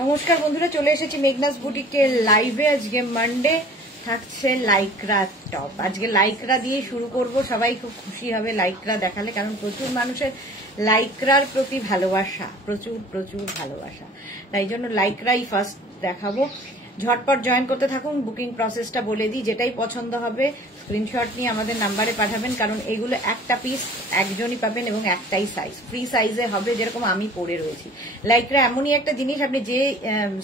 নমস্কার বন্ধুরা, চলে এসেছি মেঘনাস বুটিকের লাইভে। আজকে মানডে, থাকছে লাইক্রা টপ। আজকে লাইক্রা দিয়ে শুরু করব। সবাই খুব খুশি হবে লাইক্রা দেখালে, কারণ প্রচুর মানুষের লাইক্রার প্রতি ভালোবাসা, প্রচুর প্রচুর ভালোবাসা। তাই জন্য লাইক্রাই ফার্স্ট দেখাবো। ঝটপট জয়েন করতে থাকুন। বুকিং প্রসেসটা বলে দিই, যেটাই পছন্দ হবে স্ক্রিনশট নিয়ে আমাদের নাম্বারে পাঠাবেন, কারণ এগুলো একটা পিস একজনই পাবেন এবং একটাই সাইজ, ফ্রি সাইজে হবে, যেরকম আমি পরে রয়েছি। লাইক্রা এমনই একটা জিনিস, আপনি যে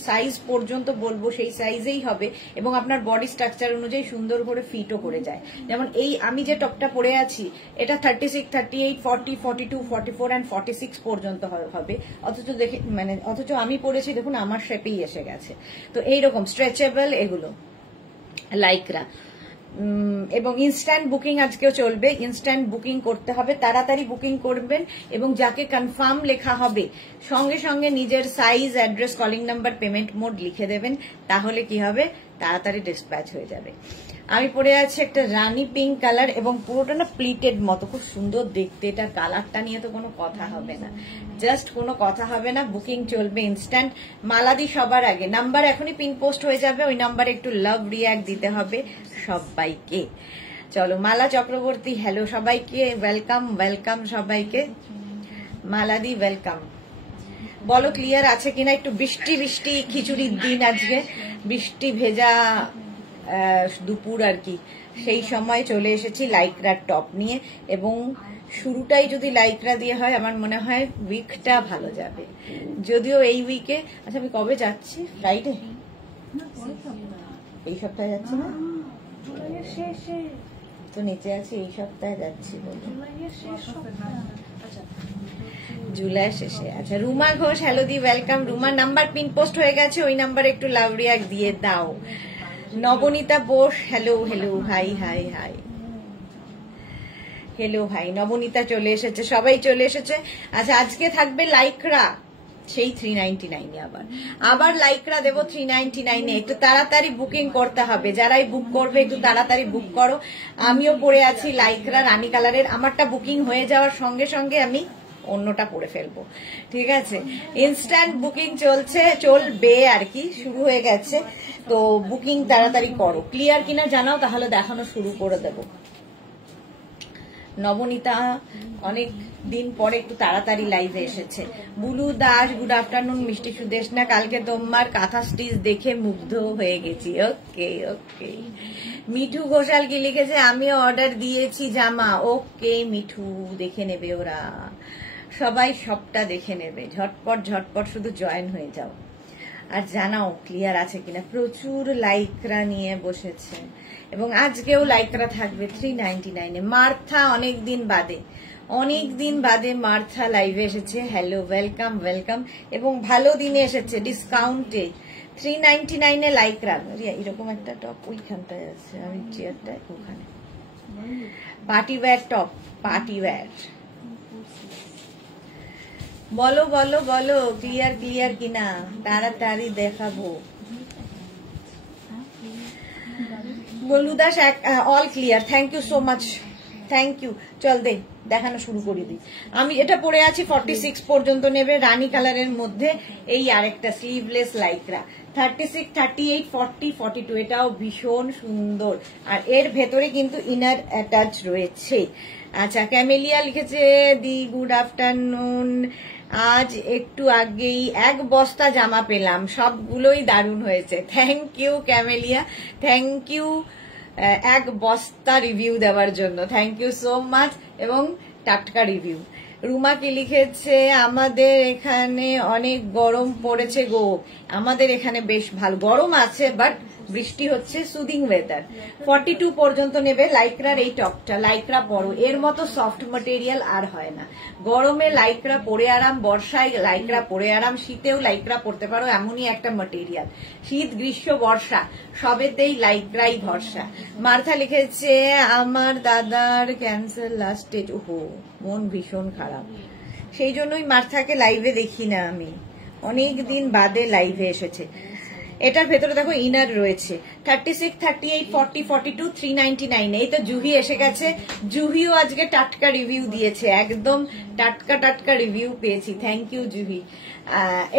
সাইজ পর্যন্ত বলবো সেই সাইজেই হবে এবং আপনার বডি স্ট্রাকচার অনুযায়ী সুন্দর করে ফিটও করে যায়। যেমন এই আমি যে টপটা পরে আছি, এটা 36, 38, 40, 42, 44 and 46 পর্যন্ত হবে। অথচ আমি পরেছি, দেখুন আমার শেপেই এসে গেছে। তো এইরকম স্ট্রেচেবল এগুলো লাইক্রা। এবং ইনস্ট্যান্ট বুকিং আজকেও চলবে। ইনস্ট্যান্ট বুকিং করতে হবে, তাড়াতাড়ি বুকিং করবেন এবং যাকে কনফার্ম লেখা হবে সঙ্গে সঙ্গে নিজের size, address, calling number, payment mode লিখে দেবেন। তাহলে কি হবে, তাড়াতাড়ি ডিসপ্যাচ হয়ে যাবে। আমি পরে আছি একটা রানী পিঙ্ক কালার এবং পুরোটা না প্লিটেড মতো, খুব সুন্দর দেখতে। এটা কালারটা নিয়ে তো কোনো কথা হবে না, জাস্ট কোনো কথা হবে না। বুকিং চলবে ইনস্ট্যান্ট। মালাদি সবার আগে, নাম্বার এখনই পিন পোস্ট হয়ে যাবে, ওই নাম্বারে একটু লাভ রিয়াক্ট দিতে হবে সবাইকে। চলো, মালা চক্রবর্তী হ্যালো সবাইকে, ওয়েলকাম ওয়েলকাম সবাইকে। মালাদি ওয়েলকাম। বলো ক্লিয়ার আছে কিনা। একটু বৃষ্টি বৃষ্টি খিচুড়ির দিন আজকে, বৃষ্টি ভেজা দুপুর আর কি, সেই সময় চলে এসেছি লাইক্রার টপ নিয়ে। এবং শুরুটাই যদি লাইক্রা দিয়ে হয়, আমার মনে হয় উইকটা ভালো যাবে। যদিও এই উইকে, আচ্ছা আমি কবে যাচ্ছি, ফ্রাইডে, এই সপ্তাহে যাচ্ছি না তো, নিচে আছি এই সপ্তাহে যাচ্ছি বলে, জুলাই শেষে। আচ্ছা, রুমা ঘোষ হ্যালো দি ওয়েলকাম। রুমার নাম্বার পিন পোস্ট হয়ে গেছে, ওই নাম্বারে একটু লাভ রিয়াক্ট দিয়ে দাও। Nabanita Bose hello hello, high high high, hello hi. Nabanita চলে এসেছে, সবাই চলে এসেছে। আচ্ছা, আজকে থাকবে লাইক্রা সেই 399 আবার লাইক্রা দেবো 399। একটু তাড়াতাড়ি বুকিং করতে হবে, যারাই বুক করবে একটু তাড়াতাড়ি বুক করো। আমিও পরে আছি লাইক্রা রানী কালারের, আমারটা বুকিং হয়ে যাওয়ার সঙ্গে সঙ্গে আমি অন্যটা পরে ফেলবো, ঠিক আছে। ইনস্ট্যান্ট বুকিং চলবে আর কি, শুরু হয়ে গেছে। তো বুকিং তাড়াতাড়ি করো। ক্লিয়ার কিনা জানাও, তাহলে দেখানো শুরু করে দেব। নবনীতা অনেক দিন পরে একটু তাড়াতাড়ি লাইভে এসেছে। Bulu Das good afternoon. মিষ্টি সুদেশনা কালকে তোমার কাঁথা স্টিচ দেখে মুগ্ধ হয়ে গেছি। ওকে ওকে। মিঠু ঘোষাল কি লিখেছে, আমিও অর্ডার দিয়েছি জামা। ওকে মিঠু, দেখে নেবে ওরা সবাই, সবটা দেখে নেবে। ঝটপট ঝটপট শুধু জয়েন হয়ে যাও আর জানাও ক্লিয়ার আছে কিনা। প্রচুর লাইক্রা নিয়ে বসেছে এবং আজকেও লাইক্রা থাকবে 399-এ। মার্থা অনেক দিন বাদে মার্থা লাইভে এসেছে। Hello welcome welcome. এবং ভালো দিনে এসেছে, ডিসকাউন্টে 399-এ লাইক্রা। এরকম একটা টপ ওইখানটায় আছে, আমি চেয়ারটায় ওখানে। Party wear top, party wear. বলো বলো বলো, ক্লিয়ার ক্লিয়ার কিনা, তাড়াতাড়ি দেখাবো। বলুদাস all clear, thank you so much, thank you. চল দেখানো শুরু করে দিই। আমি এটা পরে আছি 46 পর্যন্ত নেবে, রানী কালারের মধ্যে। এই আরেকটা স্লিভলেস লাইক্রা 36, 38, 40, 42, এটাও ভীষণ সুন্দর। আর এর ভেতরে কিন্তু ইনার অ্যাটাচ রয়েছে। আচ্ছা, ক্যামেলিয়া লিখেছে দি গুড আফটারনুন। আজ একটু আগেই 1 বস্তা জামা পেলাম, সবগুলোই দারুণ হয়েছে। Thank you Camellia, thank you 1 বস্তা রিভিউ দেওয়ার জন্য, থ্যাংক ইউ সো মাচ। এবং টাটকা রিভিউ। রুমা কি লিখেছে, আমাদের এখানে অনেক গরম পড়েছে গো। আমাদের এখানে বেশ ভালো গরম আছে, বাট বৃষ্টি হচ্ছে, সুদিং ওয়েদার। 42 পর্যন্ত নেবে লাইক্রার এই টপটা। লাইক্রা পরো, এর মতো সফট ম্যাটেরিয়াল আর হয় না। গরমে লাইক্রা পরে আরাম, বর্ষায় লাইক্রা পরে আরাম, শীতেও লাইক্রা পরতে পারো, এমনই একটা ম্যাটেরিয়াল। শীত, গ্রীষ্ম, বর্ষা সবেতেই লাইক্রাই ভরসা। মার্থা লিখেছে, আমার দাদার ক্যান্সার লাস্ট স্টেজ। ওহো, মন ভীষণ খারাপ। সেই জন্যই মার্থাকে লাইভে দেখি না আমি, অনেক দিন বাদে লাইভে এসেছে। এটার ভেতরে দেখো ইনার রয়েছে 36, 38, 40, 42, 399। এই তো জুহি এসে গেছে। জুহিও আজকে টাটকা রিভিউ দিয়েছে, একদম টাটকা টাটকা রিভিউ পেয়েছি। Thank you Juhi.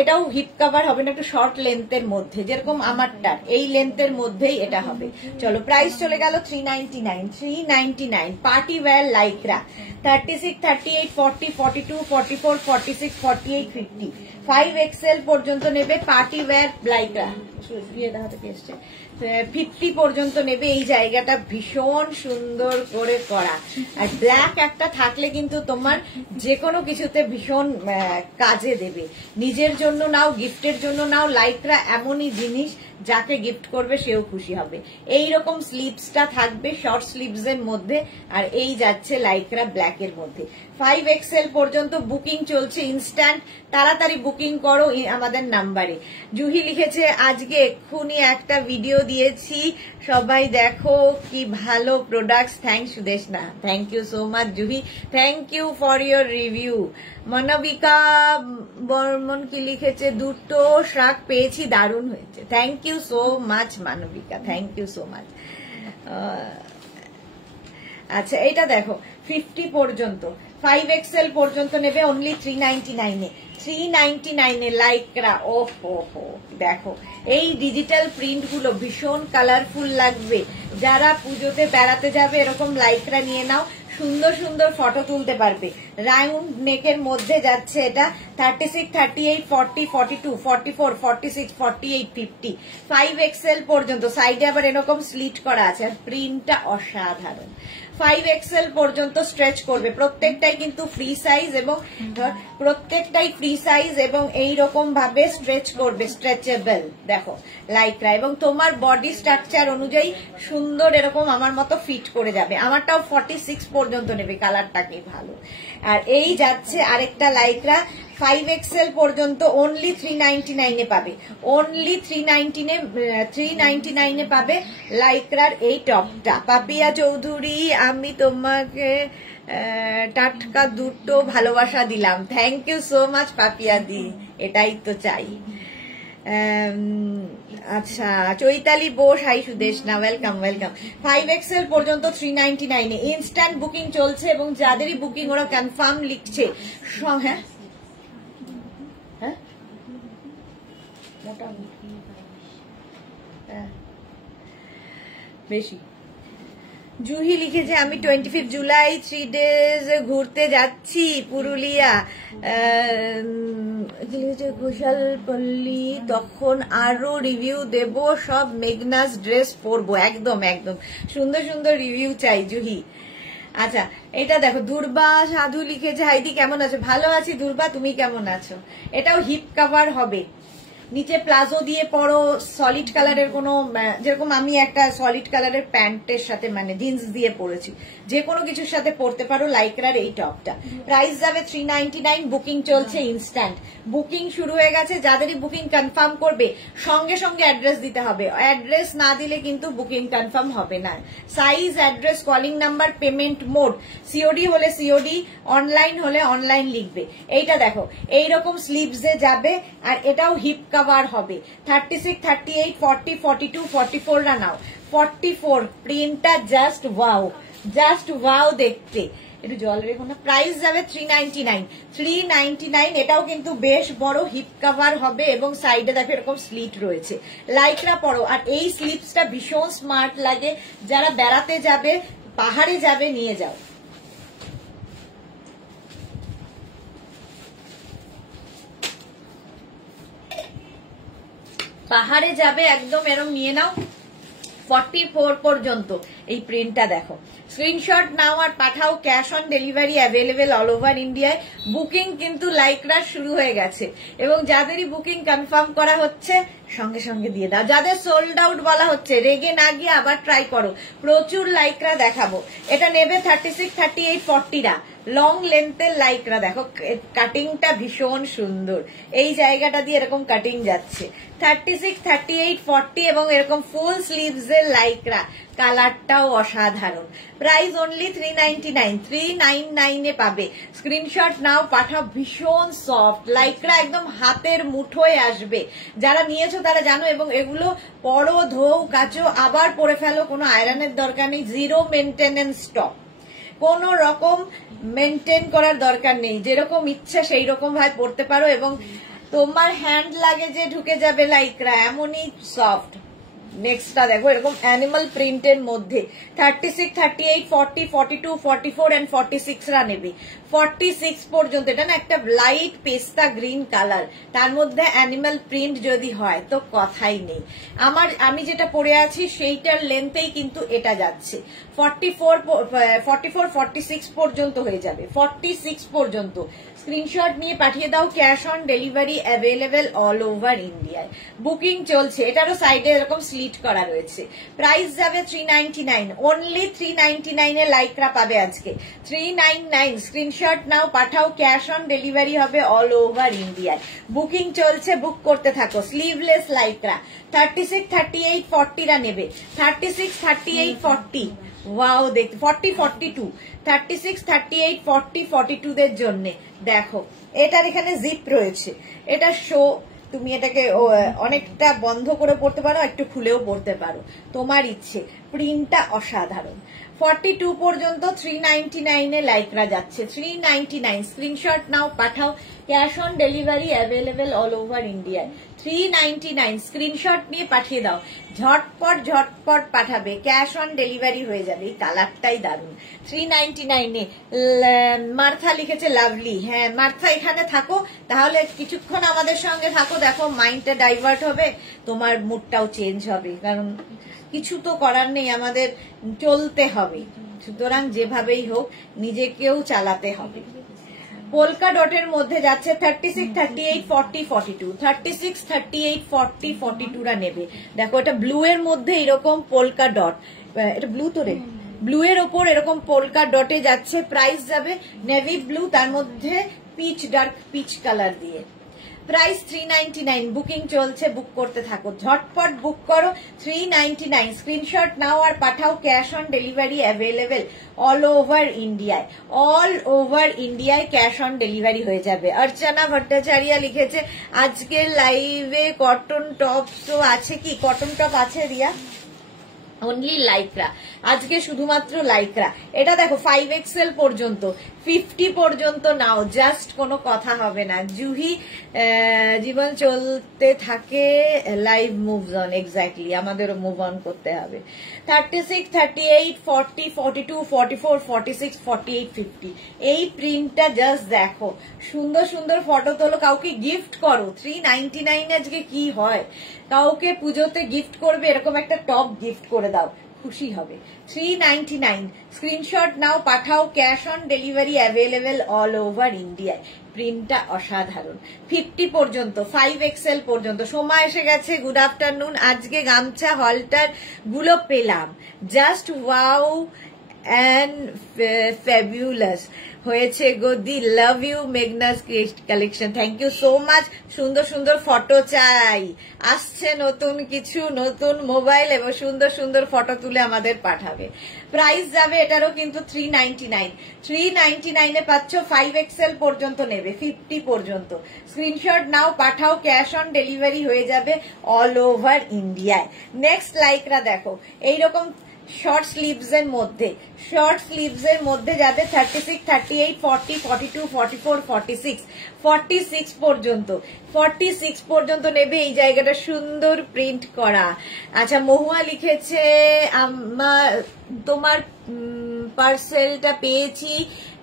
এটাও হিপ কভার হবে না, একটু শর্ট লেন্থের মধ্যে, যেরকম আমারটা এই লেন্থের মধ্যেই এটা হবে। চলো প্রাইস চলে গেল 399। 399 পার্টি ওয়্যার লাইক্রা 36, 38, 40, 42, 44, 46, 48, 50 5XL পর্যন্ত নেবে পার্টি ওয়্যার লাইক্রা। 50 পর্যন্ত নেবে। এই জায়গাটা ভীষণ সুন্দর করে করা, আর ব্ল্যাক একটা থাকলে কিন্তু তোমার যে কোনো কিছুতে ভীষণ কাজে দেবে। নিজের জন্য নাও, গিফটের জন্য নাও, লাইক্রা এমনই জিনিস যাকে গিফট করবে সেও খুশি হবে। এইরকম স্লিভসটা থাকবে শর্ট স্লিভস এর মধ্যে, আর এই যাচ্ছে লাইক্রা ব্ল্যাক এর মধ্যে। 5XL পর্যন্ত বুকিং চলছে, ইনস্ট্যান্ট তাড়াতাড়ি বুকিং করো আমাদের নাম্বারে। জুহি লিখেছে আজকে এক্ষুনি একটা ভিডিও দিয়েছি, সবাই দেখো কি ভালো প্রোডাক্টস। থ্যাংক সুদেশ না, thank you so much Juhi, thank you for your review. Manabika Barman কি লিখেছে, দুটো শাক পেয়েছি, দারুণ হয়েছে। Thank you so much Manabika, thank you so much. আচ্ছা এটা দেখো 50 পর্যন্ত, 5XL পর্যন্ত নেবে অনলি 399 এ। 399 এ লাইক্রা। ও হো দেখো এই ডিজিটাল প্রিন্ট গুলো ভীষণ কালারফুল লাগবে। যারা পুজোতে বেড়াতে যাবে এরকম লাইক্রা নিয়ে নাও, সুন্দর সুন্দর ফটো তুলতে পারবে। রাউন্ড নেকের মধ্যে যাচ্ছে এটা। 36, 38, 40, 42, 44, 46, 48, 50 5XL পর্যন্ত। সাইডে আবার এরকম স্লিট করা আছে, আর প্রিন্টটা অসাধারণ। 5XL পর্যন্ত স্ট্রেচ করবে, প্রত্যেকটাই কিন্তু ফ্রি সাইজ, এবং প্রত্যেকটাই ফ্রি সাইজ এবং এইরকম ভাবে স্ট্রেচ করবে, স্ট্রেচেবল দেখো লাইক্রা, এবং তোমার বডি স্ট্রাকচার অনুযায়ী সুন্দর এরকম আমার মতো ফিট করে যাবে। আমারটাও 46 পর্যন্ত নেবে, কালারটা কি ভালো। আর এই যাচ্ছে আরেকটা লাইক্রা 5XL পর্যন্ত অনলি 399 এ পাবে, অনলি 399 এ পাবে লাইক্রার এই টপটা। পাপিয়া চৌধুরী আমি তোমাকে টাটকা দুটো ভালোবাসা দিলাম। Thank you so much Papiya di, এটাই তো চাই। আচ্ছা চৈতালি বোস, হাই সুদেশ না, ওয়েলকাম ওয়েলকাম। 5XL পর্যন্ত 399 এ ইনস্ট্যান্ট বুকিং চলছে, এবং যাদেরই বুকিং ওরা কনফার্ম লিখছে। হ্যাঁ হ্যাঁ মোটামুটি বেশি। জুহি লিখেছে আমি 25 জুলাই 3 days ঘুরতে যাচ্ছি পুরুলিয়া, ঘোষালপল্লী, তখন আরো রিভিউ দেব, সব মেঘনাস ড্রেস পরবো। একদম একদম সুন্দর সুন্দর রিভিউ চাই জুহি। আচ্ছা এটা দেখো দুর্বা সাধু লিখেছে, হাইদি কেমন আছো? ভালো আছি দুর্বা, তুমি কেমন আছো? এটাও হিপ কভার হবে, নিচে প্লাজো দিয়ে পরো, সলিড কালারের কোনো, যেরকম আমি একটা সলিড কালারের প্যান্টের সাথে মানে জিন্স দিয়ে পরেছি, যে কোনো কিছুর সাথে পরতে পারো লাইক্রার এই টপটা। প্রাইস যাবে 399, বুকিং চলছে ইনস্ট্যান্ট, বুকিং শুরু হয়ে গেছে। যাদেরই বুকিং কনফার্ম করবে সঙ্গে সঙ্গে অ্যাড্রেস দিতে হবে, অ্যাড্রেস না দিলে কিন্তু বুকিং কনফার্ম হবে না। Size, address, calling number, payment mode, COD হলে সিওডি, অনলাইন হলে অনলাইন লিখবে। এইটা দেখো এইরকম স্লিভসে যাবে, আর এটাও হিপ কভার হবে। 36, 38, 40, 42, 44 রা নাও। 44 প্রিন্টটা জাস্ট ওয়াও দেখতে। একটু জল রেখো না। প্রাইস যাবে 399। এটাও কিন্তু বেশ বড় হিপ কভার হবে, এবং সাইডে দেখো এরকম স্লিট রয়েছে। লাইক্রা পরো, আর এই স্লিপসটা ভীষণ স্মার্ট লাগে। যারা বেড়াতে যাবে, পাহাড়ে যাবে, নিয়ে যাও। পাহাড়ে যাবে একদম এরকম নিয়ে নাও। 44 পর্যন্ত এই প্রিন্টটা দেখো, স্ক্রিনশট নাও আর পাঠাও। Cash on delivery available all over ইন্ডিয়ায়। বুকিং কিন্তু লাইক্রা শুরু হয়ে গেছে, এবং যাদেরই বুকিং কনফার্ম করা হচ্ছে সঙ্গে সঙ্গে দিয়ে দাও। যাদের সোল্ড আউট বলা হচ্ছে রেগে না গিয়ে আবার ট্রাই করো, প্রচুর লাইক্রা দেখাবো। এটা নেবে 36, 38, 40 রা, লং লেন্থের লাইক্রা দেখো, কাটিংটা ভীষণ সুন্দর, এই জায়গাটা দিয়ে এরকম কাটিং যাচ্ছে। 36, 38, 40 এবং এরকম ফুল স্লিভস এর লাইক্রা, কালারটাও অসাধারণ। প্রাইস অনলি 399, 399 এ পাবে। স্ক্রিনশট নাও, পাঠাও। ভীষণ সফট লাইক্রা, একদম হাতের মুঠোয় আসবে। যারা নিয়েছো তারা জানো। এবং এগুলো পরো, ধোও, কাচো, আবার পরে ফেলো, কোনো আয়রনের দরকার নেই। জিরো মেনটেনেন্স টপ, কোন রকম মেনটেন করার দরকার নেই, যেরকম ইচ্ছা সেই রকম ভাবে পড়তে পারো এবং তোমার হ্যান্ড লাগে যে ঢুকে যাবে লাইক্রা, এমনই সফট। নেক্সটটা দেখো, এরকম অ্যানিমাল প্রিন্টের মধ্যে 36, 38, 40, 42, 44 এন্ড 46 রা নেবে। 46 পর্যন্ত, এটা না একটা লাইট পেস্তা গ্রিন কালার, তার মধ্যে অ্যানিমাল প্রিন্ট যদি হয় তো কথাই নেই। আমি যেটা পরে আছি সেইটার লেন্থেই কিন্তু এটা যাচ্ছে। 44, 46 পর্যন্ত হয়ে যাবে। 46 পর্যন্ত স্ক্রিনশট নিয়ে পাঠিয়ে দাও। Cash on delivery available all over ইন্ডিয়ায়। বুকিং চলছে। এটারও সাইডে এরকম স্লিট করা রয়েছে। প্রাইস যাবে 399, অনলি 399 এ লাইক্রা পাবে আজকে। 399 স্ক্রিনশট নাও, পাঠাও। ক্যাশ অন ডেলিভারি হবে অল ওভার ইন্ডিয়ায়। বুকিং চলছে, বুক করতে থাকো। স্লিভলেস লাইক্রা 36, 38, 40 রা নেবে। 36, 38, 40 ওয়াও, দেখতে 40, 42, 36, 38, 40, 42 দের জন্য দেখো। এটার এখানে জিপ রয়েছে, এটা শো, তুমি এটাকে অনেকটা বন্ধ করে পড়তে পারো, একটু খুলেও পড়তে পারো, তোমার ইচ্ছে। প্রিন্টটা অসাধারণ। 42 পর্যন্ত 399 এ লাইক্রা যাচ্ছে। 399 স্ক্রিনশট নাও, পাঠাও। Cash on delivery available all over ইন্ডিয়ায়। 399 স্ক্রিনশট নিয়ে পাঠিয়ে দাও। ঝটপট ঝটপট পাঠাবে, ক্যাশ অন ডেলিভারি হয়ে যাবে। এই কালারটাই দারুন। 399 এ মার্থা লিখেছে লাভলি। হ্যাঁ মার্থা, এখানে থাকো, তাহলে কিছুক্ষণ আমাদের সঙ্গে থাকো, দেখো মাইন্ডটা ডাইভার্ট হবে, তোমার মুডটাও চেঞ্জ হবে, কারণ কিছু তো করার নেই, আমাদের চলতে হবে। সুতরাং যেভাবেই হোক নিজেকেও চালাতে হবে। পোলকা ডটের মধ্যে যাচ্ছে 36, 38, 40, 42। 36, 38, 40, 42 রা নেবে। দেখো এটা ব্লু এর মধ্যে এরকম পোলকা ডট, এটা ব্লু তো রে, ব্লু এর ওপর এরকম পোলকা ডটে যাচ্ছে। প্রাইস যাবে নেভি ব্লু, তার মধ্যে পিচ, ডার্ক পিচ কালার দিয়ে। প্রাইস 399, বুকিং চলছে, বুক করতে থাকো, ঝটপট বুক করো। 399 স্ক্রিনশট নাও আর পাঠাও। Cash on delivery available all over ইন্ডিয়ায়। অল ওভার ইন্ডিয়ায় ক্যাশ অন ডেলিভারি হয়ে যাবে। অর্চনা ভট্টাচার্য লিখেছে আজকের লাইভে কটন টপ তো আছে কি? কটন টপ আছে রিয়া, অনলি লাইক্রা আজকে, শুধুমাত্র লাইক্রা। এটা দেখো 5XL পর্যন্ত, 50 পর্যন্ত নাও, জাস্ট কোনো কথা হবে না। জুহি জীবন চলতে থাকে, লাইভ মুভস অন। এক্স্যাক্টলি, আমাদেরও মুভ অন করতে হবে। 36, 38, 40, 42, 44, 46, 48, 50 এই প্রিন্টটা জাস্ট দেখো, সুন্দর সুন্দর ফটো তোলো, কাউকে গিফট করো। 399 আজকে কি হয়, কাউকে পুজোতে গিফট করবে, এরকম একটা টপ গিফট করে দাও, খুশি হবে। 399 স্ক্রিনশট নাও, পাঠাও। Cash on delivery available all over ইন্ডিয়ায়। প্রিন্টটা অসাধারণ। 50 পর্যন্ত, 5XL পর্যন্ত। সময় এসে গেছে, গুড আফটারনুন। আজকে গামছা হলটার গুলো পেলাম, জাস্ট ওয়াও অ্যান্ড ফ্যাবুলাস হয়েছে গো। Di love you Meghna's collection, thank you so much. সুন্দর সুন্দর ফটো চাই, আসছে নতুন কিছু, নতুন মোবাইল এবং সুন্দর সুন্দর ফটো তুলে আমাদের পাঠাবে। প্রাইস যাবে এটারও কিন্তু 399। 399 এ পাচ্ছ, 5XL পর্যন্ত নেবে, 50 পর্যন্ত। স্ক্রিনশট নাও, পাঠাও। ক্যাশ অন ডেলিভারি হয়ে যাবে অল ওভার ইন্ডিয়ায়। নেক্সট লাইকরা দেখো, এইরকম শর্ট স্লিভস এর মধ্যে, শর্ট স্লিভস এর মধ্যে যাবে 36, 38, 40, 42, 44, 46, 46 পর্যন্ত। 46 পর্যন্ত নেবে। এই জায়গাটা সুন্দর প্রিন্ট করা। আচ্ছা, মহুয়া লিখেছে তোমার পার্সেলটা পেয়েছি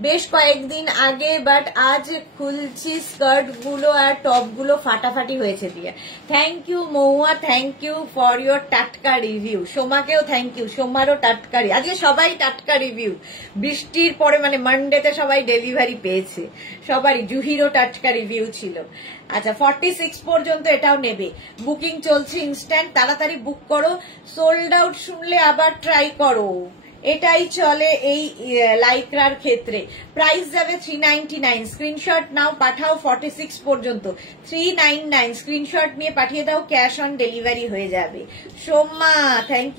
বেশ কয়েকদিন আগে, বাট আজ খুলছি, স্কার্ট গুলো আর টপ গুলো ফাটাফাটি হয়েছে দিয়ে। Thank you Mahua, thank you for your টাটকা রিভিউ। সোমাকেও থ্যাংক ইউ, সোমারও টাটকা, আজকে সবাই টাটকা রিভিউ। বৃষ্টির পরে মানে মানডেতে সবাই ডেলিভারি পেয়েছে, সবারই। জুহিরও টাটকা রিভিউ ছিল। আচ্ছা, 46 পর্যন্ত এটাও নেবে। বুকিং চলছে ইনস্ট্যান্ট, তাড়াতাড়ি বুক করো। সোল্ড আউট শুনলে আবার ট্রাই করো, এটাই চলে এই লাইক্রার ক্ষেত্রে। প্রাইস যাবে 399, স্ক্রিনশট নাও পাঠাও 46 পর্যন্ত। 399 স্ক্রিনশট নিয়ে পাঠিয়ে দাও, ক্যাশ অন ডেলিভারি হয়ে যাবে। সোম্মা থ্যাংক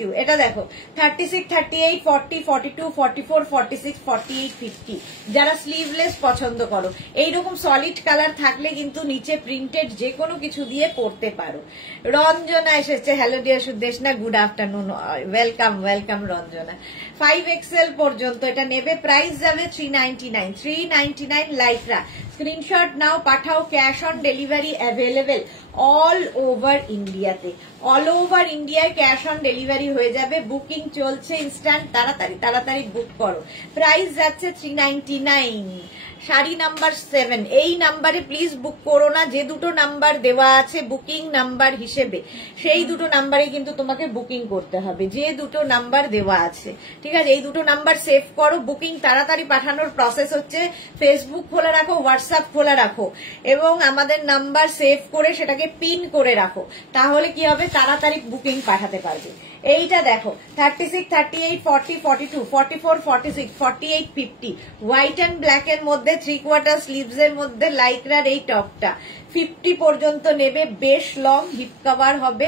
ইউ। এটা দেখো 36, 38, 40, 42, 44, 46, 48, 50। যারা স্লিভলেস পছন্দ করো, এইরকম সলিড কালার থাকলে কিন্তু নিচে প্রিন্টেড যে কোনো কিছু দিয়ে পরতে পারো। রঞ্জনা এসেছে, hello dear Sudeshna, good afternoon, welcome Ranjana. 5XL পর্যন্ত এটা নেবে, প্রাইস যাবে 399 লাইক্রা। স্ক্রিনশট নাও পাঠাও, cash on delivery available all over ইন্ডিয়াতে। অল ওভার ইন্ডিয়ায় ক্যাশ অন ডেলিভারি হয়ে যাবে, বুকিং চলছে ইনস্ট্যান্ট, তাড়াতাড়ি বুক করো। প্রাইস যাচ্ছে 399। শাড়ি নাম্বার 7, এই নাম্বারে প্লিজ বুক করো না, যে দুটো নাম্বার দেওয়া আছে বুকিং নাম্বার হিসেবে সেই দুটো নাম্বারে কিন্তু তোমাকে বুকিং করতে হবে, যে দুটো নাম্বার দেওয়া আছে, ঠিক আছে? এই দুটো নাম্বার সেভ করো। বুকিং তাড়াতাড়ি পাঠানোর প্রসেস হচ্ছে ফেসবুক খোলা রাখো, হোয়াটসঅ্যাপ খোলা রাখো এবং আমাদের নাম্বার সেভ করে সেটাকে পিন করে রাখো, তাহলে কি হবে, তাড়াতাড়ি বুকিং পাঠাতে পারবে। এইটা দেখো 36, 38, 40, 42, 44, 46, 48, 50 হোয়াইট অ্যান্ড ব্ল্যাক এর মধ্যে 3/4 স্লিভস এর মধ্যে লাইক্রার এই টপটা 50 পর্যন্ত নেবে, বেশ লং, হিপ কভার হবে।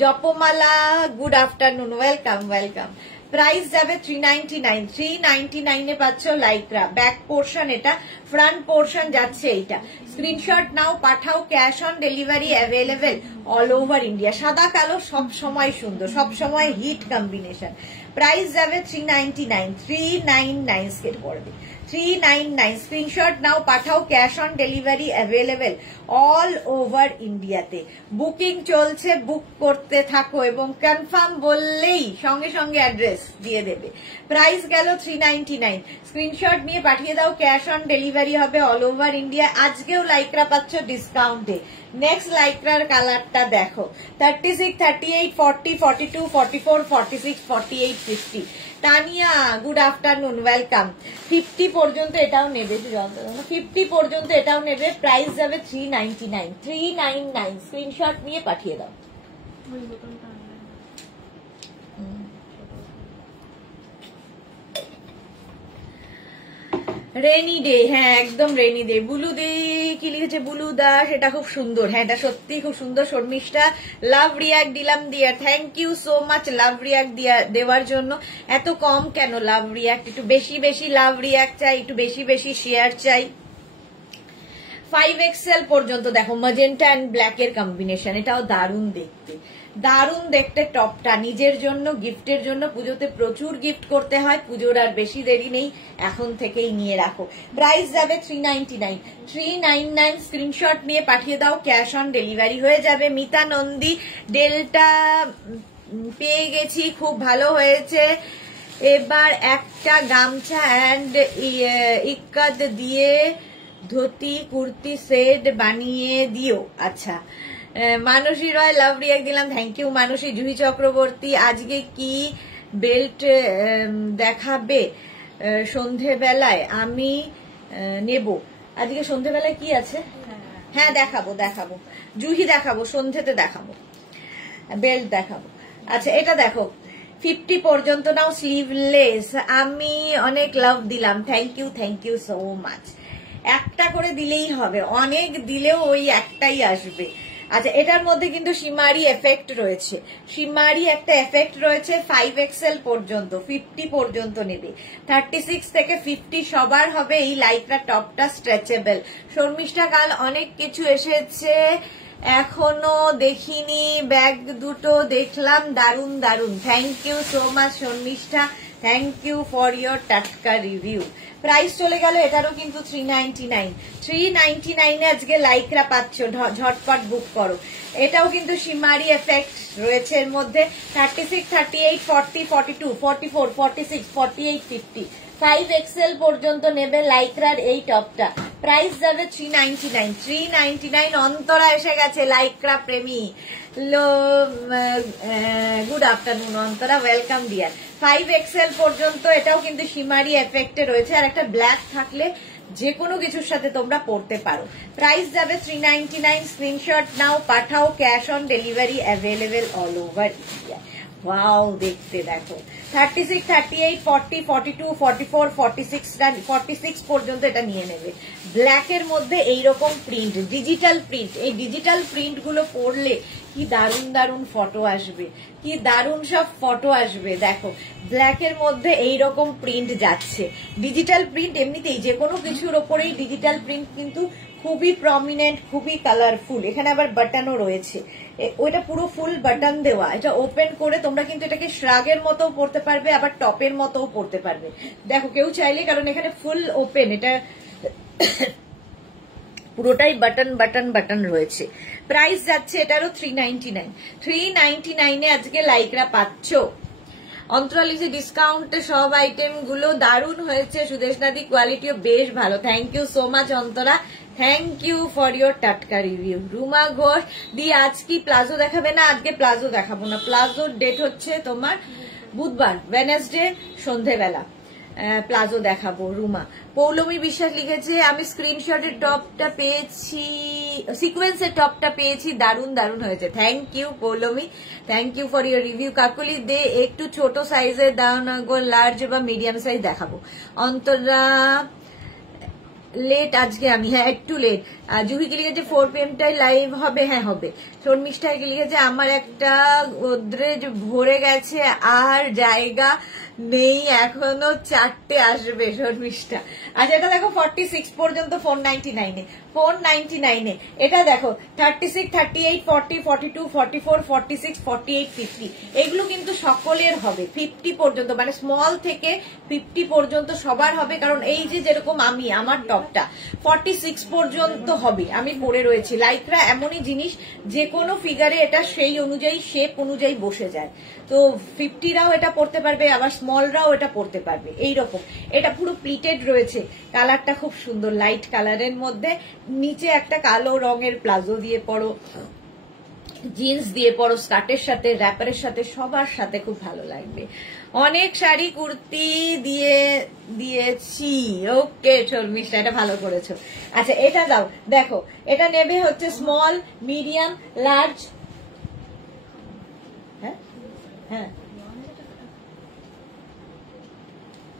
জপমালা গুড আফটারনুন, ওয়েলকাম। প্রাইস যাবে 399 এ পাচ্ছ লাইক্রা। ব্যাক পোর্শন এটা, ফ্রন্ট পোর্শন যাচ্ছে এইটা। স্ক্রিনশট নাও পাঠাও, cash on delivery available all over India. সাদা কালো সব সময় সুন্দর, সব সময় হিট কম্বিনেশন। প্রাইস যাবে 399 স্কেট পড়বে 399। স্ক্রিনশট নাও পাঠাও, cash on delivery available all over ইন্ডিয়াতে। বুকিং চলছে, বুক করতে থাকো এবং কনফার্ম বললেই সঙ্গে সঙ্গে অ্যাড্রেস দিয়ে দেবে। প্রাইস গেল 399, স্ক্রিনশট নিয়ে পাঠিয়ে দাও, ক্যাশ অন ডেলিভারি হবে অল ওভার ইন্ডিয়া। আজকেও লাইক্রা পাচ্ছ ডিসকাউন্টে। নেক্সট লাইক্রার কালারটা দেখো 36, 38, 40, 42, 44, 46, 48, 50। Tania good afternoon, welcome. 50 পর্যন্ত এটাও নেবে, 50 পর্যন্ত এটাও নেবে। প্রাইস যাবে 399 স্ক্রিনশট নিয়ে পাঠিয়ে দাও। রেনি ডে, হ্যাঁ একদম রেনি ডে। বুলু দে কি লিখেছে, বুলু দাস, এটা খুব সুন্দর, হ্যাঁ এটা সত্যি খুব সুন্দর। শর্মিষ্ঠা লাভ রিয়াক্ট দিলাম Diya, thank you so much love react দেওয়ার জন্য। এত কম কেন লাভ রিয়াক্ট, একটু বেশি লাভ রিয়াক্ট চাই, একটু বেশি শেয়ার চাই। 5XL পর্যন্ত দেখো, ম্যাজেন্টা এন্ড ব্ল্যাক এর কম্বিনেশন, এটাও দারুণ দেখতে টপটা। নিজের জন্য, গিফটের জন্য, পুজোতে প্রচুর গিফট করতে হয়, পুজোর আর বেশি দেরি নেই, এখন থেকেই নিয়ে রাখো। প্রাইস যাবে 399 স্ক্রিনশট নিয়ে পাঠিয়ে দাও, ক্যাশ অন ডেলিভারি হয়ে যাবে। মিতা নন্দী ডেলটা পেয়ে গেছি, খুব ভালো হয়েছে। এবার একটা গামছা অ্যান্ড ইক্কাত দিয়ে ধুতি কুর্তি সেট বানিয়ে দিও। আচ্ছা, মানসী রয় লাভ রিয়াক্ট দিলাম, থ্যাংক ইউ মানসী। জুহি চক্রবর্তী আজকে কি বেল্ট দেখাবে সন্ধেবেলায়? আমি নেব। আজকে সন্ধেবেলায় কি আছে? হ্যাঁ দেখাবো জুহি, দেখাবো সন্ধেতে, দেখাবো বেল্ট দেখাবো। আচ্ছা এটা দেখো 50 পর্যন্ত নাও, স্লিভলেস। আমি অনেক লাভ দিলাম, থ্যাংক ইউ সো মাচ। একটা করে দিলেই হবে, অনেক দিলেও ওই একটাই আসবে। আচ্ছা এটার মধ্যে কিন্তু শিমারি এফেক্ট রয়েছে, একটা এফেক্ট রয়েছে। 5XL পর্যন্ত 50 পর্যন্ত নেবে, 36 থেকে 50 সবার হবে। এই লাইক্রা টপটা স্ট্রেচেবল। শর্মিষ্ঠা কাল অনেক কিছু এসেছে, এখনো দেখিনি, ব্যাগ দুটো দেখলাম, দারুন। Thank you so much Sharmistha, thank you for your টাটকা রিভিউ। প্রাইস চলে গেল এটারও কিন্তু 399 এ আজকে লাইক্রা পাচ্ছ, ঝটপট বুক করো। এটাও কিন্তু শিমারি এফেক্ট রয়েছে এর মধ্যে। 36, 38, 40, 42, 44, 46, 48, 50 5XL পর্যন্ত নেবে লাইক্রার এই টপটা। প্রাইস যাবে 399। অন্তরা এসে গেছে, লাইক্রা প্রেমী। Good afternoon Antara, welcome deer. 5XL পর্যন্ত এটাও কিন্তু শিমারি এফেক্টে রয়েছে, আর একটা ব্ল্যাক থাকলে যে কোনো কিছুর সাথে তোমরা পড়তে পারো। প্রাইস যাবে 399। স্ক্রিনশট নাও পাঠাও, cash on delivery available all over India. Wow দেখতে দেখো 36, 38, 40, 42, 44, 46 পর্যন্ত এটা নিয়ে নেবে। ব্ল্যাকের মধ্যে এইরকম প্রিন্ট, ডিজিটাল প্রিন্ট, এই ডিজিটাল প্রিন্ট গুলো পরলে কি দারুণ দারুণ ফটো আসবে, কি দারুণ সব ফটো আসবে। দেখো ব্ল্যাকের মধ্যে এইরকম প্রিন্ট যাচ্ছে, ডিজিটাল প্রিন্ট এমনিতেই যে কোনো কিছুর ওপরেই ডিজিটাল প্রিন্ট কিন্তু খুবই প্রমিনেন্ট, খুবই কালারফুল। এখানে আবার বাটনও রয়েছে, ওইটা পুরো ফুল বাটন দেওয়া। এটা ওপেন করে তোমরা কিন্তু এটাকে শ্রাগের মতো পরতে পারবে, আবার টপের মতো পরতে পারবে। দেখো কেউ চাইলে, কারণ এখানে ফুল ওপেন, এটা পুরোটাই বাটন বাটন বাটন রয়েছে। প্রাইস যাচ্ছে এটারও 399। 399 আজকে লাইকরা পাচ্ছ। অন্তরালিজি ডিসকাউন্টে সব আইটেম গুলো দারুণ হয়েছে। সুদেশনাদি কোয়ালিটিও বেশ ভালো। Thank you so much Antara, thank you for your টাটকা রিভিউ। রুমা ঘোষ দি আজ কি প্লাজো দেখাবে? না, আজকে প্লাজো দেখাবো না। প্লাজোর ডেট হচ্ছে তোমার বুধবার, ওয়েডনেসডে সন্ধেবেলা প্লাজো দেখাবো। রুমা পৌলমী বিশ্বাস লিখেছে আমি স্ক্রিনশটের টপটা পেয়েছি, সিকোয়েন্সের টপটা পেয়েছি, দারুণ দারুণ হয়েছে। Thank you Poulami, thank you for your review. Kakuli De একটু ছোট সাইজের দাও না গো, লার্জ বা মিডিয়াম সাইজ দেখাবো। অন্তরা লেট আজকে আমি, হ্যাঁ একটু লেট। জুহিকে লিখেছে 4 PM টাই লাইভ হবে, হ্যাঁ হবে। শর্মিষ্ঠাকে লিখেছে আমার একটা গোদরেজ ভরে গেছে আর জায়গা নেই, এখনো 4টে আসবে। শর্মিষ্ঠা আচ্ছা এটা দেখো 46 পর্যন্ত 499 499 এটা দেখো 36, 38, 40, 42, 44, 46, 48, 50 এগুলো কিন্তু সকলের হবে। 50 পর্যন্ত মানে স্মল থেকে 50 পর্যন্ত সবার হবে, কারণ এই যে যেরকম আমি আমার টপটা 46 পর্যন্ত হবে, আমি পরে রয়েছি। লাইকরা এমনই জিনিস, যে কোনো ফিগারে এটা সেই অনুযায়ী শেপ অনুযায়ী বসে যায়। তো 50রাও এটা পরতে পারবে, আবার স্মলরাও এটা পরতে পারবে। এইরকম এটা পুরো প্লিটেড রয়েছে, কালারটা খুব সুন্দর লাইট কালারের মধ্যে। নিচে একটা কালো রঙের প্লাজো দিয়ে পরো, জিন্স দিয়ে পরো, স্কার্টের সাথে, র্যাপারের সাথে, সবার সাথে খুব ভালো লাগবে। অনেক শাড়ি কুর্তি দিয়েছি। ওকে শর্মিষ্ঠা, এটা ভালো করেছো। আচ্ছা এটা দাও, দেখো এটা নেবে হচ্ছে স্মল, মিডিয়াম, লার্জ। হ্যাঁ হ্যাঁ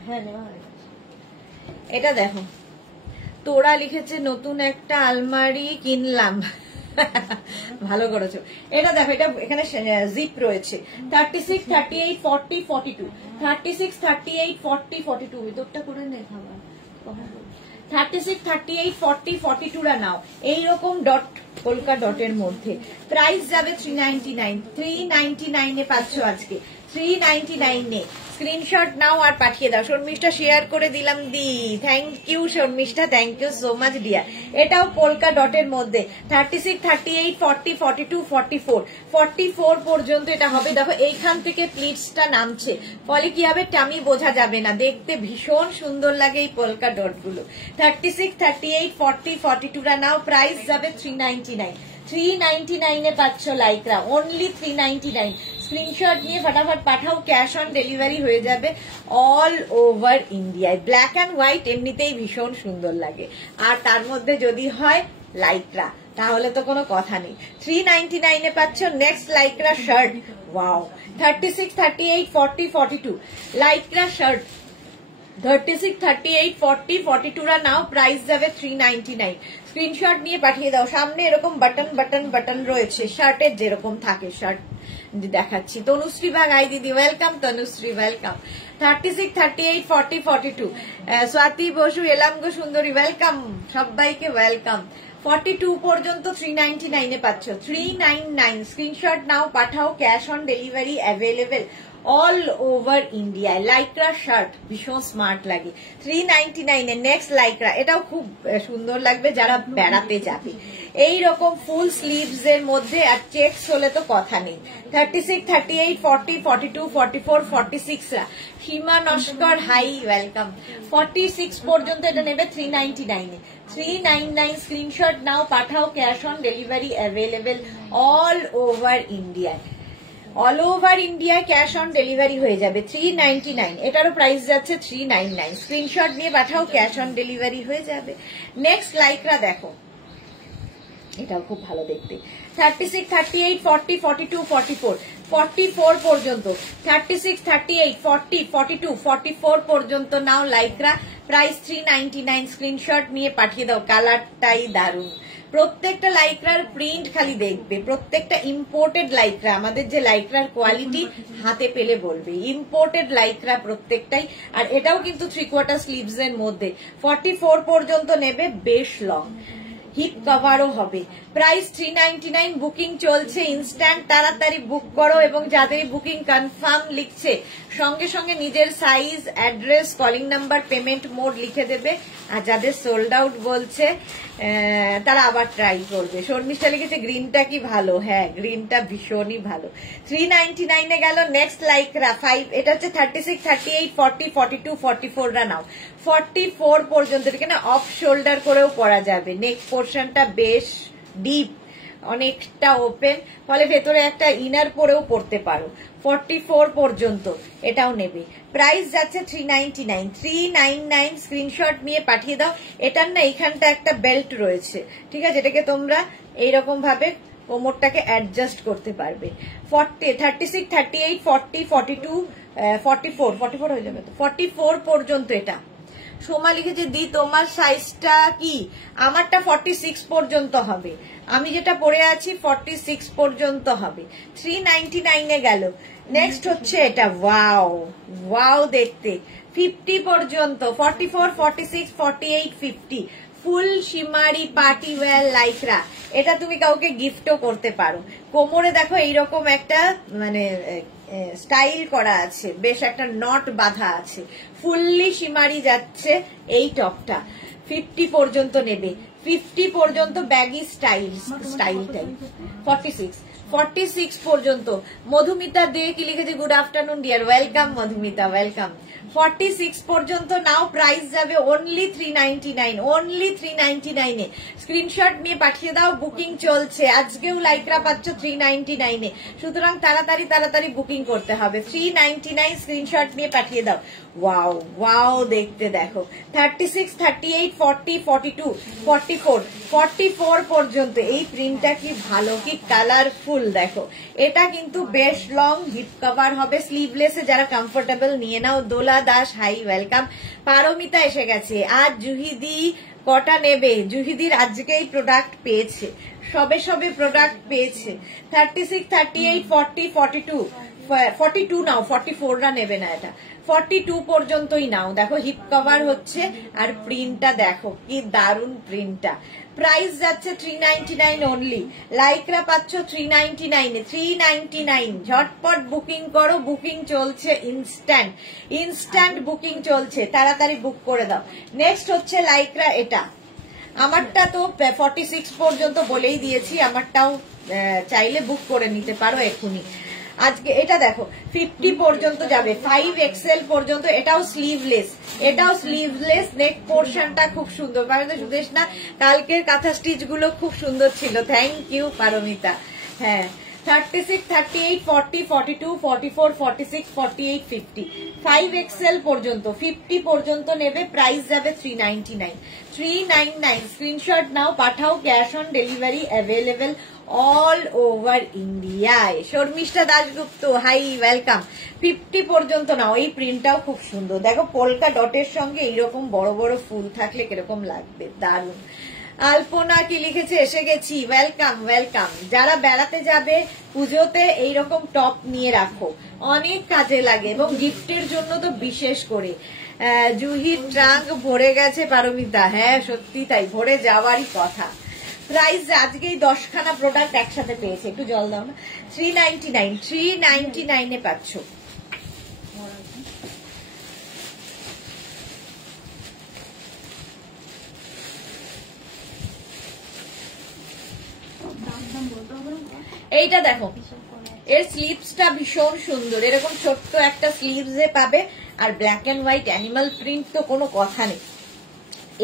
হ্যাঁ নেওয়া হয়ে গেছে। এটা দেখো তোরা লিখেছে নতুন একটা আলমারি কিনলাম, ভালো করেছো। এটা দেখো, এটা এখানে জিপ রয়েছে 36, 38, 40, 42, 36, 38, 40, 42 ভিতরটা করে নে খাবার। 36, 38, 40, 42 রা নাও, এইরকম ডট কলকা ডটের মধ্যে। প্রাইস যাবে 399। 399 এ পাচ্ছ আজকে, 399 এ। স্ক্রিনশট নাও আর পাঠিয়ে দাও। শর্মিষ্ঠা শেয়ার করে দিলাম di, thank you Sharmishtha, thank you so much dear. এটাও পোলকা ডটের মধ্যে 36, 38, 40, 42, 44, 44 পর্যন্ত এটা হবে। দেখো এইখান থেকে প্লিটসটা নামছে, ফলে কি হবে টামি বোঝা যাবে না, দেখতে ভীষণ সুন্দর লাগে এই পোলকা ডট গুলো। 36, 38, 40, 42 রা নাও, প্রাইস যাবে 399। 399 এ পাচ্ছ লাইকরা, অনলি 399। স্ক্রিনশট নিয়ে ফটাফট পাঠাও, ক্যাশ অন ডেলিভারি হয়ে যাবে অল ওভার ইন্ডিয়ায়। ব্ল্যাক অ্যান্ড হোয়াইট এমনিতেই ভীষণ সুন্দর লাগে, আর তার মধ্যে যদি হয় লাইকরা তাহলে তো কোনো কথা নেই। 399 এ পাচ্ছ next lycra shirt. Wow 36, 38, 40, 42 lycra shirt. 36, 38, 40, 42 রা নাও, প্রাইস যাবে 399। স্ক্রিনশট নিয়ে পাঠিয়ে দাও। সামনে এরকম বাটন বাটন বাটন রয়েছে, শার্টের যেরকম থাকে শার্ট দেখাচ্ছি। তনুশ্রী বাগ আই দিদি, ওয়েলকাম তনুশ্রী, ওয়েলকাম। 36, 38, 40, 42 স্বাতি বসু এলাম গো সুন্দরী, ওয়েলকাম সবাইকে, ওয়েলকাম। 42 পর্যন্ত 399 এ পাচ্ছ। 399 স্ক্রিনশট নাও, পাঠাও, cash on delivery available all over ইন্ডিয়ায়। লাইকরা শার্ট ভীষণ স্মার্ট লাগে। 399 এ নেক্সট লাইকরা, এটাও খুব সুন্দর লাগবে যারা বেড়াতে যাবে। এইরকম ফুল স্লিভস এর মধ্যে, আর চেকস হলে তো কথা নেই। 36, 38, 40, 42, 44, 46 রা সীমা নস্কর হাই, ওয়েলকাম। 46 পর্যন্ত এটা নেবে 399 এ। 399 স্ক্রিনশট নাও, পাঠাও, cash on delivery available all over ইন্ডিয়ায়। অল ওভার ইন্ডিয়ায় ক্যাশ অন ডেলিভারি হয়ে যাবে। 399 এটারও প্রাইস যাচ্ছে 399। স্ক্রিনশট নিয়ে পাঠাও, ক্যাশ অন ডেলিভারি হয়ে যাবে। নেক্সট লাইকরা দেখো, এটাও খুব ভালো দেখতে। 36, 38, 40, 42, 44, 44 পর্যন্ত, 36, 38, 40, 42, 44 পর্যন্ত নাও লাইক্রা। প্রাইস 399। স্ক্রিনশট নিয়ে পাঠিয়ে দাও। কালারটাই দারুণ। প্রত্যেকটা লাইক্রার প্রিন্ট খালি দেখবে, প্রত্যেকটা ইম্পোর্টেড লাইক্রা। আমাদের যে লাইক্রার কোয়ালিটি হাতে পেলে বলবে ইম্পোর্টেড লাইক্রা প্রত্যেকটাই। আর এটাও কিন্তু 3/4 স্লিভস এর মধ্যে। 44 পর্যন্ত নেবে, বেশ লং, হিপ কভারও হবে। প্রাইস 399। বুকিং চলছে, ইনস্ট্যান্ট তাড়াতাড়ি বুক করো। এবং যাদের বুকিং কনফার্ম লিখছে সঙ্গে সঙ্গে নিজের size, address, calling number, payment mode লিখে দেবে। আর যাদের সোল্ড আউট বলছে তারা আবার ট্রাই করবে। শর্মিষ্ঠা লিখেছে গ্রিনটা কি ভালো? হ্যাঁ, গ্রিনটা ভীষণই ভালো। 399 এ গেল। নেক্সট লাইক্রা 5, এটা হচ্ছে 36, 38, 40, 42, 44 রা নাও। 44 পর্যন্ত এখানে অফ শোল্ডার করেও পরা যাবে। নেক পোর্শনটা বেশ ডিপ, অনেকটা ওপেন, ফলে ভেতরে একটা ইনার পরেও পরতে পারো। 44 পর্যন্ত এটাও নেবে। প্রাইস যাচ্ছে 399। 399 স্ক্রিনশট নিয়ে পাঠিয়ে দাও। এটার না এখানটা একটা বেল্ট রয়েছে, ঠিক আছে, এটাকে তোমরা এইরকম ভাবে কোমরটাকে অ্যাডজাস্ট করতে পারবে। 36, 38, 40, 42, 44 হয়ে যাবে তো, 44 পর্যন্ত এটা। সোমা লিখেছে দি তোমার সাইজটা কি? আমারটা 46 পর্যন্ত হবে, আমি যেটা পরে আছি 46 পর্যন্ত হবে। 399 এ গেল। নেক্সট হচ্ছে এটা, ওয়াও ওয়াও দেখতে, 50 পর্যন্ত, 44, 46, 48, 50, ফুল শিমারি পার্টি ওয়্যার লাইক্রা। এটা তুমি কাউকে গিফটও করতে পারো। কোমরে দেখো এইরকম একটা মানে স্টাইল করা আছে, বেশ একটা নট বাঁধা আছে, ফুললি শিমারি যাচ্ছে এই টপটা। 50 পর্যন্ত নেবে, 50 পর্যন্ত ব্যাগি স্টাইলটাই। 46 পর্যন্ত। মধুমিতা দে কি লিখেছে? Good afternoon dear, welcome Madhumita, welcome. 46 পর্যন্ত নাও। প্রাইস যাবে অনলি 399, অনলি 399 এ। স্ক্রিনশট নিয়ে পাঠিয়ে দাও। বুকিং চলছে, আজকেও লাইক্রা পাচ্ছ 399 এ, সুতরাং তাড়াতাড়ি বুকিং করতে হবে। 399 স্ক্রিনশট নিয়ে পাঠিয়ে দাও। ওয়াও ওয়াও দেখতে দেখো। 36, 38, 40, 42, 44, 44 পর্যন্ত। এই প্রিন্টটা কি ভালো, কি কালারফুল দেখো। এটা কিন্তু বেশ লং, হিপ কভার হবে, স্লিভলেসে যারা কমফোর্টেবল নিয়ে নাও। দোলা দাস হাই, ওয়েলকাম। পারমিতা এসে গেছে। আজ জুহিদি কটা নেবে? জুহিদির আজকেই প্রোডাক্ট পেয়েছে, সবে প্রোডাক্ট পেয়েছে। 36, 38, 40, 42, 42 নাও, 44 রা নেবে না, এটা 42 পর্যন্তই নাও। দেখো হিপ কভার হচ্ছে, আর প্রিন্টটা দেখো কি দারুন প্রিন্টটা। প্রাইস যাচ্ছে 399 অনলি। লাইক্রা পাচ্ছ 399 এ। 399 ঝটপট বুকিং করো, বুকিং চলছে, ইনস্ট্যান্ট বুকিং চলছে, তাড়াতাড়ি বুক করে দাও। নেক্সট হচ্ছে লাইক্রা এটা। আমারটা তো 46 পর্যন্ত বলেই দিয়েছি, আমারটাও চাইলে বুক করে নিতে পারো এখনই। আজকে এটা দেখো 50 পর্যন্ত যাবে, 5XL পর্যন্ত। এটাও স্লিভলেস, নেক পোর্শনটা খুব সুন্দর। সুদেশ না, কালকের কাঁথা স্টিচ গুলো খুব সুন্দর ছিল, থ্যাংক ইউ পারমিতা। হ্যাঁ, 36, 38, 40, 42, 44, 46, 48, 50, 5XL পর্যন্ত। 50 পর্যন্ত নেবে, প্রাইস যাবে 399। 399 স্ক্রিনশট নাও, পাঠাও। Cash on delivery available all over ইন্ডিয়ায়। Sharmistha Dasgupta high, welcome. 50 পর্যন্ত নাও। এই প্রিন্টটাও খুব সুন্দর, দেখো পোলকা ডটের সঙ্গে এইরকম বড় বড় ফুল থাকলে কিরকম লাগবে, দারুন। আলপনা কি লিখেছে? এসে গেছি, ওয়েলকাম ওয়েলকাম। যারা বেড়াতে যাবে পুজোতে এইরকম টপ নিয়ে রাখো, অনেক কাজে লাগে, এবং গিফটের জন্য তো বিশেষ করে। জুহির ট্রাঙ্ক ভরে গেছে পারমিতা। হ্যাঁ সত্যি তাই, ভরে যাওয়ারই কথা। প্রাইস আজকেই 10খানা প্রোডাক্ট একসাথে পেয়েছে, একটু জল দাও না। 399 এ পাচ্ছ। এইটা দেখো, এর স্লিভসটা ভীষণ সুন্দর, এরকম ছোট্ট একটা স্লিভসে পাবে, আর black and white animal print তো কোনো কথা নেই।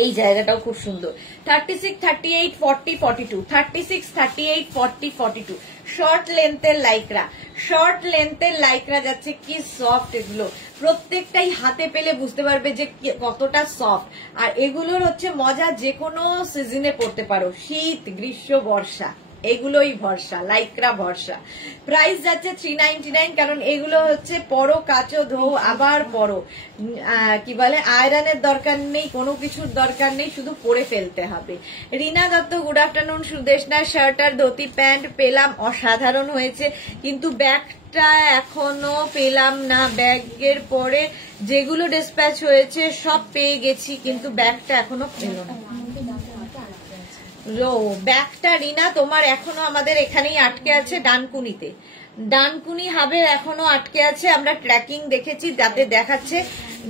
এই জায়গাটাও খুব সুন্দর। 36, 38, 40, 42, 36, 38, 40, 42 শর্ট লেন্থের লাইক্রা, শর্ট লেন্থের লাইক্রা যাচ্ছে, কি সফট এগুলো, প্রত্যেকটাই হাতে পেলে বুঝতে পারবে যে কতটা সফট। আর এগুলোর হচ্ছে মজা, যে কোনো সিজনে পড়তে পারো, শীত গ্রীষ্ম বর্ষা এগুলোই ভরসা, লাইক্রা ভরসা। প্রাইস যাচ্ছে 399, কারণ এগুলো হচ্ছে পরো কাচো ধো আবার পরো, কি বলে আয়রনের দরকার নেই, কোনো কিছুর দরকার নেই, শুধু পরে ফেলতে হবে। Rina Dutta good afternoon. Sudeshna shirt আর ধুতি প্যান্ট পেলাম, অসাধারণ হয়েছে, কিন্তু ব্যাগটা এখনো পেলাম না। ব্যাগের পরে যেগুলো ডিসপ্যাচ হয়েছে সব পেয়ে গেছি, কিন্তু ব্যাগটা এখনো পেলো না। ব্যাগটা রিনা তোমার এখনো আমাদের এখানেই আটকে আছে, ডানকুনিতে, ডানকুনি হাবে এখনো আটকে আছে। আমরা ট্র্যাকিং দেখেছি, যাতে দেখাচ্ছে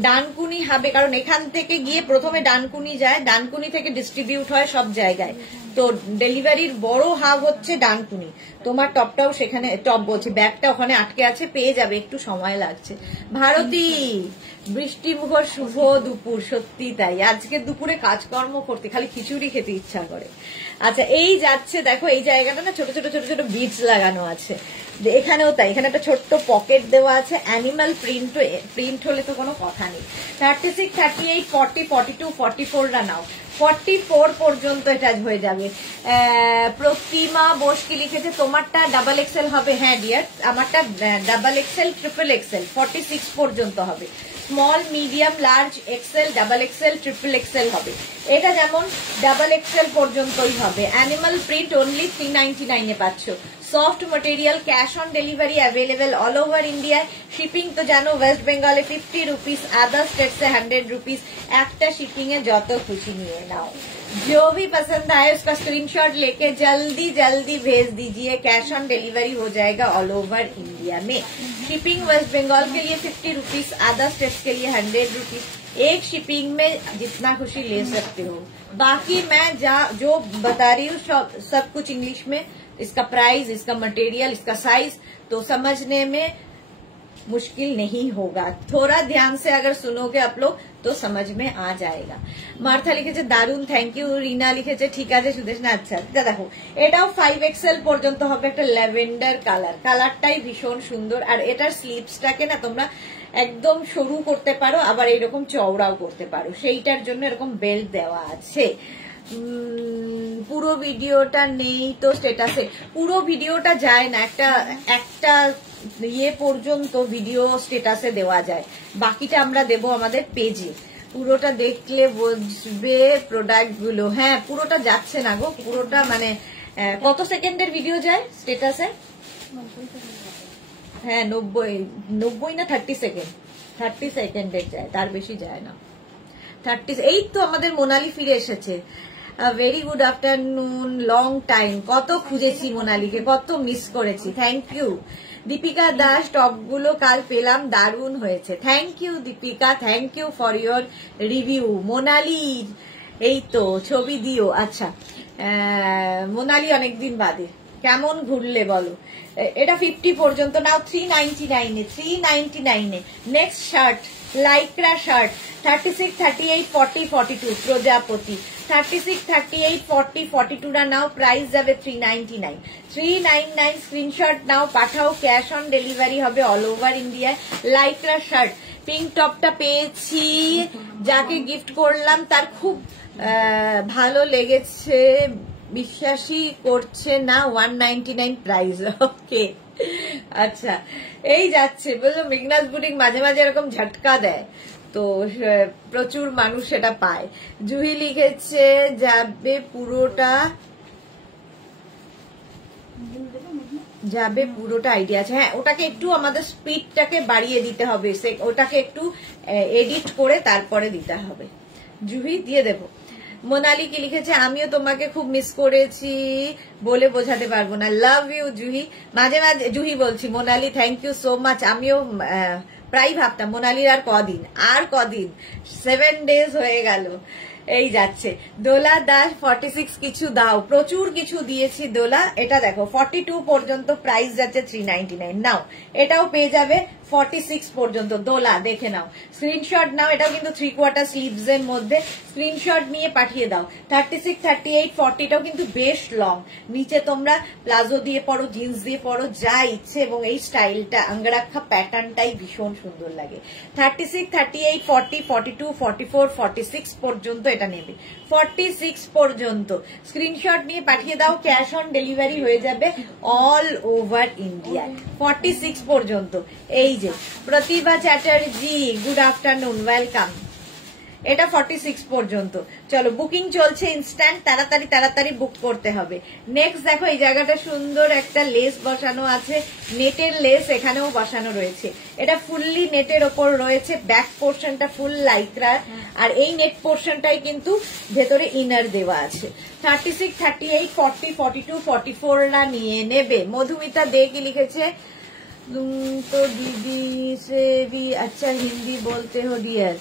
ডানকুনি হাবে, কারণ এখান থেকে গিয়ে প্রথমে ডানকুনি যায়, ডানকুনি থেকে ডিস্ট্রিবিউট হয় সব জায়গায়। তো ডেলিভারির বড় হাব হচ্ছে ডানকুনি। তোমার টপটাও সেখানে, টপ বলছি, ব্যাগটা ওখানে আটকে আছে, পেয়ে যাবে, একটু সময় লাগছে। ভারতী বৃষ্টিমুখর শুভ দুপুর, সত্যি তাই, আজকে দুপুরে কাজকর্ম করতে খালি খিচুড়ি খেতে ইচ্ছা করে। আচ্ছা, এই যাচ্ছে দেখো, এই জায়গাটা না ছোট ছোট ছোট ছোট বিটস লাগানো আছে, এখানেও তাই, এখানে একটা ছোট্ট পকেট দেওয়া আছে, অ্যানিমাল প্রিন্ট হলে তো কোনো কথা নেই। 36, 38, 40, 42, 44টা নাও, 44 পর্যন্ত এটা হয়ে যাবে। প্রতিমা বোস কি লিখেছে, তোমারটা ডাবল এক্সেল হবে? হ্যাঁ ডিয়ার, আমারটা ডাবল এক্সেল, ট্রিপল এক্সেল, 46 পর্যন্ত হবে। Small, medium, large, XL, double XL, triple XL হবে। এটা যেমন ডাবল এক্সেল পর্যন্তই হবে। অ্যানিমাল প্রিন্ট অনলি 399 এ পাচ্ছ। Soft material, cash on delivery available all over India. Shipping তো জানো, ওয়েস্ট বেঙ্গলে 50 रुपीज, अदर स्टेट्स से 100 रुपीज। একটা শিপিং এ যত খুশি নিয়ে নাও। जो भी पसंद आए उसका स्क्रीनशॉट लेके जल्दी जल्दी भेज दीजिए, कैश ऑन डिलीवरी हो जाएगा ऑल ओवर इंडिया में। शिपिंग वेस्ट बंगाल के लिए 50 रुपीज, अदर स्टेट्स के लिए 100 रुपीज। एक शिपिंग में जितना खुशी ले सकते हो। बाकी मैं जो बता रही हूँ सब कुछ इंग्लिश में, इसका प्राइस, इसका मटेरियल, इसका साइज तो समझने में मुश्किल नहीं होगा। थोड़ा ध्यान से अगर सुनोगे आप लोग तो समझ में आ जाएगा। मार्था लिखेছে দারুন, থ্যাংক ইউ। রিনা লিখেছে ঠিক আছে সুদেশ না, আচ্ছা দেখো, এটাও 5XL পর্যন্ত হবে। একটা ল্যাভেন্ডার কালার, কালারটাই ভীষণ সুন্দর। আর এটার স্লিভসটাকে না তোমরা একদম সরু করতে পারো, আবার এরকম চওড়াও করতে পারো, সেইটার জন্য এরকম বেল্ট দেওয়া আছে। পুরো ভিডিওটা নেই তো স্ট্যাটাসে, পুরো ভিডিওটা যায় না, একটা ইয়ে পর্যন্ত ভিডিও স্ট্যাটাসে দেওয়া যায়, বাকিটা আমরা দেব আমাদের পেজে। পুরোটা দেখলে বুঝবে প্রোডাক্ট গুলো। হ্যাঁ পুরোটা যাচ্ছে না গো, পুরোটা মানে কত সেকেন্ডের ভিডিও যায় স্ট্যাটাসে? হ্যাঁ 90 না 30 সেকেন্ড, 30 সেকেন্ডের যায়, তার বেশি যায় না। 30। এই তো আমাদের মোনালি ফিরে এসেছে। Very good afternoon, long time, কত খুঁজেছি মোনালিকে, কত মিস করেছি। Thank you. দীপিকা দাস, টপগুলো কাল পেলাম, দারুণ হয়েছে। Thank you Deepika, thank you for your review. Monali এই তো ছবি দিও। আচ্ছা মোনালি অনেকদিন বাদে, কেমন ঘুরলে বলো? এটা 50 পর্যন্ত নাও, 399 এ, 399 এ। নেক্সট শার্ট, লাইক্রা শার্ট, 36, 38, 40, 42 প্রজাপতি। 36, 38, 40, 42টা নাও, প্রাইস যাবে 399। 399 স্ক্রিনশট নাও, পাঠাও, ক্যাশ অন ডেলিভারি হবে অল ওভার ইন্ডিয়ায়। লাইক্রা শার্ট, পিঙ্ক টপটা পেয়েছি, যাকে গিফট করলাম তার খুব ভালো লেগেছে, বিশ্বাসই করছে না, 199 প্রাইস। ওকে আচ্ছা, এই যাচ্ছে বুঝলো, মেঘনাস বুটিক মাঝে মাঝে এরকম ঝটকা দেয়, তো প্রচুর মানুষ সেটা পায়। জুহি লিখেছে যাবে পুরোটা আইডিয়া আছে। হ্যাঁ ওটাকে একটু আমাদের স্পিডটাকে বাড়িয়ে দিতে হবে, ওটাকে একটু এডিট করে তারপরে দিতে হবে। জুহি দিয়ে দেবো। মোনালি কি লিখেছে, আমিও তোমাকে খুব মিস করেছি, বলে বোঝাতে পারবো না। Love you Juhi. মাঝে মাঝে জুহি বলছি, Monali thank you so much. আমিও প্রায় ভাবতাম মোনালির আর কদিন 7 ডেজ হয়ে গেল। এই যাচ্ছে দোলা দাস 46 কিছু দাও, প্রচুর কিছু দিয়েছি দোলা। এটা দেখো 42 পর্যন্ত প্রাইস যাচ্ছে 399। নাও এটাও পেয়ে যাবে 46 পর্যন্ত। দোলা দেখে নাও, স্ক্রিনশট নাও। এটাও কিন্তু 3/4 স্লিভস এর মধ্যে, স্ক্রিনশট নিয়ে পাঠিয়ে দাও। 36, 38, 40 টাও কিন্তু বেশ লং। নিচে তোমরা প্লাজো দিয়ে পরো, জিন্স দিয়ে পরো, যা ইচ্ছে। এবং এই স্টাইলটা আঙ্গরাক্ষা প্যাটার্নটাই ভীষণ সুন্দর লাগে। 36, 38, 40, 42, 44, 46 পর্যন্ত এটা নেবে। 46 পর্যন্ত স্ক্রিনশট নিয়ে পাঠিয়ে দাও, ক্যাশ অন ডেলিভারি হয়ে যাবে অল ওভার ইন্ডিয়া। 46 পর্যন্ত। এই যে প্রতিভা চ্যাটার্জি, গুড আফটারনুন, ওয়েলকাম। এটা 46 পর্যন্ত। চলো বুকিং চলছে ইনস্ট্যান্ট, তাড়াতাড়ি তাড়াতাড়ি বুক করতে হবে। নেক্সট দেখো এই জায়গাটা সুন্দর একটা লেস বসানো আছে, নেটের লেস এখানেও বসানো রয়েছে। এটা ফুললি নেটের ওপর রয়েছে, ব্যাক পোর্শনটা ফুল লাইক্রার, আর এই নেট পোর্শনটাই কিন্তু ভেতরে ইনার দেওয়া আছে। 36, 38, 40, 42, 44 রা নিয়ে নেবে। মধুমিতা দে কি লিখেছে, তো দিদি সে ভি আচ্ছা হিন্দি বলতে হো ডিয়ার।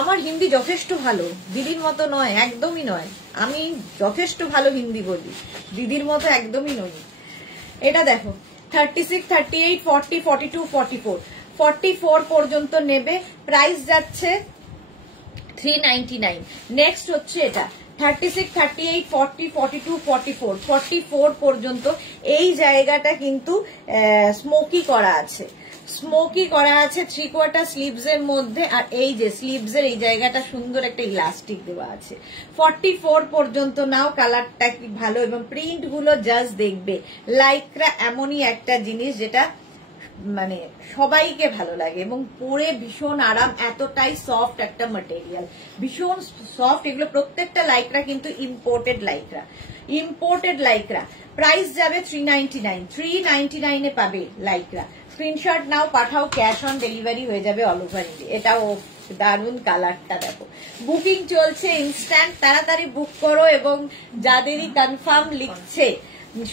আমার হিন্দি যথেষ্ট ভালো, দিদির মতো নয়, একদমই নয়। আমি যথেষ্ট ভালো হিন্দি বলি, দিদির মতো একদমই নই। এটা দেখো 36, 38, 40, 42, 44, 44 পর্যন্ত নেবে। প্রাইস যাচ্ছে 399। নেক্সট হচ্ছে এটা 36, 38, 40, 42, 44, 44 পর্যন্ত। এই জায়গাটা কিন্তু স্মোকি করা আছে, স্মোকি করা আছে 3/4 স্লিভস এর মধ্যে। আর এই যে স্লিভস এর এই জায়গাটা সুন্দর একটা ইলাস্টিক দেওয়া আছে। 44 পর্যন্ত নাও। কালারটা কি ভালো, এবং প্রিন্ট গুলো জাস্ট দেখবে। লাইক্রা এমনই একটা জিনিস যেটা মানে সবাইকে ভালো লাগে এবং পরে ভীষণ আরাম। এতটাই সফট একটা ম্যাটেরিয়াল, ভীষণ সফট। এগুলো প্রত্যেকটা লাইক্রা কিন্তু imported Lycra, imported Lycra. Price যাবে 399। 399 এ পাবে লাইক্রা। স্ক্রিনশট নাও, পাঠাও, ক্যাশ অন ডেলিভারি হয়ে যাবে অল ওভার ইন্ডিয়া। এটাও দারুন, কালারটা দেখো। বুকিং চলছে ইনস্ট্যান্ট, তাড়াতাড়ি বুক করো। এবং যাদেরই কনফার্ম লিখছে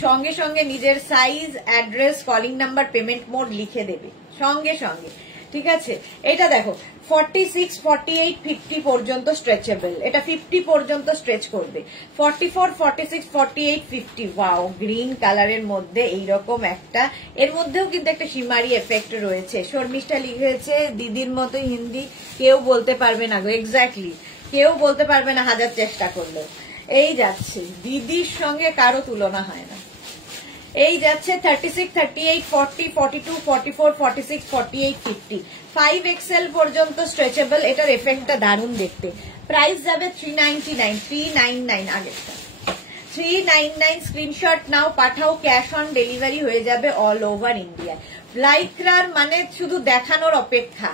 সঙ্গে সঙ্গে নিজের size, address, calling number, payment mode লিখে দেবে সঙ্গে সঙ্গে, ঠিক আছে। এটা দেখো 46, 48, 50 পর্যন্ত স্ট্রেচেবল। এটা 50 পর্যন্ত স্ট্রেচ করবে। 44, 46, 48, 50। ওয়াও, গ্রিন কালারের মধ্যে এইরকম একটা, এর মধ্যেও কিন্তু একটা শিমারি এফেক্ট রয়েছে। শর্মিষ্ঠা লিখেছে দিদির মতো হিন্দি কেউ বলতে পারবে না গো। এক্স্যাক্টলি, কেউ বলতে পারবে না হাজার চেষ্টা করলেও। এই যাচ্ছে, দিদির সঙ্গে কারো তুলনা হয় না। এই যাচ্ছে 36, 38, 40, 42, 44, 46, 48, 50। 5XL পর্যন্ত স্ট্রেচেবল। এটার এফেক্টটা দারুণ দেখতে। প্রাইস যাবে 399। 399 আগেরটা 399। স্ক্রিনশট নাও, পাঠাও, ক্যাশ অন ডেলিভারি হয়ে যাবে অল ওভার ইন্ডিয়া। লাইক্রার মানে শুধু দেখানোর অপেক্ষা,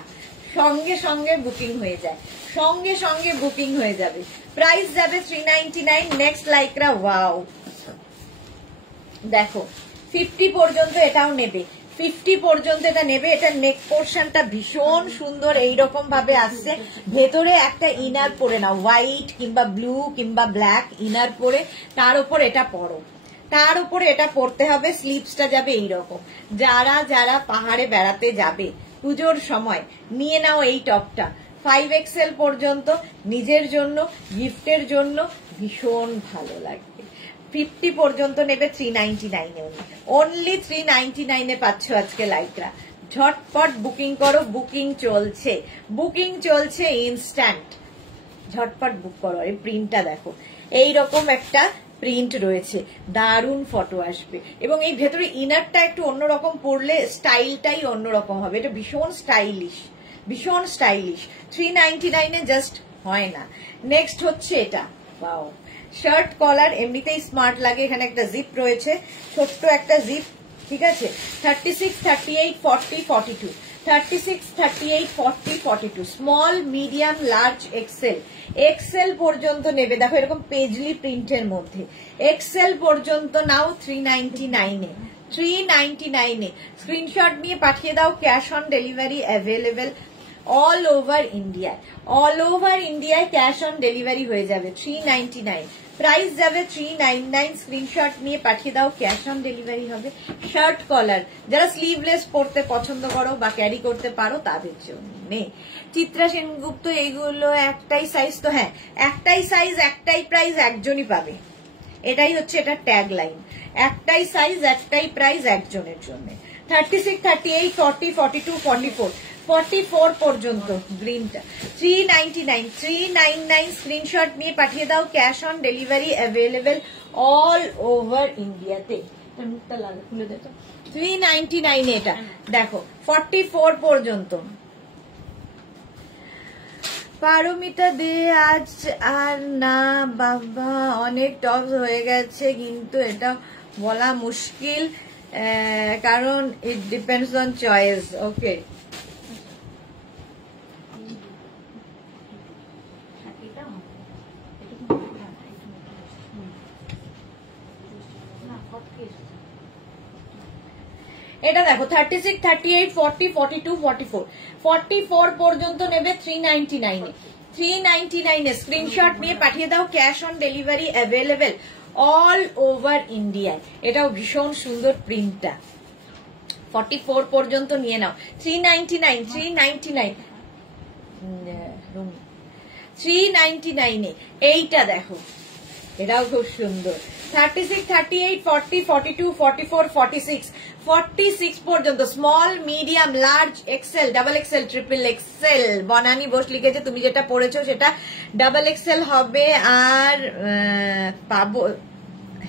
সঙ্গে সঙ্গে বুকিং হয়ে যায়, সঙ্গে সঙ্গে বুকিং হয়ে যাবে। প্রাইস যাবে 399। নেক্সট লাইক্রা, ওয়াও দেখো 50 পর্যন্ত এটাও নেবে। 50 পর্যন্ত এটা নেবে। এটা নেক পোর্শনটা ভীষণ সুন্দর, এইরকম ভাবে আসছে। ভেতরে একটা ইনার পরে নাও, হোয়াইট কিংবা ব্লু কিংবা ব্ল্যাক ইনার পরে তার উপর এটা পরো, তার উপরে এটা পরতে হবে। স্লিভসটা যাবে এইরকম। যারা যারা পাহাড়ে বেড়াতে যাবে পুজোর সময় নিয়ে নাও এই টপটা। 5XL পর্যন্ত নিজের জন্য, গিফটের জন্য ভীষণ ভালো লাগবে। 50 পর্যন্ত নেবে 399 এ, অনলি 399 এ পাচ্ছ আজকে লাইক্রা। ঝটপট বুকিং করো, বুকিং চলছে, বুকিং চলছে ইনস্ট্যান্ট। ঝটপট বুক করো। এই প্রিন্টটা দেখো, এইরকম একটা প্রিন্ট রয়েছে, দারুণ ফটো আসবে। এবং এই ভেতরে ইনারটা একটু অন্যরকম পরলে স্টাইলটাই অন্যরকম হবে। এটা ভীষণ স্টাইলিশ, ভীষণ স্টাইলিশ। 399 এ জাস্ট হয় না। নেক্সট হচ্ছে এটা, ওয়াও, শার্ট কলার এমনিতেই স্মার্ট লাগে। এখানে একটা জিপ রয়েছে, ছোট্ট একটা জিপ, ঠিক আছে। 36, 38, 40, 42, 36, 38, 40, 42, small, medium, large, XL. XL পর্যন্ত নেবে। দেখো এরকম পেজলি প্রিন্টের মধ্যে এক্সেল পর্যন্ত নাও 399 এ। 399 এ স্ক্রিনশট নিয়ে পাঠিয়ে দাও, cash on delivery available all over ইন্ডিয়ায়। অল ওভার ইন্ডিয়ায় ক্যাশ অন ডেলিভারি হয়ে যাবে। 399। প্রাইস যাবে 399, স্ক্রিনশট নিয়ে পাঠিয়ে দাও, ক্যাশ অন ডেলিভারি হবে। শার্ট কলার যারা স্লিভলেস পরতে পছন্দ করো বা ক্যারি করতে পারো তাদের জন্য। চিত্রা সেনগুপ্ত, এইগুলো একটাই সাইজ তো? হ্যাঁ, একটাই সাইজ, একটাই প্রাইস, একজনই পাবে, এটাই হচ্ছে এটা ট্যাগ লাইন। একটাই সাইজ, একটাই প্রাইস, একজনের জন্য। 36, 38, 40, 42, 44, 44 পর্যন্ত গ্রিনটা 399, 399, স্ক্রিনশট নিয়ে পাঠিয়ে দাও, cash on delivery available all over ইন্ডিয়াতে। 399 এটা দেখো, 44 পর্যন্ত। পারমিতা দে আজ আর না বাবা, অনেক টপস হয়ে গেছে, কিন্তু এটা বলা মুশকিল কারণ ইট ডিপেন্ডস অন চয়েস। ওকে, এটা দেখো 36, 38, 40, 42, 44, 44 পর্যন্ত নেবে 399 এ। 399 এ স্ক্রিনশট নিয়ে পাঠিয়ে দাও, cash on delivery available all over ইন্ডিয়ায়। এটাও ভীষণ সুন্দর প্রিন্টটা। 44 পর্যন্ত নিয়ে নাও। 399, 399, 399 এ এইটা দেখো, এটাও খুব সুন্দর। 36, 38, 40, 42, 44, 46, 46 পর্যন্ত small, medium, large, XL, double XL, triple XL. Banani Bose লিখেছে তুমি যেটা পড়েছো সেটা ডাবল এক্সেল হবে, আর পাবো,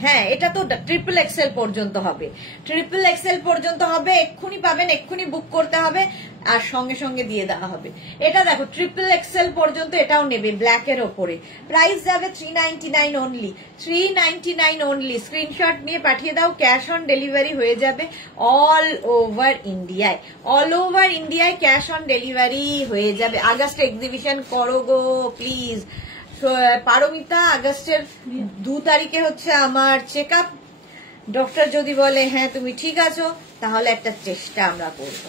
হ্যাঁ এটা তো ট্রিপল এক্সেল পর্যন্ত হবে, ট্রিপল এক্সেল পর্যন্ত হবে। এক্ষুনি পাবেন, এক্ষুনি বুক করতে হবে আর সঙ্গে সঙ্গে দিয়ে দেওয়া হবে। এটা দেখো ট্রিপল এক্সেল পর্যন্ত, এটাও নেবে ব্ল্যাক এর ওপরে। প্রাইস যাবে 399 অনলি, 399 অনলি। স্ক্রিনশট নিয়ে পাঠিয়ে দাও, ক্যাশ অন ডেলিভারি হয়ে যাবে অল ওভার ইন্ডিয়ায়। অল ওভার ইন্ডিয়ায় ক্যাশ অন ডেলিভারি হয়ে যাবে। আগস্ট এক্সিবিশন করো গো প্লিজ। পারমিতা, আগস্টের 2 তারিখে হচ্ছে আমার চেক আপ। ডক্টর যদি বলে হ্যাঁ তুমি ঠিক আছো, তাহলে একটা চেষ্টা আমরা করব।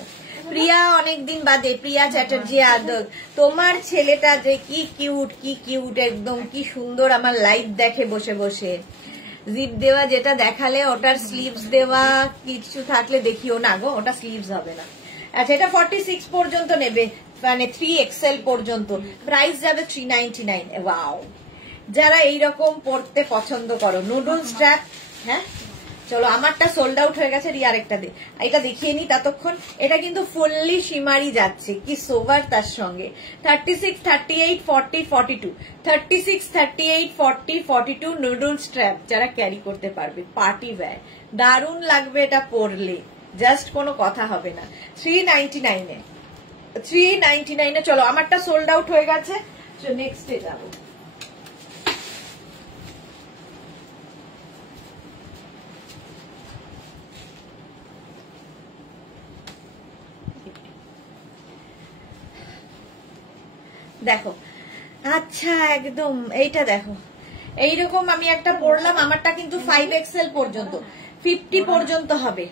প্রিয়া, অনেকদিন বাদে, প্রিয়া চ্যাটার্জি আদর, তোমার ছেলেটা যে কি কিউট, কি কিউট একদম, কি সুন্দর আমার লাইভ দেখে বসে বসে। জিপ দেওয়া যেটা দেখালে, ওটার স্লিভস দেওয়া কিছু থাকলে দেখিও না গো, ওটা স্লিভস হবে না। আচ্ছা, এটা 46 পর্যন্ত নেবে, মানে 3XL পর্যন্ত। প্রাইস যাবে 399। ওয়াও, যারা এইরকম পড়তে পছন্দ করো, নুডল স্ট্র্যাপ। হ্যাঁ চলো, আমারটা সোল্ড আউট হয়ে গেছে, আরেকটা এটা দেখিয়ে নি ততক্ষণ। এটা কিন্তু ফুললি শিমারি যাচ্ছে, কি সোভার তার সঙ্গে। 36, 38, 40, 42, 36, 38, 40, 42 নুডল স্ট্র্যাপ, যারা ক্যারি করতে পারবে, পার্টি ওয়্যার, দারুণ লাগবে এটা পরলে, জাস্ট কোনো কথা হবে না। 399 এ, 399 এ। চলো, আমারটা সোল্ড আউট হয়ে গেছে, নেক্সটে যাবো। দেখো, আচ্ছা একদম এইটা দেখো, এইরকম আমি একটা পড়লাম, আমারটা কিন্তু 5XL পর্যন্ত, 50 পর্যন্ত হবে,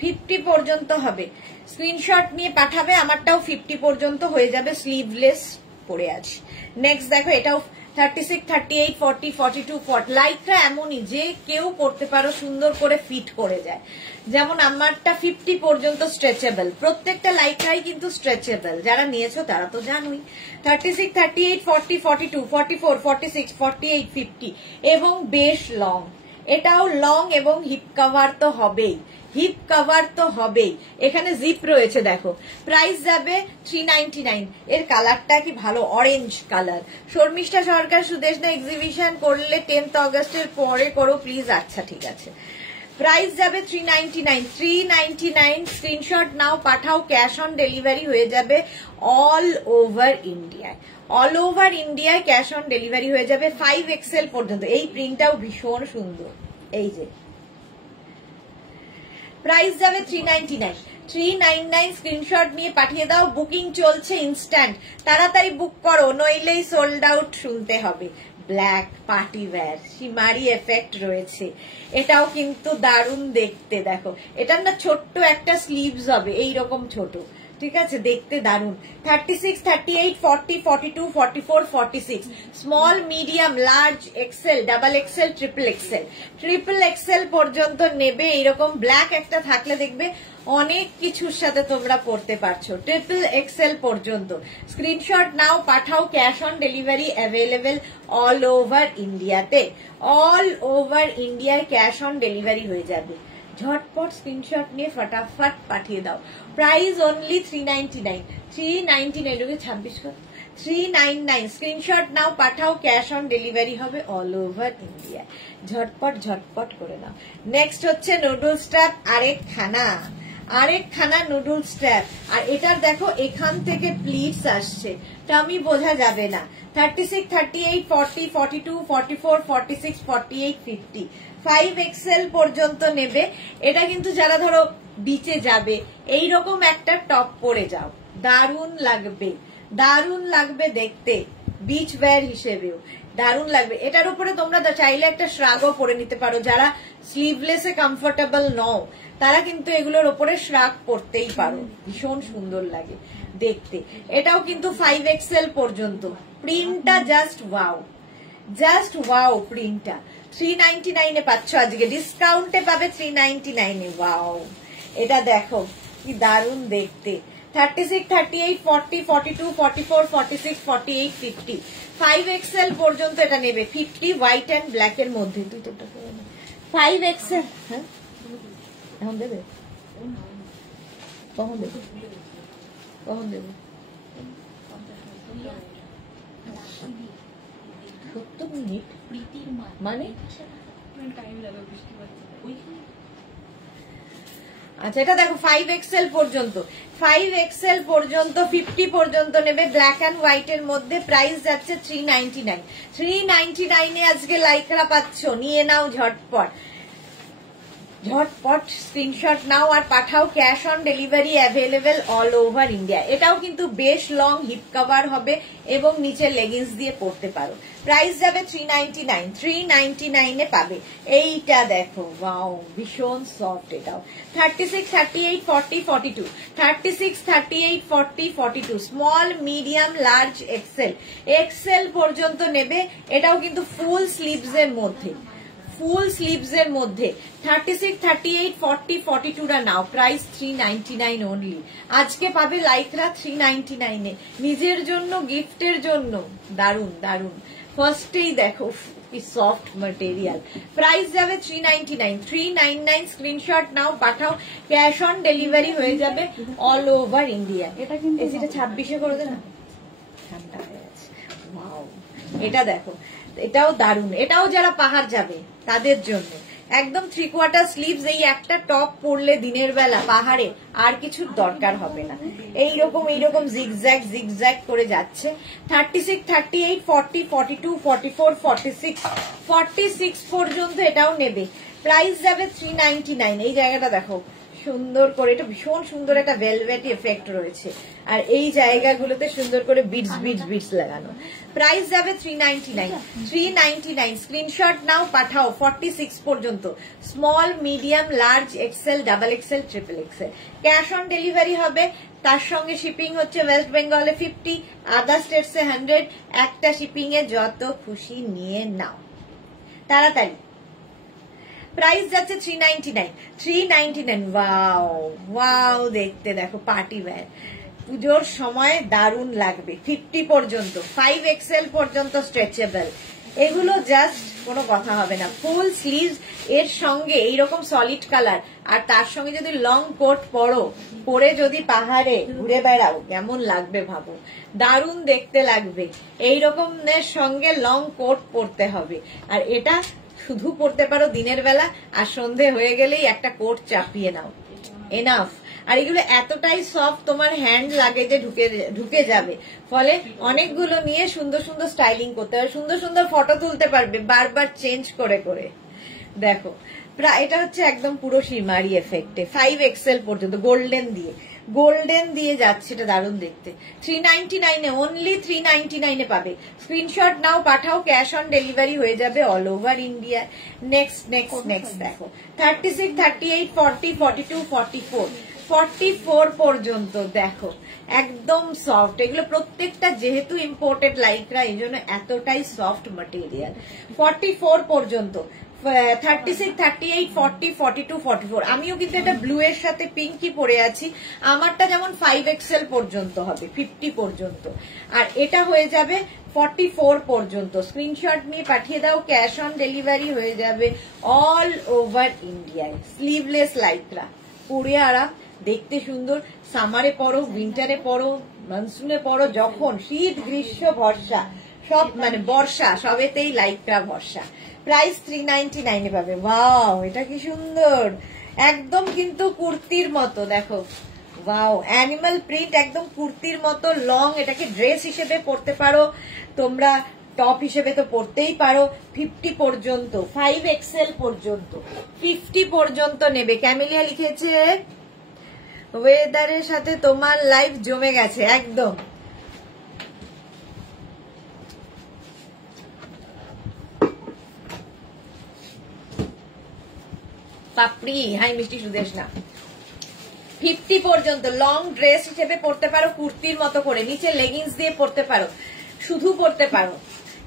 50 পর্যন্ত হবে। স্ক্রিনশট নিয়ে পাঠাবে, আমারটাও 50 পর্যন্ত হয়ে যাবে, স্লিভলেস পরে আছে। নেক্সট দেখো, এটাও 36, 38, 40, 42, 40। লাইকটা এমনই যে কেউ পড়তে পারো, সুন্দর করে ফিট করে যায়। যেমন আমারটা 50 পর্যন্ত স্ট্রেচেবল, প্রত্যেকটা লাইকটাই কিন্তু স্ট্রেচেবল, যারা নিয়েছো তারা তো জানোই। 36, 38, 40, 42, 44, 46, 48, 50 এবং বেশ লং। এটাও লং এবং হিপ কভার তো হবেই, হিপ কভার তো হবেই। এখানে জিপ রয়েছে দেখো। প্রাইস যাবে 399। এর কালারটা কি ভালো, অরেঞ্জ কালার। শর্মিষ্ঠা সরকার, সুদেশনা এক্সিবিশন করলে 10th অগস্টের পরে করো প্লিজ। আচ্ছা ঠিক আছে। প্রাইস যাবে 399, 399। স্ক্রিনশট নাও, পাঠাও, ক্যাশ অন ডেলিভারি হয়ে যাবে অল ওভার ইন্ডিয়ায়, অল ওভার ইন্ডিয়ায় ক্যাশ অন ডেলিভারি হয়ে যাবে 5XL পর্যন্ত। এই প্রিন্টটাও ভীষণ সুন্দর, এই যে। প্রাইস যাবে 399, 399। স্ক্রিনশট নিয়ে পাঠিয়ে দাও, বুকিং চলছে ইনস্ট্যান্ট, তাড়াতাড়ি বুক করো, নইলেই সোল্ড আউট শুনতে হবে। ব্ল্যাক পার্টি ওয়্যার, শিমারি এফেক্ট রয়েছে, এটাও কিন্তু দারুণ দেখতে। দেখো, এটার না ছোট্ট একটা স্লিভস হবে, এইরকম ছোট, ঠিক আছে, দেখতে দারুন। 36, 38, 40, 42, 44, 46 small, medium, large, XL, double XL, triple XL পর্যন্ত নেবে। এইরকম ব্ল্যাক একটা থাকলে দেখবে অনেক কিছুর সাথে তোমরা পড়তে পারছো। ট্রিপল এক্সেল পর্যন্ত স্ক্রিনশট নাও, পাঠাও। Cash on delivery available all over ইন্ডিয়াতে। অল ওভার ইন্ডিয়ায় ক্যাশ অন ডেলিভারি হয়ে যাবে। ঝটপট স্ক্রিনশট নিয়ে ফটাফট পাঠিয়ে দাও। প্রাইস অনলি 399, 399 ওকে 26 কত 399। স্ক্রিনশট নাও, পাঠাও। ক্যাশ অন ডেলিভারি হবে অল ওভার ইন্ডিয়া। ঝটপট করে নাও। নেক্সট হচ্ছে নুডলস ট্র্যাপ, আরেক খানা নুডলস ট্র্যাপ। আর এটার দেখো এখান থেকে প্লিটস আসছে, টামি বোঝা যাবে না। 36, 38, 40, 42, 44, 46, 48, 50 5XL পর্যন্ত নেবে। এটা কিন্তু যারা ধরো বিচে যাবে এইরকম একটা টপ পরে যাও, দারুন লাগবে দেখতে, বিচ ওয়্যার হিসেবেও দারুন লাগবে। এটার উপরে তোমরা চাইলে একটা শ্রাগও পরে নিতে পারো। যারা স্লিভলেসে কমফোর্টেবল নও তারা কিন্তু এগুলোর উপরে শ্রাগ পরতেই পারো, ভীষণ সুন্দর লাগে দেখতে। এটাও কিন্তু 5XL পর্যন্ত। প্রিন্টটা জাস্ট ওয়াও প্রিন্টটা। 399 এ পাচ্ছ, আজকে ডিসকাউন্টে পাবে 399 এ। ওয়াও, এটা দেখো কি দারুন দেখতে। 36, 38, 40, 42, 44, 46, 48, 50 5XL পর্যন্ত এটা নেবে। 50 হোয়াইট অ্যান্ড ব্ল্যাক এর মধ্যে। তুই তো 5XL। হ্যাঁ, এখন দেবে, কখন দেবে? 70 মিনিট মানে? আচ্ছা, এটা দেখো 5XL পর্যন্ত। 5XL পর্যন্ত 50 পর্যন্ত নেবে, ব্ল্যাক অ্যান্ড হোয়াইট এর মধ্যে। প্রাইস যাচ্ছে 399। 399 এ আজকে লাইকরা পাচ্ছ। নিয়ে নাও ঝটপট স্ক্রিনশট নাও আর পাঠাও। Cash on delivery available all over India. এটাও কিন্তু বেশ লং, হিপ কভার হবে এবং নিচে লেগিংস দিয়ে পরতে পারো। প্রাইস যাবে 399। 399 এ পাবে। এইটা দেখো, ওয়াও, ভীষণ সফট। এটাও 36, 38, 40, 42 36, 38, 40, 42 স্মল, মিডিয়াম, লার্জ, এক্সেল পর্যন্ত নেবে। এটাও কিন্তু ফুল স্লিভস এর মধ্যে। 36, 38, 40, 42 রা নাও। Price 399 only. আজকে পাবে লাইকরা 399 এ, নিজের জন্য, গিফটের জন্য। দারুন। ফার্স্টেই দেখো কি সফট ম্যাটেরিয়াল। প্রাইস যাবে 399। 399 স্ক্রিনশট নাও, পাঠাও। ক্যাশ অন ডেলিভারি হয়ে যাবে অল ওভার ইন্ডিয়া। এটা কিন্তু 26 করে দেন, ঠান্ডা হয়ে আছে। ওয়াও, এটা দেখো, এটাও দারুন। এটাও যারা পাহাড় যাবে তাদের জন্য একদম 3/4 স্লিভস। এই একটা টপ পরলে দিনের বেলা পাহাড়ে আর কিছুর দরকার হবে না। এইরকম জিগজ্যাগ করে যাচ্ছে। 36, 38, 40, 42, 44, 46 পর্যন্ত এটাও নেবে। প্রাইস যাবে 399। এই জায়গাটা দেখো সুন্দর করে, এটা ভীষণ সুন্দর একটা ভেলভেটি এফেক্ট রয়েছে। আর এই জায়গাগুলোতে সুন্দর করে বিটস লাগানো। প্রাইস যাবে 399। স্ক্রিনশট নাও, পাঠাও। 46 পর্যন্ত small, medium, large, XL, double XL, triple XL. Cash on delivery হবে। তার সঙ্গে শিপিং হচ্ছে ওয়েস্ট বেঙ্গলে 50, আদার স্টেটসে 100। একটা শিপিং এ যত খুশি নিয়ে নাও তাড়াতাড়ি। প্রাইস যাচ্ছে 399। ওয়াও দেখতে দেখো, পার্টি ওয়্যার পুজোর সময় দারুণ লাগবে। 50 পর্যন্ত, 5XL পর্যন্ত স্ট্রেচেবল। এগুলো জাস্ট কোনো কথা হবে না। ফুল স্লিভ এর সঙ্গে এইরকম সলিড কালার, আর তার সঙ্গে যদি লং কোট পরে যদি পাহাড়ে ঘুরে বেড়াও কেমন লাগবে ভাবো। দারুণ দেখতে লাগবে। এইরকমের সঙ্গে লং কোট পরতে হবে। আর এটা শুধু পরতে পারো দিনের বেলা, আর সন্ধে হয়ে গেলেই একটা কোট চাপিয়ে নাও, এনাফ। আর এগুলো এতটাই সফট, তোমার হ্যান্ড লাগেজে ঢুকে যাবে। ফলে অনেকগুলো নিয়ে সুন্দর স্টাইলিং করতে পারবে, সুন্দর ফটো তুলতে পারবে বারবার চেঞ্জ করে। দেখো, এটা হচ্ছে একদম পুরো শিমারি এফেক্টে। 5XL পর্যন্ত গোল্ডেন দিয়ে যাচ্ছে। এটা দারুণ দেখতে। 399 এ, অনলি 399 এ পাবে। স্ক্রিনশট নাও, পাঠাও। ক্যাশ অন ডেলিভারি হয়ে যাবে অল ওভার ইন্ডিয়া। নেক্সট দেখো, 36, 38, 40, 42, 44 44 পর্যন্ত। দেখো একদম সফট, এগুলো প্রত্যেকটা যেহেতু ইম্পোর্টেড লাইক্রা এই জন্য এতটাই সফট ম্যাটেরিয়াল। 44 পর্যন্ত, 36, 38, 40, 42, 44। আমিও কিন্তু এটা ব্লু এর সাথে পিঙ্কই পরে আছি। আমারটা যেমন 5XL পর্যন্ত হবে, 50 পর্যন্ত, আর এটা হয়ে যাবে 44 পর্যন্ত। স্ক্রিনশট নিয়ে পাঠিয়ে দাও, ক্যাশ অন ডেলিভারি হয়ে যাবে অল ওভার ইন্ডিয়ায়। স্লিভলেস লাইক্রা, পরে আরাম, দেখতে সুন্দর। সামারে পরো, উইন্টারে পরো, মনসুনে পরো, যখন শীত গ্রীষ্ম বর্ষা সব মানে বর্ষা সবেতেই লাইক্রা ভরসা। প্রাইস 399 এ পাবে। ওয়াও, এটা কি সুন্দর, একদম কিন্তু কুর্তির মতো। দেখো ওয়াও, অ্যানিমাল প্রিন্ট, একদম কুর্তির মতো লং। এটাকে ড্রেস হিসেবে পরতে পারো তোমরা, টপ হিসেবে তো পরতেই পারো। 50 পর্যন্ত, 5XL পর্যন্ত, 50 পর্যন্ত নেবে। ক্যামেলিয়া লিখেছে ওয়েদারের সাথে তোমার লাইফ জমে গেছে একদম। পাপড়ি, হাই মিষ্টি সুদেশ না। 50 পর্যন্ত লং ড্রেস হিসেবে পরতে পারো, কুর্তির মতো করে, নিচে লেগিংস দিয়ে পরতে পারো, শুধু পরতে পারো।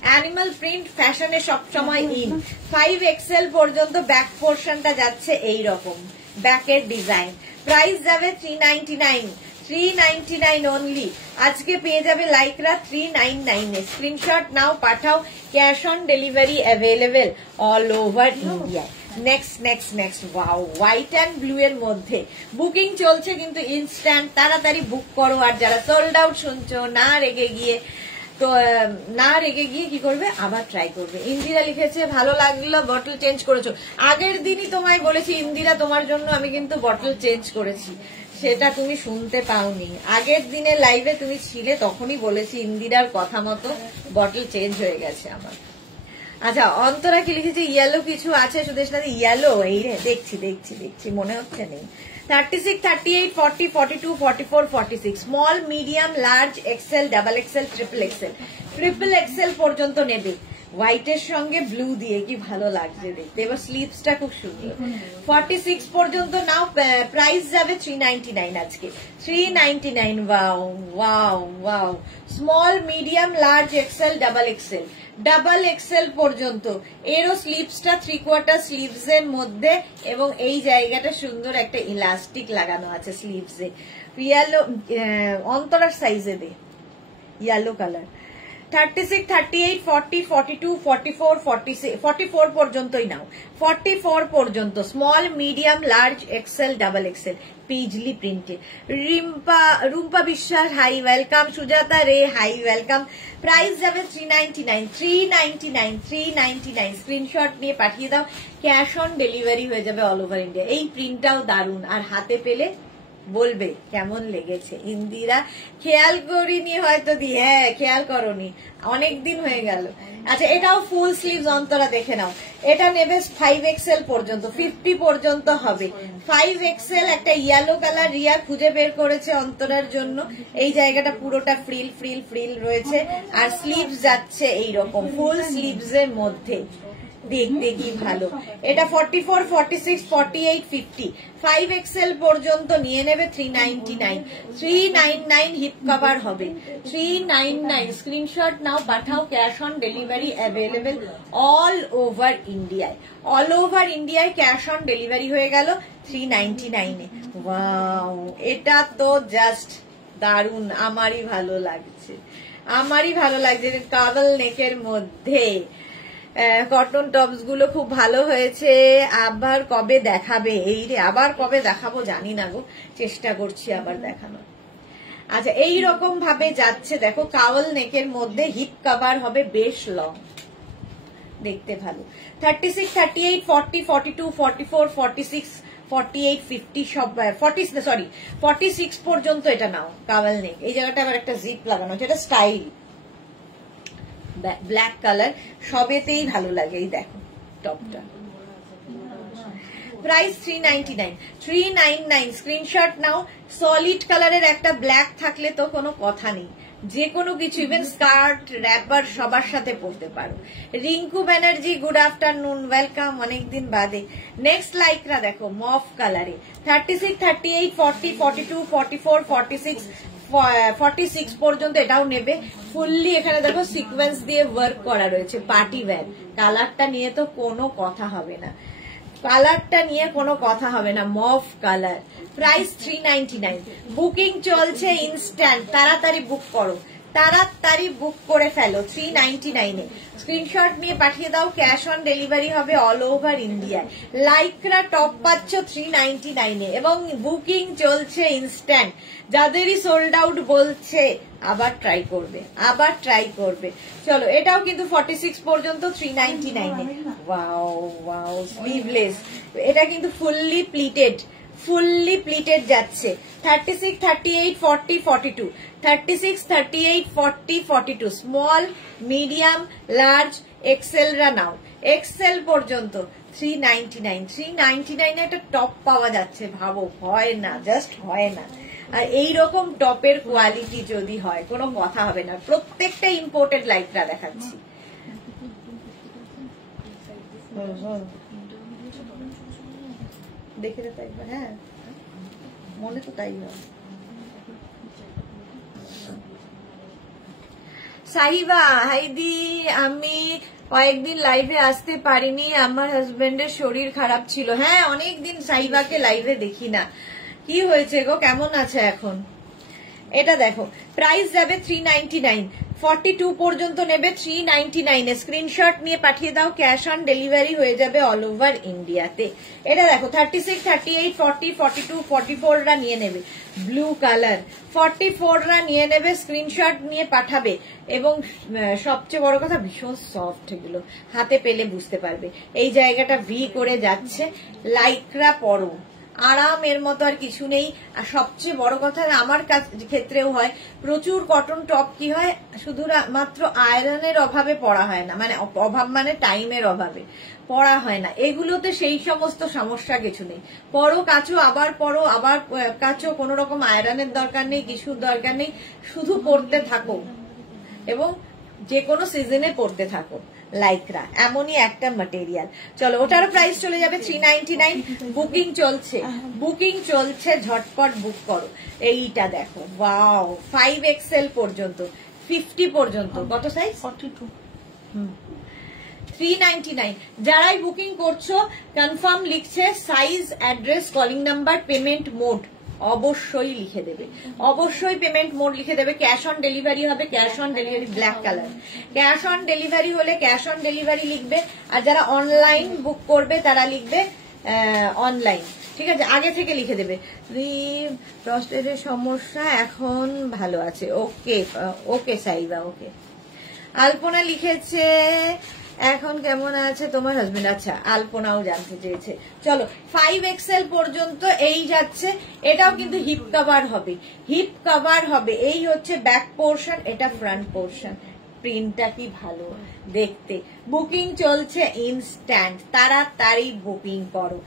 অ্যানিমাল প্রিন্ট ফ্যাশনে সবসময় ইন। 5XL পর্যন্ত ব্যাক পোর্শনটা যাচ্ছে এই রকম, ব্যাকের ডিজাইন। প্রাইস যাবে 399, 399 অনলি। আজকে পেয়ে যাবে লাইক্রা 399 এ। স্ক্রিনশট নাও, পাঠাও, cash on delivery available all over India. Next next next, wow, white and blue এর মধ্যে বুকিং চলছে কিন্তু ইনস্ট্যান্ট, তাড়াতাড়ি বুক করো। আর যারা সোল্ড আউট শুনছো, না রেগে গিয়ে কি করবে, আবার ট্রাই করবে। ইন্দিরা লিখেছে ভালো লাগলো, বটল চেঞ্জ করেছো। আগের দিনই তোমায় বলেছি ইন্দিরা, তোমার জন্য আমি কিন্তু বটল চেঞ্জ করেছি, সেটা তুমি শুনতে পাওনি। আগের দিনে লাইভে তুমি ছিলে, তখনই বলেছি ইন্দিরার কথা মতো বটল চেঞ্জ হয়ে গেছে আমার। আচ্ছা, অন্তরা কি লিখেছে, ইয়েলো কিছু আছে সুদেশ না? ইয়েলো, এই রে দেখছি দেখছি দেখছি, মনে হচ্ছে নেই। 36, 38, 40, 42, 44, 46, small, medium, large, XL, double XL, triple XL. Triple XL পর্যন্ত নেবে। হোয়াইটের সঙ্গে ব্লু দিয়ে কি ভালো লাগছে দেখতে। এবার স্লিভসটা খুব সুন্দর। 46 পর্যন্ত নাও। প্রাইস যাবে 399 আজকে, 399। Wow wow wow, small, medium, large, XL, double XL. Double XL পর্যন্ত। এরও স্লিভসটা 3/4 স্লিভস এর মধ্যে, এবং এই জায়গাটা সুন্দর একটা ইলাস্টিক লাগানো আছে স্লিভসে। ইয়েলো, অন্তরার সাইজে দে, ইয়েলো কালার। 36, 38, 40, 42, 44, 46, 44 পর্যন্তই নাও। 44 পর্যন্ত, small, medium, large, XL, double XL, paisley প্রিন্টে। Rumpa Biswas, hi welcome. সুজাতা রে, হাই ওয়েলকাম। প্রাইস যাবে 399, 399, 399। স্ক্রিনশট নিয়ে পাঠিয়ে দাও, ক্যাশ অন ডেলিভারি হয়ে যাবে অল ওভার ইন্ডিয়া। এই প্রিন্টটাও দারুন, আর হাতে পেলে বলবে কেমন লেগেছে। ইন্দিরা খেয়াল করিনি হয়তো দি, হ্যাঁ খেয়াল করনি, অনেকদিন হয়ে গেল। আচ্ছা, এটাও ফুল স্লিভস, অন্তরা দেখে নাও। এটা নেবে 5XL পর্যন্ত, 50 পর্যন্ত হবে। 5XL একটা ইয়েলো কালার রিয়া খুঁজে বের করেছে অন্তরার জন্য। এই জায়গাটা পুরোটা ফ্রিল ফ্রিল ফ্রিল রয়েছে, আর স্লিভস যাচ্ছে এইরকম ফুল স্লিভস এর মধ্যে, দেখতে কি ভালো। এটা 44, 46, 48, 50, 5XL পর্যন্ত নিয়ে নেবে 399, 399 হিপ কভার হবে, 399। স্ক্রিনশট নাও, পাঠাও, cash on delivery available all over ইন্ডিয়ায়। অল ওভার ইন্ডিয়ায় ক্যাশ অন ডেলিভারি হয়ে গেল 399 এ। ওয়াও, এটা তো জাস্ট দারুন, আমারই ভালো লাগছে, আমারই ভালো লাগছে। কাবল নেকের মধ্যে কটন টপস গুলো খুব ভালো হয়েছে। আবার কবে দেখাবে? এই রে, আবার কবে দেখাবো জানি না গো, চেষ্টা করছি আবার দেখানো। আচ্ছা, এই রকম ভাবে যাচ্ছে, দেখো কাওয়াল নেকের মধ্যে হিপ কভার হবে, বেশ লং, দেখতে ভালো। 36, 38, 40, 42, 44, 46, 48, 50 সব 46 পর্যন্ত এটা নাও। কাওয়াল নেক, এই জায়গাটা আবার একটা জিপ লাগানো আছে, এটা স্টাইল, ব্ল্যাক কালার, সবেতেই ভালো লাগে। এই দেখো টপটা। প্রাইস 399, 399। স্ক্রিনশট নাও। সলিড কালারের একটা ব্ল্যাক থাকলে তো কোনো কথা নেই, যে কোনো কিছু, ইভেন স্কার্ট, র্যাপার সবার সাথে পরতে পারো। Rinku Banerjee good afternoon, welcome, অনেকদিন বাদে। নেক্সট লাইকরা দেখো মফ কালারে, 36, 38, 40, 42, 44, 46, 46 পর্যন্ত এটাও নেবে। ফুললি এখানে দেখো সিকোয়েন্স দিয়ে ওয়ার্ক করা রয়েছে, পার্টি ওয়্যার। কালারটা নিয়ে তো কোনো কথা হবে না, কালারটা নিয়ে কোনো কথা হবে না, মফ কালার। প্রাইস 399। বুকিং চলছে ইনস্ট্যান্ট, তাড়াতাড়ি বুক করো, তাড়াতাড়ি বুক করে ফেলো। 399 স্ক্রিনশট নিয়ে পাঠিয়ে দাও, ক্যাশ অন ডেলিভারি হবে অল ওভার ইন্ডিয়ায়। লাইকরা টপ পাচ্ছ 399 এবং বুকিং চলছে ইনস্ট্যান্ট। যাদেরই সোল্ড আউট বলছে আবার ট্রাই করবে, আবার ট্রাই করবে। চলো এটাও কিন্তু 46 পর্যন্ত 399। ওয়াও ওয়াও, স্লিভলেস, এটা কিন্তু ফুললি প্লিটেড, ফুললি প্লিটেড যাচ্ছে। 36, 38, 40, 42, 36, 38, 40, 42, স্মল, মিডিয়াম, লার্জ, এক্সেল রা নাও, এক্সেল পর্যন্ত 399। 399 এ একটা টপ পাওয়া যাচ্ছে, ভাবো, হয় না, জাস্ট হয় না। আর এইরকম টপের কোয়ালিটি যদি হয় কোনো কথা হবে না। প্রত্যেকটা ইম্পোর্টেড লাইকরা দেখাচ্ছি। দেখে রে একবার, হ্যাঁ মনে তো তাই হয়। সাহিবা হাইদি, আমি কয়েকদিন লাইভে আসতে পারিনি, আমার হাজবেন্ডের শরীর খারাপ ছিল। হ্যাঁ অনেকদিন সাহিবাকে লাইভে দেখি না, কি হয়েছে গো, কেমন আছে এখন? এটা দেখো প্রাইস যাবে 399, 42 পর্যন্ত নেবে 399 এ। স্ক্রিনশট নিয়ে পাঠিয়ে দাও, ক্যাশ অন ডেলিভারি হয়ে যাবে অল ওভার ইন্ডিয়াতে। এটা দেখো 36, 38, 40, 42, 44 রা নিয়ে নেবে, ব্লু কালার। 44 রা নিয়ে নেবে, স্ক্রিনশট নিয়ে পাঠাবে। এবং সবচেয়ে বড় কথা ভীষণ সফট, এগুলো হাতে পেলে বুঝতে পারবে। এই জায়গাটা ভি করে যাচ্ছে, লাইকরা পরো, আরামের মতো আর কিছু নেই। আর সবচেয়ে বড় কথা আমার ক্ষেত্রেও হয়, প্রচুর কটন টপ কি হয়, শুধু মাত্র আয়রনের অভাবে পরা হয় না, মানে অভাব মানে টাইমের অভাবে পরা হয় না। এগুলোতে সেই সমস্ত সমস্যা কিছু নেই, পরো কাচো আবার পরো আবার কাচো, কোনো রকম আয়রনের দরকার নেই, কিছুর দরকার নেই, শুধু পরতে থাকো এবং যে কোনো সিজনে পরতে থাকো। লাইকরা এমনই একটা ম্যাটেরিয়াল। চলো ওটার প্রাইস চলে যাবে 399। বুকিং চলছে, বুকিং চলছে, ঝটপট বুক করো। এইটা দেখো, ওয়াও, 5XL পর্যন্ত, 50 পর্যন্ত, কত সাইজ? 42। 399। যারাই বুকিং করছো কনফার্ম লিখছে, size, address, calling number, payment mode অবশ্যই লিখে দেবে, অবশ্যই পেমেন্ট মোড লিখে দেবে। ক্যাশ অন ডেলিভারি হবে, cash on delivery, black colour, cash on delivery হলে ক্যাশ অন ডেলিভারি লিখবে। আর যারা অনলাইন বুক করবে তারা লিখবে অনলাইন, ঠিক আছে, আগে থেকে লিখে দেবে। প্রস্টেটের সমস্যা এখন ভালো আছে, ওকে ওকে সাইবা, ওকে। আলপনা লিখেছে এখন কেমন আছে তোমার হাজবেন্ড, আচ্ছা আলপনাও জানতে চেয়েছে। চলো 5XL পর্যন্ত এই যাচ্ছে। এটাও কিন্তু হিপ কভার হবে, হিপ কভার হবে। এই হচ্ছে ব্যাক পোর্শন, এটা ফ্রন্ট পোর্শন। প্রিন্টটা কি ভালো দেখতে। বুকিং চলছে ইনস্ট্যান্ট, তাড়াতাড়ি বুকিং করো।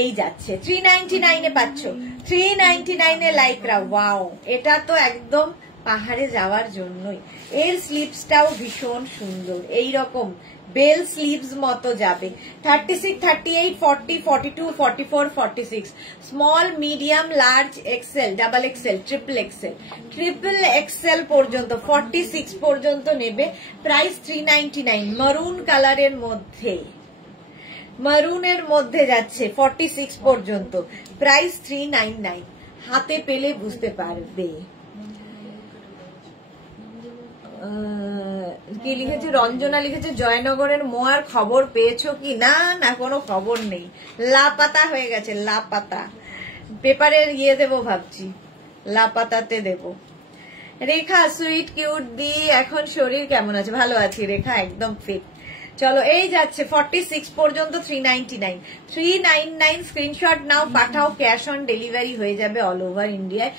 এই যাচ্ছে 399 এ পাচ্ছ, 399 এ লাইকরা। ওয়াও, এটা তো একদম পাহাড়ে যাওয়ার জন্যই। এর স্লিভসটাও ভীষণ সুন্দর, এইরকম বেল স্লিভস মতো যাবে। 36, 38, 40, 42, 44, 46, small, medium, large, XL, double XL, triple XL, triple XL পর্যন্ত 46 পর্যন্ত নেবে। প্রাইস 399। মারুন কালারের মধ্যে, মারুনের মধ্যে যাচ্ছে 46 পর্যন্ত, প্রাইস 399। হাতে পেলে বুঝতে পারবে। কি লিখেছে, রঞ্জনা লিখেছে জয়নগরের মোয়ার খবর পেয়েছো কি? না না, কোনো খবর নেই, লাপাতা হয়ে গেছে, লাপাতা। পেপারের ইয়ে দেবো ভাবছি, লাপাতাতে দেব। রেখা সুইট কিউট দি, এখন শরীর কেমন আছে? ভালো আছি রেখা, একদম ফিট। চলো এই যাচ্ছে 46 পর্যন্ত 399। 399 স্ক্রিনশট নাও, পাঠাও, ক্যাশ অন ডেলিভারি হয়ে যাবে অল ওভার ইন্ডিয়ায়।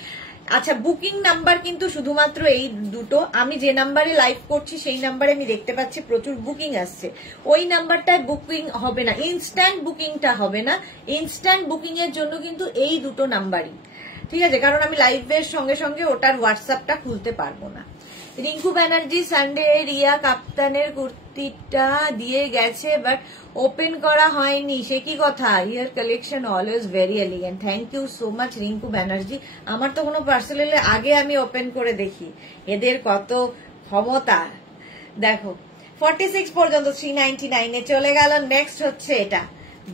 আচ্ছা, বুকিং নাম্বার কিন্তু শুধুমাত্র এই দুটো। আমি যে নাম্বারে লাইভ করছি সেই নাম্বারে আমি দেখতে পাচ্ছি প্রচুর বুকিং আসছে, ওই নাম্বারটায় বুকিং হবে না, ইনস্ট্যান্ট বুকিংটা হবে না। ইনস্ট্যান্ট বুকিং এর জন্য কিন্তু এই দুটো নাম্বারই, ঠিক আছে, কারণ আমি লাইভের সঙ্গে সঙ্গে ওটার হোয়াটসঅ্যাপটা খুলতে পারবো না। রিঙ্কু ব্যানার্জি সানডে রিয়া কাপ্তানের কুর্তিটা দিয়ে গেছে বাট ওপেন করা হয়নি, সে কি কথা? Your collection always very elegant. Thank you so much Rinku Banerjee. আমার তো কোনো পার্সেল এলে আগে আমি ওপেন করে দেখি, এদের কত ক্ষমতা দেখো। 46 পর্যন্ত 399 এ চলে গেল। নেক্সট হচ্ছে এটা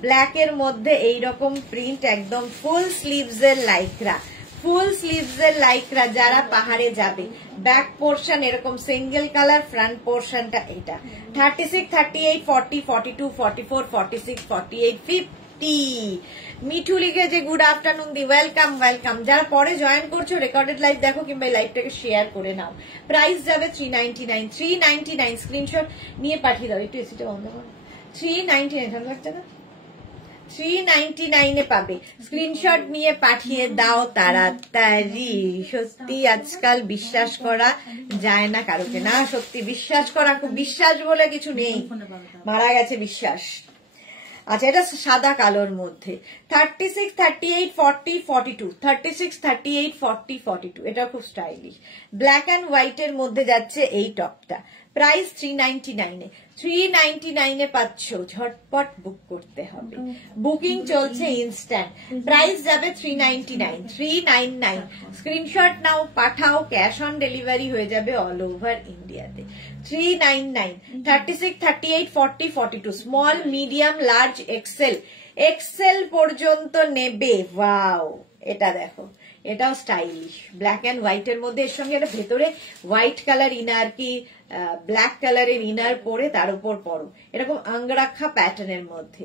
ব্ল্যাক এর মধ্যে এইরকম প্রিন্ট, একদম ফুল স্লিভস এর লাইক্রা, ফুল স্লিভস এর লাইক্রা। যারা পাহাড়ে যাবে, ব্যাক পোর্শন এরকম সিঙ্গেল কালার, ফ্রন্ট পোর্শনটা এটা। 36, 38, 40, 42, 44, 46, 48, 50। মিঠু লিখেছে গুড আফটারনুন দি, ওয়েলকাম ওয়েলকাম। যারা পরে জয়েন করছো রেকর্ডেড লাইভ দেখো কিংবা লাইভটাকে শেয়ার করে নাও। প্রাইস যাবে 399, 399। স্ক্রিনশট নিয়ে পাঠিয়ে দাও। একটু এসিটা বন্ধ করো। 399 ভালো লাগছে না? 399 এ পাবে। স্ক্রিনশট নিয়ে পাঠিয়ে দাও তাড়াতাড়ি। সত্যি আজকাল বিশ্বাস করা যায় না কারোকে, না সত্যি বিশ্বাস করা, খুব বিশ্বাস বলে কিছু নেই, মারা গেছে বিশ্বাস। আচ্ছা, এটা সাদা কালোর মধ্যে 36, 38, 40, 42, 36, 38, 40, 42। এটা খুব স্টাইলিশ। ব্ল্যাক অ্যান্ড হোয়াইট এর মধ্যে যাচ্ছে এই টপটা। প্রাইস 399 এ। 399 এ পাচ্ছ, ঝটপট বুক করতে হবে, বুকিং চলছে ইনস্ট্যান্ট। প্রাইস যাবে 399, 399। স্ক্রিনশট নাও, পাঠাও, ক্যাশ অন ডেলিভারি হয়ে যাবে অল ওভার ইন্ডিয়াতে। 399, 36, 38, 40, 42, small, medium, large, XL, XL পর্যন্ত নেবে। ওয়াও, এটা দেখো, এটাও স্টাইলিশ, ব্ল্যাক এন্ড হোয়াইট এর মধ্যে। এর সঙ্গে এটা ভেতরে হোয়াইট কালার ইনার কি ব্ল্যাক কালারের ইনার পরে তার উপর পরো, এরকম আঙ্গরাক্ষা প্যাটার্নের মধ্যে।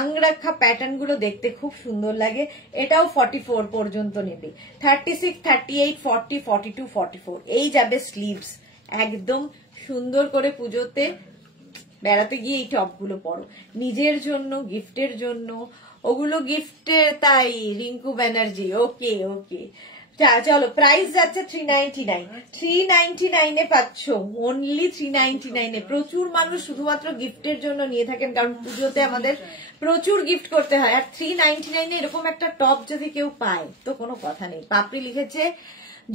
আঙ্গরাক্ষা প্যাটার্ন গুলো দেখতে খুব সুন্দর লাগে। এটাও 44 পর্যন্ত নেবে। 36, 38, 40, 42, 44 এই যাবে স্লিভস। একদম সুন্দর করে পুজোতে বেড়াতে গিয়ে এই টপগুলো পরো, নিজের জন্য, গিফটের জন্য। ওগুলো গিফটের, তাই রিঙ্কু ব্যানার্জি। ওকে ওকে, চলো। প্রাইস যাচ্ছে 399, 399 এ পাচ্ছ, অনলি 399 এ। প্রচুর মানুষ শুধুমাত্র গিফটের জন্য নিয়ে থাকেন, কারণ পুজোতে আমাদের প্রচুর গিফট করতে হয়। আর 399 এ এরকম একটা টপ যদি কেউ পায় তো কোনো কথা নেই। পাপড়ি লিখেছে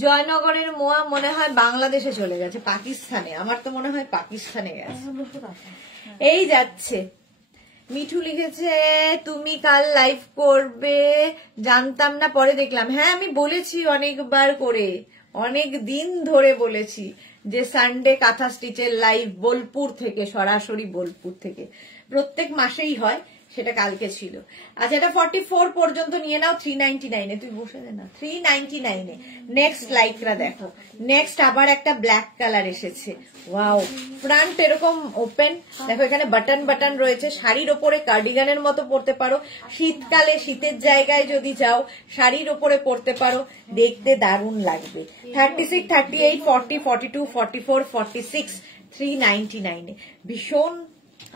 জয়নগরের মোয়া মনে হয় বাংলাদেশে চলে গেছে, পাকিস্তানে। আমার তো মনে হয় পাকিস্তানে গেছে। এই যাচ্ছে। মিঠু লিখেছে তুমি কাল লাইভ করবে, জানতাম না, পরে দেখলাম। হ্যাঁ, আমি বলেছি অনেকবার করে, অনেক দিন ধরে বলেছি যে সানডে কাঁথা স্টিচের লাইভ বোলপুর থেকে, সরাসরি বোলপুর থেকে প্রত্যেক মাসেই হয়, সেটা কালকে ছিল। আচ্ছা, এটা 44 পর্যন্ত নিয়ে নাও 399 এ। তুই বসে দে না, 399 এ। নেক্সট লাইকরা দেখো, নেক্সট আবার একটা ব্ল্যাক কালার এসেছে। ওয়াও, ফ্রন্ট এরকম ওপেন, দেখো এখানে বাটন বাটন রয়েছে। শাড়ির ওপরে কার্ডিগানের মতো পরতে পারো, শীতকালে শীতের জায়গায় যদি যাও শাড়ির ওপরে পরতে পারো, দেখতে দারুণ লাগবে। 36, 38, 40, 42, 44, 46, 399 এ ভীষণ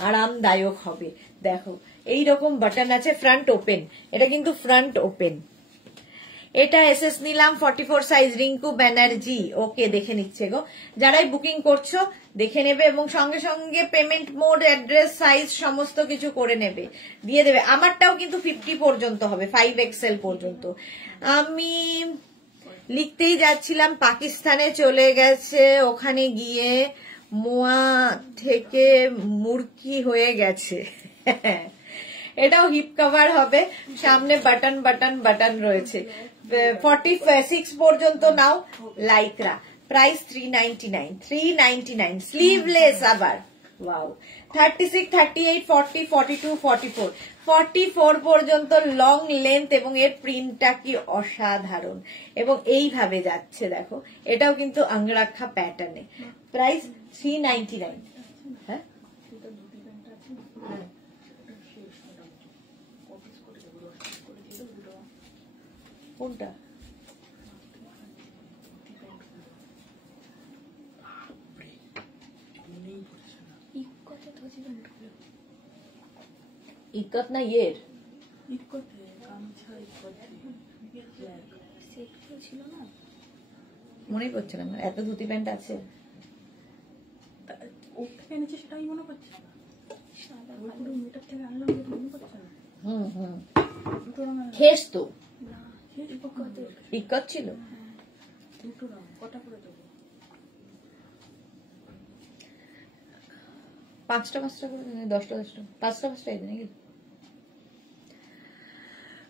আরামদায়ক হবে। দেখো এইরকম বাটন আছে, ফ্রন্ট ওপেন, এটা কিন্তু ফ্রন্ট ওপেন। এটা এসএস নিলাম 44 সাইজ, রিঙ্কু ব্যানার্জি। ওকে, দেখে নিচ্ছে গো, যারাই বুকিং করছো দেখে নেবে, এবং সঙ্গে সঙ্গে পেমেন্ট মোড, অ্যাড্রেস, সাইজ সমস্ত কিছু করে নেবে, দিয়ে দেবে। আমারটাও কিন্তু 50 পর্যন্ত হবে, 5XL পর্যন্ত। আমি লিখতেই যাচ্ছিলাম, পাকিস্তানে চলে গেছে, ওখানে গিয়ে মোয়া থেকে মুরকি হয়ে গেছে। এটাও হিপ কভার হবে, সামনে বাটন বাটন বাটন রয়েছে। 46 পর্যন্ত নাও লাইকরা। প্রাইস 399, 399। স্লিভলেস আবার। ওয়াও। 36, 38, 40, 42, 44, 44 পর্যন্ত লং লেন্থ, এবং এর প্রিন্টটা কি অসাধারণ, এবং এইভাবে যাচ্ছে দেখো। এটাও কিন্তু আঙ্গরাক্ষা প্যাটার্নে। প্রাইস 399। হ্যাঁ, কোনটা? ইকত না ইয়ের মনে পড়ছে না, এত ধুতি প্যান্ট আছে। খেস তো ইকত ছিল। 5টা করে 10টা 5টা নাকি।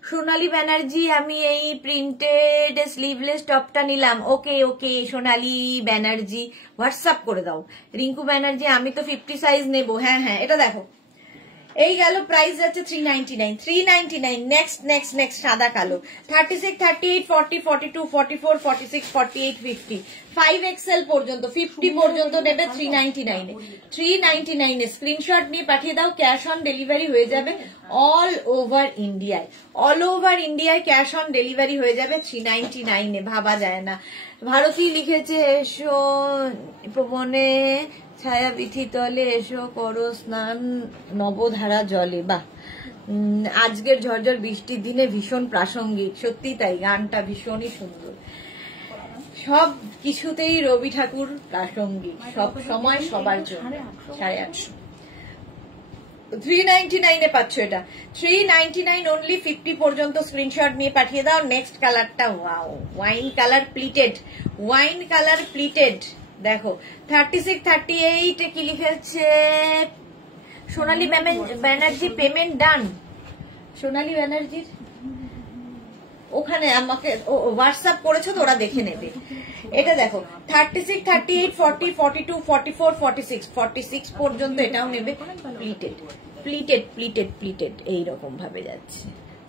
সোনালী ব্যানার্জি, আমি এই প্রিন্টেড স্লিভলেস টপটা নিলাম। ওকে ওকে সোনালী ব্যানার্জি, হোয়াটসঅ্যাপ করে দাও। রিঙ্কু ব্যানার্জি, আমি তো 50 সাইজ নেবো। হ্যাঁ হ্যাঁ, এটা দেখো, এই গেল, প্রাইস যাচ্ছে 399। নেক্সট সাদা কালো 36, 38, 40, 42, 44, 46, 48, 50, 5XL পর্যন্ত 50 পর্যন্ত নেবে 399 এ স্ক্রিনশট নিয়ে পাঠিয়ে দাও, ক্যাশ অন ডেলিভারি হয়ে যাবে অল ওভার ইন্ডিয়ায় ক্যাশ অন ডেলিভারি হয়ে যাবে 399 এ। ভাবা যায় না। ভারতী লিখেছে, এসো পবনে ছায়া বিথি তলে, এসো করো স্নান নবধারা জলে। বাহ, আজকের ঝরঝর বৃষ্টির দিনে ভীষণ প্রাসঙ্গিক। সত্যি তাই, গানটা ভীষণই সুন্দর। সব কিছুতেই রবি ঠাকুর প্রাসঙ্গিক, সব সময় সবার জন্য। 850, 399 এ পাচ্ছ এটা। 399 অনলি, 50 পর্যন্ত স্ক্রিনশট নিয়ে পাঠিয়ে দাও। নেক্সট কালারটা, ওয়াও, ওয়াইন কালার প্লিটেড দেখো। 36, 38 কি লিখেছে সোনালী ব্যানার্জি, পেমেন্ট ডান। সোনালী ব্যানার্জির ওখানে আমাকে হোয়াটসঅ্যাপ করেছো তো, ওরা দেখে নেবে। এটা দেখো 36, 38, 40, 42, 44, 46, 46 পর্যন্ত এটাও নেবে। প্লিটেড এইরকম ভাবে যাচ্ছে,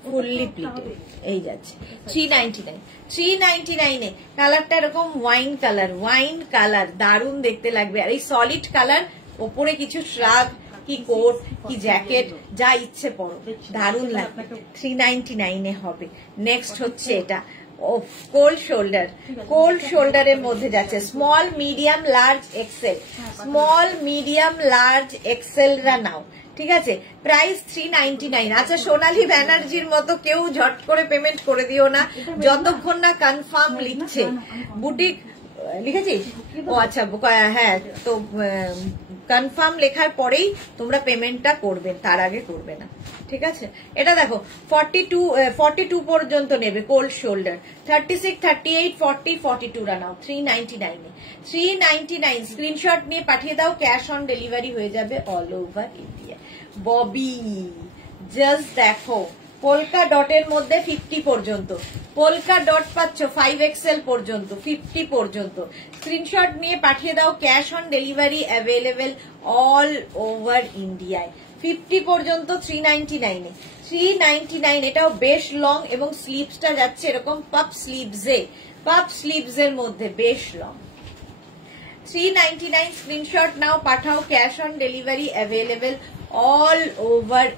ফুললি প্লিটেড এই যাচ্ছে। 399 এ কালারটা এরকম ওয়াইন কালার, দারুণ দেখতে লাগবে। আর এই সলিড কালার, ওপরে কিছু শ্রাগ কি কোট কি জ্যাকেট যা ইচ্ছে পরো, দারুণ লাগবে। 399 এ হবে। নেক্সট হচ্ছে এটা কোল্ড শোল্ডারের মধ্যে যাচ্ছে, স্মল মিডিয়াম লার্জ এক্সেল রা নাও, ঠিক আছে। প্রাইস 399। আচ্ছা, সোনালী ব্যানার্জির মতো কেউ ঝট করে পেমেন্ট করে দিও না যতক্ষণ না কনফার্ম লিখছে। বুটিক লিখেছিস? ও আচ্ছা, হ্যাঁ, তো কনফার্ম লেখার পরেই তোমরা পেমেন্টটা করবে, তার আগে করবে না, ঠিক আছে। এটা দেখো 42 পর্যন্ত নেবে কোল্ড শোল্ডার। 36, 38, 40, 42 রানাও 399 স্ক্রিনশট নিয়ে পাঠিয়ে দাও, ক্যাশ অন ডেলিভারি হয়ে যাবে all over India. Bobby just দেখো, পোলকা ডটের মধ্যে 50 পর্যন্ত, পোলকা ডট পাচ্ছ 5XL পর্যন্ত, 50 পর্যন্ত স্ক্রিনশট নিয়ে পাঠিয়ে দাও, cash on delivery available all over ইন্ডিয়ায়। 50 পর্যন্ত 399 এটাও বেশ লং, এবং স্লিভসটা যাচ্ছে এরকম পাপ স্লিভস এর মধ্যে, বেশ লং। 399 স্ক্রিনশট নাও, পাঠাও, cash on delivery available all over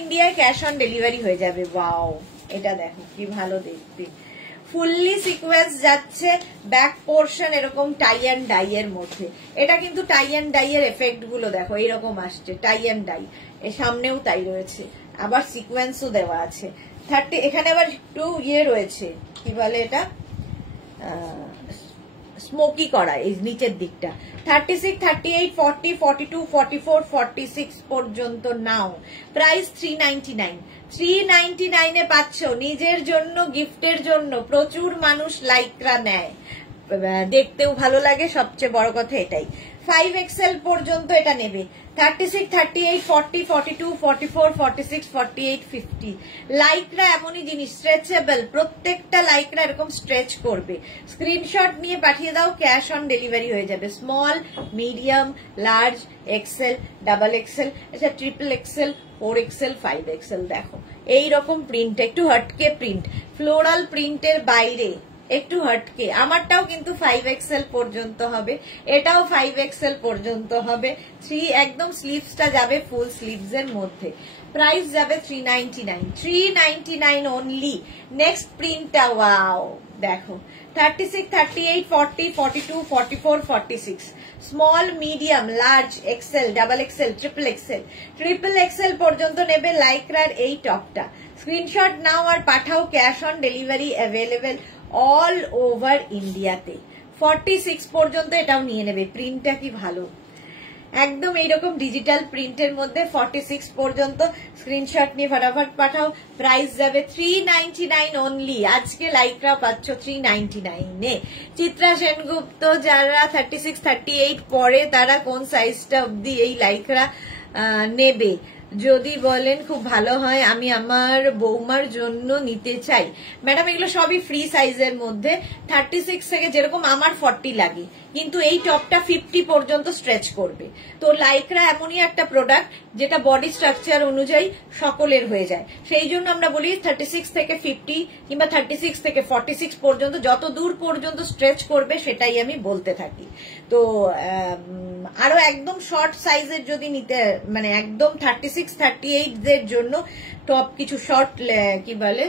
ইন্ডিয়ায় ক্যাশ অন ডেলিভারি হয়ে যাবে। ওয়াও, এটা দেখো কি ভালো দেখতে, ফুললি সিকোয়েন্স যাচ্ছে, ব্যাক পোর্শন এরকম টাই অ্যান্ড ডাই এর মধ্যে। এটা কিন্তু টাই অ্যান্ড ডাই এর এফেক্ট গুলো দেখো এইরকম আসছে, টাই অ্যান্ড ডাই, এর সামনেও তাই রয়েছে, আবার সিকোয়েন্সও দেওয়া আছে। 30 এখানে আবার একটু রয়েছে, কি বলে এটা, স্মোকি করা এই নিচের দিকটা। 36, 38, 40, 42, 44, 46 পর্যন্ত নাও। প্রাইস 399 এ পাচ্ছ। নিজের জন্য, গিফটের জন্য প্রচুর মানুষ লাইকরা নেয়, দেখতেও ভালো লাগে, সবচেয়ে বড় কথা এটাই। 5XL পর্যন্ত এটা নেবে। 36, 38, 40, 42, 44, 46, 48, 50 লাইকরা এমনই জিনিস, স্ট্রেচেবল, প্রত্যেকটা লাইকরা এরকম স্ট্রেচ করবে। স্ক্রিনশট নিয়ে পাঠিয়ে দাও, ক্যাশ অন ডেলিভারি হয়ে যাবে। Small, medium, large, XL, double XL, আচ্ছা ট্রিপল এক্সেল, 4XL, 5XL দেখো এইরকম প্রিন্ট, একটু হটকে প্রিন্ট, ফ্লোরাল প্রিন্টের বাইরে একটু হটকে। আমারটাও কিন্তু 5XL পর্যন্ত হবে, এটাও 5XL পর্যন্ত হবে। একদম স্লিভসটা যাবে ফুল স্লিভস এর মধ্যে। প্রাইস যাবে 399 অনলি। নেক্সট প্রিন্টটা ওয়াও দেখো, 36, 38, 40, 42, 44, 46 small, medium, large, XL, double XL, triple XL পর্যন্ত নেবে লাইক্রার এই টপটা। স্ক্রিনশট নাও আর পাঠাও, cash on delivery available all over ইন্ডিয়াতে। 46 পর্যন্ত এটাও নিয়ে নেবে। প্রিন্টটা কি ভালো, একদম এইরকম ডিজিটাল প্রিন্টের মধ্যে 46 পর্যন্ত স্ক্রিনশট নিয়ে ফটাফট পাঠাও। প্রাইস যাবে 399 অনলি। আজকে লাইকরা পাচ্ছ 399 এ। চিত্রা সেনগুপ্ত যারা 36 38 পরে তারা কোন সাইজটা অব্দি এই লাইকরা নেবে যদি বলেন খুব ভালো হয়, আমি আমার বৌমার জন্য নিতে চাই। ম্যাডাম এগুলো সবই ফ্রি সাইজের মধ্যে, 36 থেকে যেরকম আমার 40 লাগে, কিন্তু এই টপটা 50 পর্যন্ত স্ট্রেচ করবে। তো লাইকরা এমনই একটা প্রোডাক্ট যেটা বডি স্ট্রাকচার অনুযায়ী সকলের হয়ে যায়, সেই জন্য আমরা বলি 36 থেকে 50 কিংবা 36 থেকে 46 পর্যন্ত যত দূর পর্যন্ত স্ট্রেচ করবে সেটাই আমি বলতে থাকি। তো আরো একদম শর্ট সাইজের যদি নিতে, মানে একদম 36 38 দের জন্য টপ কিছু শর্ট কি বলে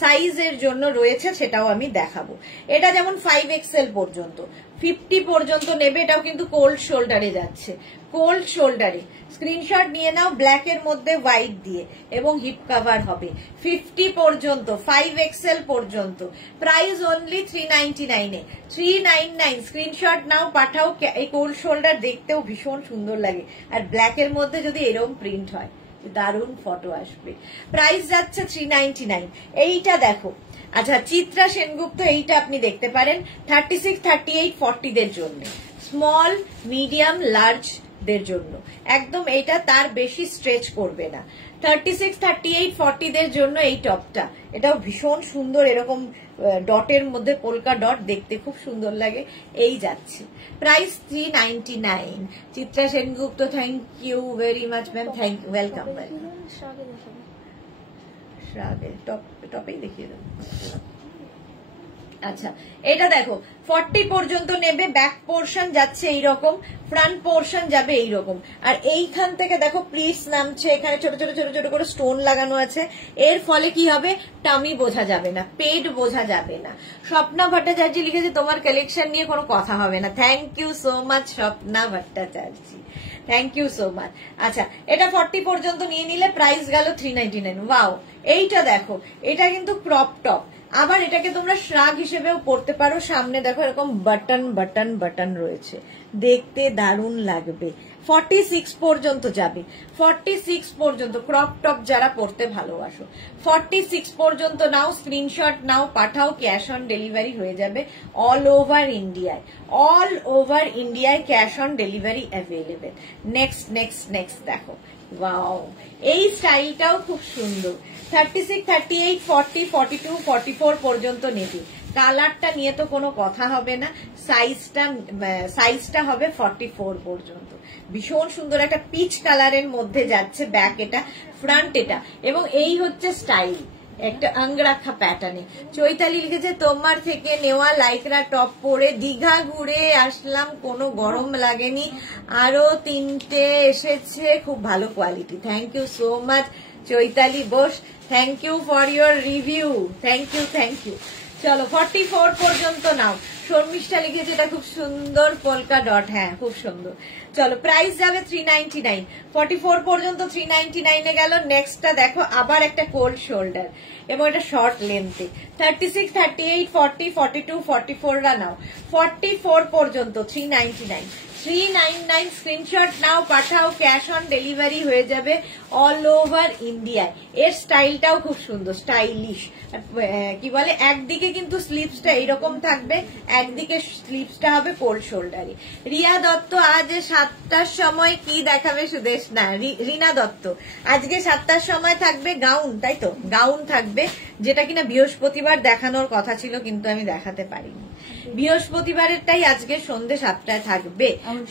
সাইজের জন্য রয়েছে, সেটাও আমি দেখাবো। এটা যেমন 5XL পর্যন্ত, 50 পর্যন্ত নেবে। এটাও কিন্তু কোল্ড শোল্ডারে যাচ্ছে, কোল্ড শোল্ডারে। স্ক্রিনশট নিয়ে নাও, ব্ল্যাক এর মধ্যে হোয়াইট দিয়ে, এবং হিপ কভার হবে। 50 পর্যন্ত, 5XL পর্যন্ত। প্রাইস অনলি 399 এ। 399 স্ক্রিনশট নাও, পাঠাও। এই কোল্ড শোল্ডার দেখতেও ভীষণ সুন্দর লাগে, আর ব্ল্যাক এর মধ্যে যদি এরকম প্রিন্ট হয় দারুণ ফটো আসবে। প্রাইস যাচ্ছে 399। এইটা দেখো, আচ্ছা চিত্রা সেনগুপ্ত, এইটা আপনি দেখতে পারেন 36 38 40 দের জন্য, স্মল মিডিয়াম লার্জ দের জন্য একদম এইটা, তার বেশি স্ট্রেচ করবে না। 36 38 40 দের জন্য এই টপটা, এটাও ভীষণ সুন্দর, এরকম ডটের মধ্যে পোলকা ডট, দেখতে খুব সুন্দর লাগে। এই যাচ্ছে price 399। Chitra Sengupta, thank you very much ma'am, thank you, welcome. টপেই দেখিয়ে দেবো। আচ্ছা এটা দেখো 40 পর্যন্ত নেবে, ব্যাক পোর্শন যাচ্ছে এইরকম, ফ্রন্ট পোর্শন যাবে এইরকম, আর এইখান থেকে দেখো প্লিটস নামছে, এখানে ছোট ছোট ছোট ছোট করে স্টোন লাগানো আছে। এর ফলে কি হবে, টামি বোঝা যাবে না, পেট বোঝা যাবে না। স্বপ্না ভট্টাচার্য লিখেছে তোমার কালেকশন নিয়ে কোনো কথা হবে না। Thank you so much Swapna Bhattacharya, thank you so much. আচ্ছা এটা 40 পর্যন্ত নিয়ে নিলে প্রাইস গেল 399। ওয়াও, এইটা দেখো, এটা কিন্তু ক্রপ টপ, আবার এটাকে তোমরা শ্রাগ হিসেবেও পড়তে পারো। সামনে দেখো এরকম বাটন বাটন বাটন রয়েছে, দেখতে দারুণ লাগবে। 46 পর্যন্ত যাবে, 46 পর্যন্ত ক্রপ টপ যারা পড়তে ভালোবাসো 46 পর্যন্ত নাও, স্ক্রিনশট নাও, পাঠাও। ক্যাশ অন ডেলিভারি হয়ে যাবে অল ওভার ইন্ডিয়ায়, অল ওভার ইন্ডিয়ায় cash on delivery available. Next next next দেখো, ওয়াও এই স্টাইলটাও খুব সুন্দর। 36 38 40 42 44 পর্যন্ত নেবে। কালারটা নিয়ে তো কোনো কথা হবে না, সাইজটা হবে 44 পর্যন্ত। ভীষণ সুন্দর একটা পিচ কালারের মধ্যে যাচ্ছে, ব্যাক এটা, ফ্রন্ট এটা, এবং এই হচ্ছে স্টাইল একটা অঙ্গরাখা প্যাটার্নে। চৈতালি লিখেছে তোমার থেকে নেওয়া লাইকরা টপ পরে দীঘা ঘুরে আসলাম, কোনো গরম লাগেনি, আরো 3টে এসেছে, খুব ভালো quality. Thank you so much Chaitali Bose, thank you for your review, thank you thank you. চলো 44 পর্যন্ত নাও। শর্মিষ্ঠা লিখেছে এটা খুব সুন্দর পোলকা ডট, হ্যাঁ খুব সুন্দর। চলো প্রাইস যাবে 399। 44 পর্যন্ত 399 এ গেল। নেক্সটটা দেখো, আবার একটা কোল্ড শোল্ডার, এবং এটা শর্ট লেন্থে। 36 38 40 42 44 রা নাও। 44 পর্যন্ত 399। 399 স্ক্রিনশট নাও, পাঠাও। ক্যাশ অন ডেলিভারি হয়ে যাবে অল ওভার ইন্ডিয়ায়। এর স্টাইলটাও খুব সুন্দর, স্টাইলিশ। কি বলে, একদিকে কিন্তু স্লিভসটা এইরকম থাকবে, একদিকে স্লিভসটা হবে কোল্ড শোল্ডারে। রিয়া দত্ত আজ 7টার সময় কি দেখাবে সুদেশ? না, রিনা দত্ত আজকে 7টার সময় থাকবে গাউন, তাই তো? গাউন থাকবে, যেটা কিনা বৃহস্পতিবার দেখানোর কথা ছিল, কিন্তু আমি দেখাতে পারিনি। বৃহস্পতিবারেরটাই আজকে সন্ধ্যে 7টায় থাকবে।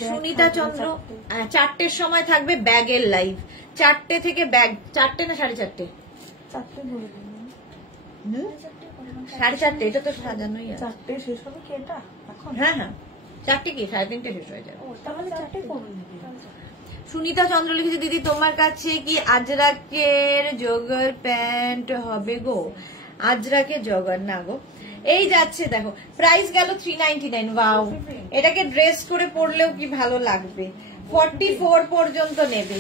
সুনিতা চন্দ্র 4টের সময় থাকবে ব্যাগের লাইভ। 4টে থেকে ব্যাগ, 4টে না 4:30? 4:30, এটা তো সাজানোই আছে। 4টে শেষ হবে কি এটা এখন? হ্যাঁ হ্যাঁ, 4টে কি 3:30 শেষ হয়ে যাবে। তাহলে 4টে করুন। সুনিতা চন্দ্র লিখেছে দিদি তোমার কাছে কি আজরাকের জগার প্যান্ট হবে গো? আজরাকের জগার না গো, এই যাচ্ছে দেখো। প্রাইস গেল 399। ওয়াও, এটাকে ড্রেস করে পরলেও কি ভালো লাগবে। 44 পর্যন্ত নেবে।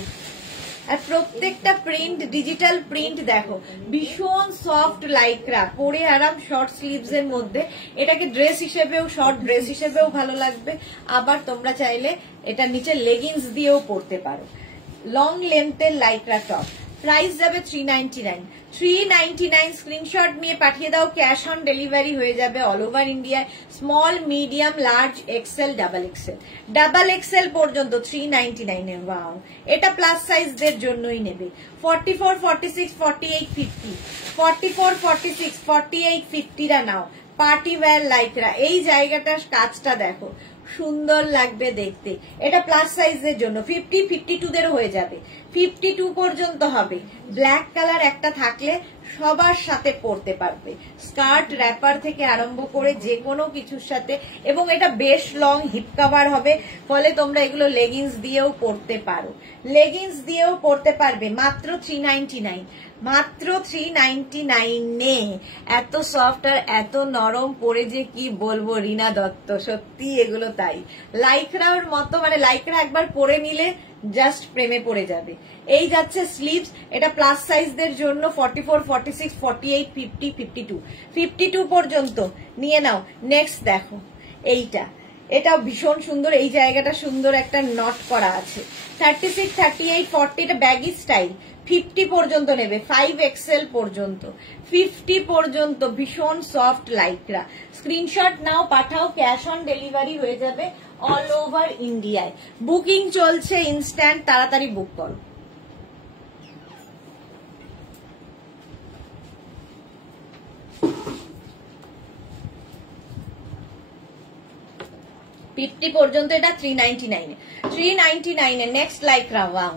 আর প্রত্যেকটা প্রিন্ট ডিজিটাল প্রিন্ট দেখো, ভীষণ সফট লাইক্রা, পরে আরাম, শর্ট স্লিভস এর মধ্যে। এটাকে ড্রেস হিসেবেও, শর্ট ড্রেস হিসেবেও ভালো লাগবে। আবার তোমরা চাইলে এটা নিচে লেগিংস দিয়েও পরতে পারো। লং লেন্থের লাইক্রা টপ, প্রাইস যাবে 399। 399 স্ক্রিনশট নিয়ে পাঠিয়ে দাও, ক্যাশ অন ডেলিভারি হয়ে যাবে অল ওভার ইন্ডিয়ায়। Small, medium, large, XL, double XL, double XL পর্যন্ত 399 এ। ওয়াও, এটা প্লাস সাইজদের জন্যই নেবে। 44, 46, 48, 50, 44, 46, 48, 50 রা নাও। পার্টি ওয়্যার লাইক্রা, এই জায়গাটার কাজটা দেখো, সুন্দর লাগবে দেখতে। এটা প্লাস সাইজের জন্য 50, 52 দের হয়ে যাবে, 52 পর্যন্ত হবে। ব্ল্যাক কালার একটা থাকলে সবার সাথে পরতে পারবে, স্কার্ট, র্যাপার থেকে আরম্ভ করে যে কোনো কিছুর সাথে। এবং এটা বেশ লং, হিপ কাভার হবে, ফলে তোমরা এগুলো লেগিংস দিয়েও পরতে পারো, লেগিংস দিয়েও পরতে পারবে। মাত্র 399, মাত্র 399 এ। এত সফট আর এত নরম, পরে যে কি বলবো রীনা দত্ত, সত্যি এগুলো তাই। লাইক্রার মতো, মানে লাইক্রা একবার পরে নিলে জাস্ট প্রেমে পড়ে যাবে। এই যাচ্ছে স্লিভস, এটা প্লাস সাইজদের জন্য 44, 46, 48, 50, 52, 52 পর্যন্ত নিয়ে নাও। নেক্সট দেখো এইটা, এটাও ভীষণ সুন্দর, এই জায়গাটা সুন্দর একটা নট করা আছে। 36, 38, 40, এটা ব্যাগি স্টাইল। 50 পর্যন্ত নেবে, 5XL পর্যন্ত, 50 পর্যন্ত। ভীষণ সফট লাইক্রা, স্ক্রিনশট নাও, পাঠাও, ক্যাশ অন ডেলিভারি হয়ে যাবে অল ওভার ইন্ডিয়ায়। বুকিং চলছে ইনস্ট্যান্ট, তাড়াতাড়ি বুক করো। ফিফটি পর্যন্ত, এটা 399 এ। 399 এ নেক্সট লাইক্রা। ওয়াও,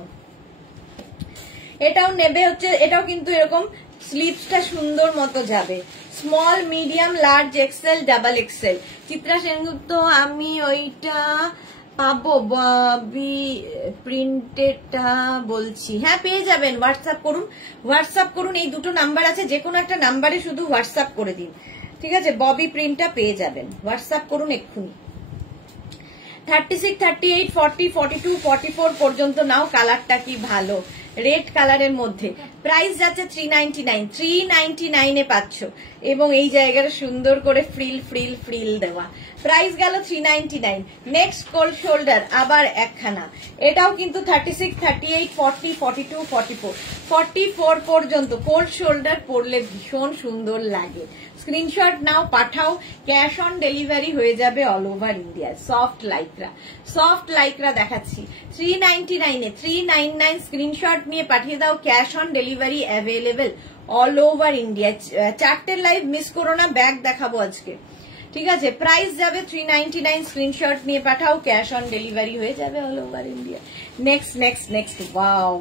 এটাও নেবে হচ্ছে, এটাও কিন্তু এরকম স্লিভসটা সুন্দর মতো যাবে। Small, medium, large, XL, double XL. Chitra Sengupta, আমি ওইটা পাবো ববি প্রিন্টেডটা বলছি। হ্যাঁ, পেয়ে যাবেন, হোয়াটসঅ্যাপ করুন, হোয়াটসঅ্যাপ করুন। এই দুটো নাম্বার আছে, যে কোনো একটা নাম্বারে শুধু হোয়াটসঅ্যাপ করে দিন, ঠিক আছে? ববি প্রিন্টটা পেয়ে যাবেন, হোয়াটসঅ্যাপ করুন এক্ষুনি। 36, 38, 40, 42, 44 পর্যন্ত নাও। কালারটা কি ভালো, রেড কালারের মধ্যে। প্রাইস যাচ্ছে 399, 399 এ পাচ্ছ। এবং এই জায়গাটা সুন্দর করে ফ্রিল ফ্রিল ফ্রিল দেওয়া। প্রাইস গেল 399। নেক্সট কোল্ড শোল্ডার, আবার একখানা। এটাও কিন্তু 36, 38, 40, 42, 44, 44 পর্যন্ত কোল্ড শোল্ডার পরলে ভীষণ সুন্দর লাগে। স্ক্রিনশট নাও, পাঠাও, ক্যাশ অন ডেলিভারি হয়ে যাবে all over India. Soft lycra, soft lycra দেখাচ্ছি 399 এ। 399 স্ক্রিনশট নিয়ে পাঠিয়ে দাও, cash on delivery available all over India. 4টে লাইভ মিস করো না, ব্যাগ দেখাবো আজকে, ঠিক আছে? প্রাইস যাবে 399, স্ক্রিনশট নিয়ে পাঠাও, ক্যাশ অন ডেলিভারি হয়ে যাবে all over India. Next next next, wow,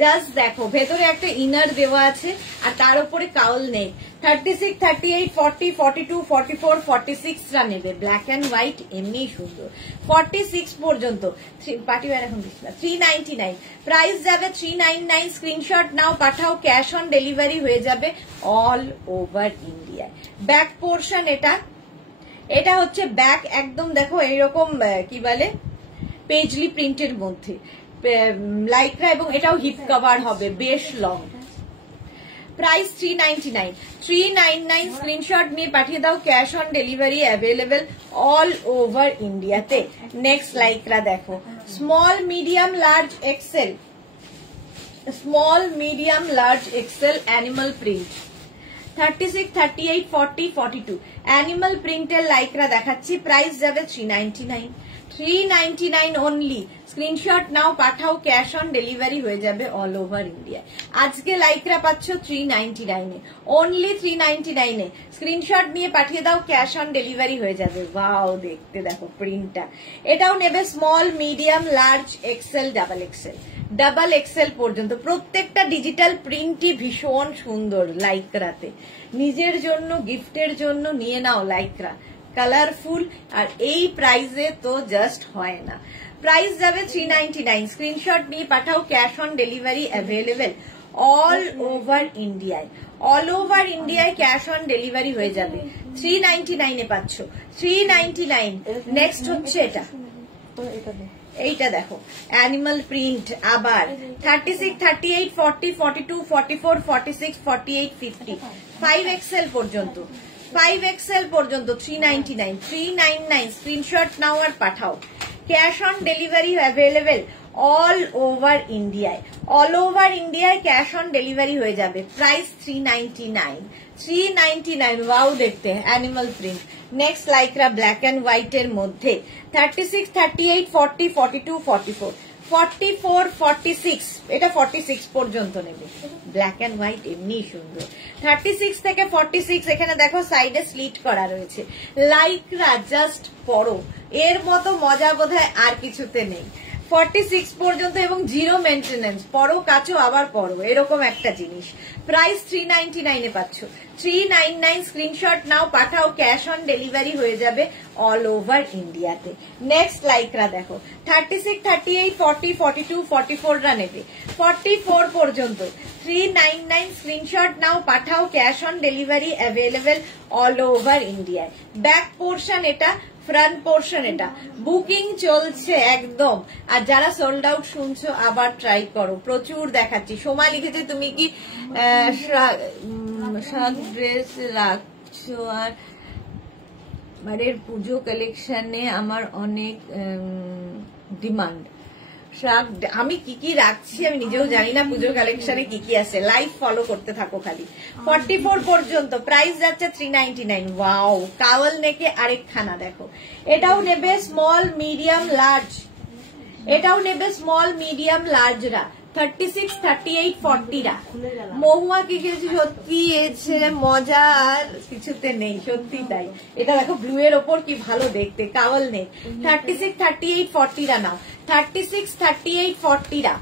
just দেখো, ভেতরে একটা ইনার দেওয়া আছে আর তার উপরে কাউল নেই। 36, 38, 40, 42, 44, 46 রা নেবে, ব্ল্যাক অ্যান্ড হোয়াইট, এমনি সুন্দর। 46 পর্যন্ত পার্টি ওয়্যার এখন দিচ্ছি না, 399। প্রাইস যাবে 399, স্ক্রিনশট নাও, পাঠাও, ক্যাশ অন ডেলিভারি হয়ে যাবে অল ওভার ইন্ডিয়ায়। ব্যাক পোর্শন এটা, এটা হচ্ছে ব্যাক, একদম দেখো এইরকম কি বলে পেজলি প্রিন্টের মধ্যে লাইক্রা, এবং এটাও হিপ কভার হবে, বেশ লং। প্রাইস 399, 399 স্ক্রিনশট নিয়ে পাঠিয়ে দাও, cash on delivery available all over ইন্ডিয়াতে। নেক্সট লাইক্রা দেখো, small, medium, large, XL, small, medium, large, XL, animal print. 36, 38, 40, 42 animal প্রিন্টের লাইক্রা দেখাচ্ছি। প্রাইস যাবে 399, 399 অনলি। স্ক্রিনশট নাও, পাঠাও, ক্যাশ অন ডেলিভারি হয়ে যাবে অল ওভার ইন্ডিয়া। আজকে লাইক্রা পাচ্ছ 399 এ, অনলি 399 এ। স্ক্রিনশট নিয়ে পাঠিয়ে দাও, ক্যাশ অন ডেলিভারি হয়ে যাবে। ওয়াও, দেখতে দেখো প্রিন্টটা। এটাও নেবে small, medium, large, XL, double XL, double XL পর্যন্ত। প্রত্যেকটা ডিজিটাল প্রিন্টই ভীষণ সুন্দর লাইক্রাতে। নিজের জন্য, গিফটের জন্য নিয়ে নাও লাইক্রা, কালারফুল, আর এই প্রাইসে তো জাস্ট হয় না। প্রাইস যাবে 399, স্ক্রিনশট নিয়ে পাঠাও, cash on delivery available all over ইন্ডিয়ায়, অল ওভার ইন্ডিয়ায় ক্যাশ অন ডেলিভারি হয়ে যাবে। 399 এ পাচ্ছ, 399। নেক্সট হচ্ছে এটা, এইটা দেখো অ্যানিমাল প্রিন্ট, আবার 36, 38, 40, 42, 44, 46, 48, 50, 5XL পর্যন্ত, 5XL পর্যন্ত 399, 399 স্ক্রিনশট নাও আর পাঠাও। Cash on delivery available all over ইন্ডিয়ায়, অল ওভার ইন্ডিয়ায় ক্যাশ অন ডেলিভারি হয়ে যাবে। প্রাইস 399, 399। ওয়াও দেখতে animal print. Next Lycra black and white এর মধ্যে 36, 38, 40, 42, 44, 44, 46, এটা 46 পর্যন্ত নেবে। ব্ল্যাক অ্যান্ড হোয়াইট এমনি সুন্দর। 36 থেকে 46 এখানে দেখো সাইডে স্লিট করা রয়েছে। লাইক্রা জাস্ট পরো, এর মতো মজা বোধহয় আর কিছুতে নেই। 46 পর্যন্ত এবং জিরো মেনটেনেন্স, পরো কাচো আবার পরো, এরকম একটা জিনিস। প্রাইস 399 এ পাচ্ছ। 399 স্ক্রিনশট নাও পাঠাও, ক্যাশ অন ডেলিভারি হয়ে যাবে অল ওভার ইন্ডিয়াতে। নেক্সট লাইক্রা দেখো 36, 38, 40, 42, 44 রা নেবে। 44 পর্যন্ত 399 স্ক্রিনশট নাও পাঠাও, cash on delivery available all over ইন্ডিয়ায়। ব্যাক পোর্শন এটা, ফ্রন্ট পোর্শন এটা, বুকিং চলছে একদম। আর যারা সোল্ড আউট শুনছো আবার ট্রাই করো, প্রচুর দেখাচ্ছি। সময় লিখেছে তুমি কি ড্রেস রাখছো আর মারের পুজো কালেকশনে আমার অনেক ডিমান্ড। আমি কি কি রাখছি আমি নিজেও জানি না, পুজোর কালেকশনে কি কি আছে। লাইভ ফলো করতে থাকো খালি। 44 পর্যন্ত প্রাইস যাচ্ছে 399। ওয়াও, কাওয়াল নেকে আরেকখানা দেখো, এটাও নেবে স্মল মিডিয়াম লার্জ, এটাও নেবে স্মল মিডিয়াম লার্জরা। 36, 38, 40 রা। মহুয়া কি কিনেছি, সত্যি এসে মজা আর কিছুতে নেই, সত্যি তাই। এটা দেখো ব্লু এর ওপর কি ভালো দেখতে, কাওয়াল নেই। 36, 38, 40 রা নাও। 36, 38, 40 রা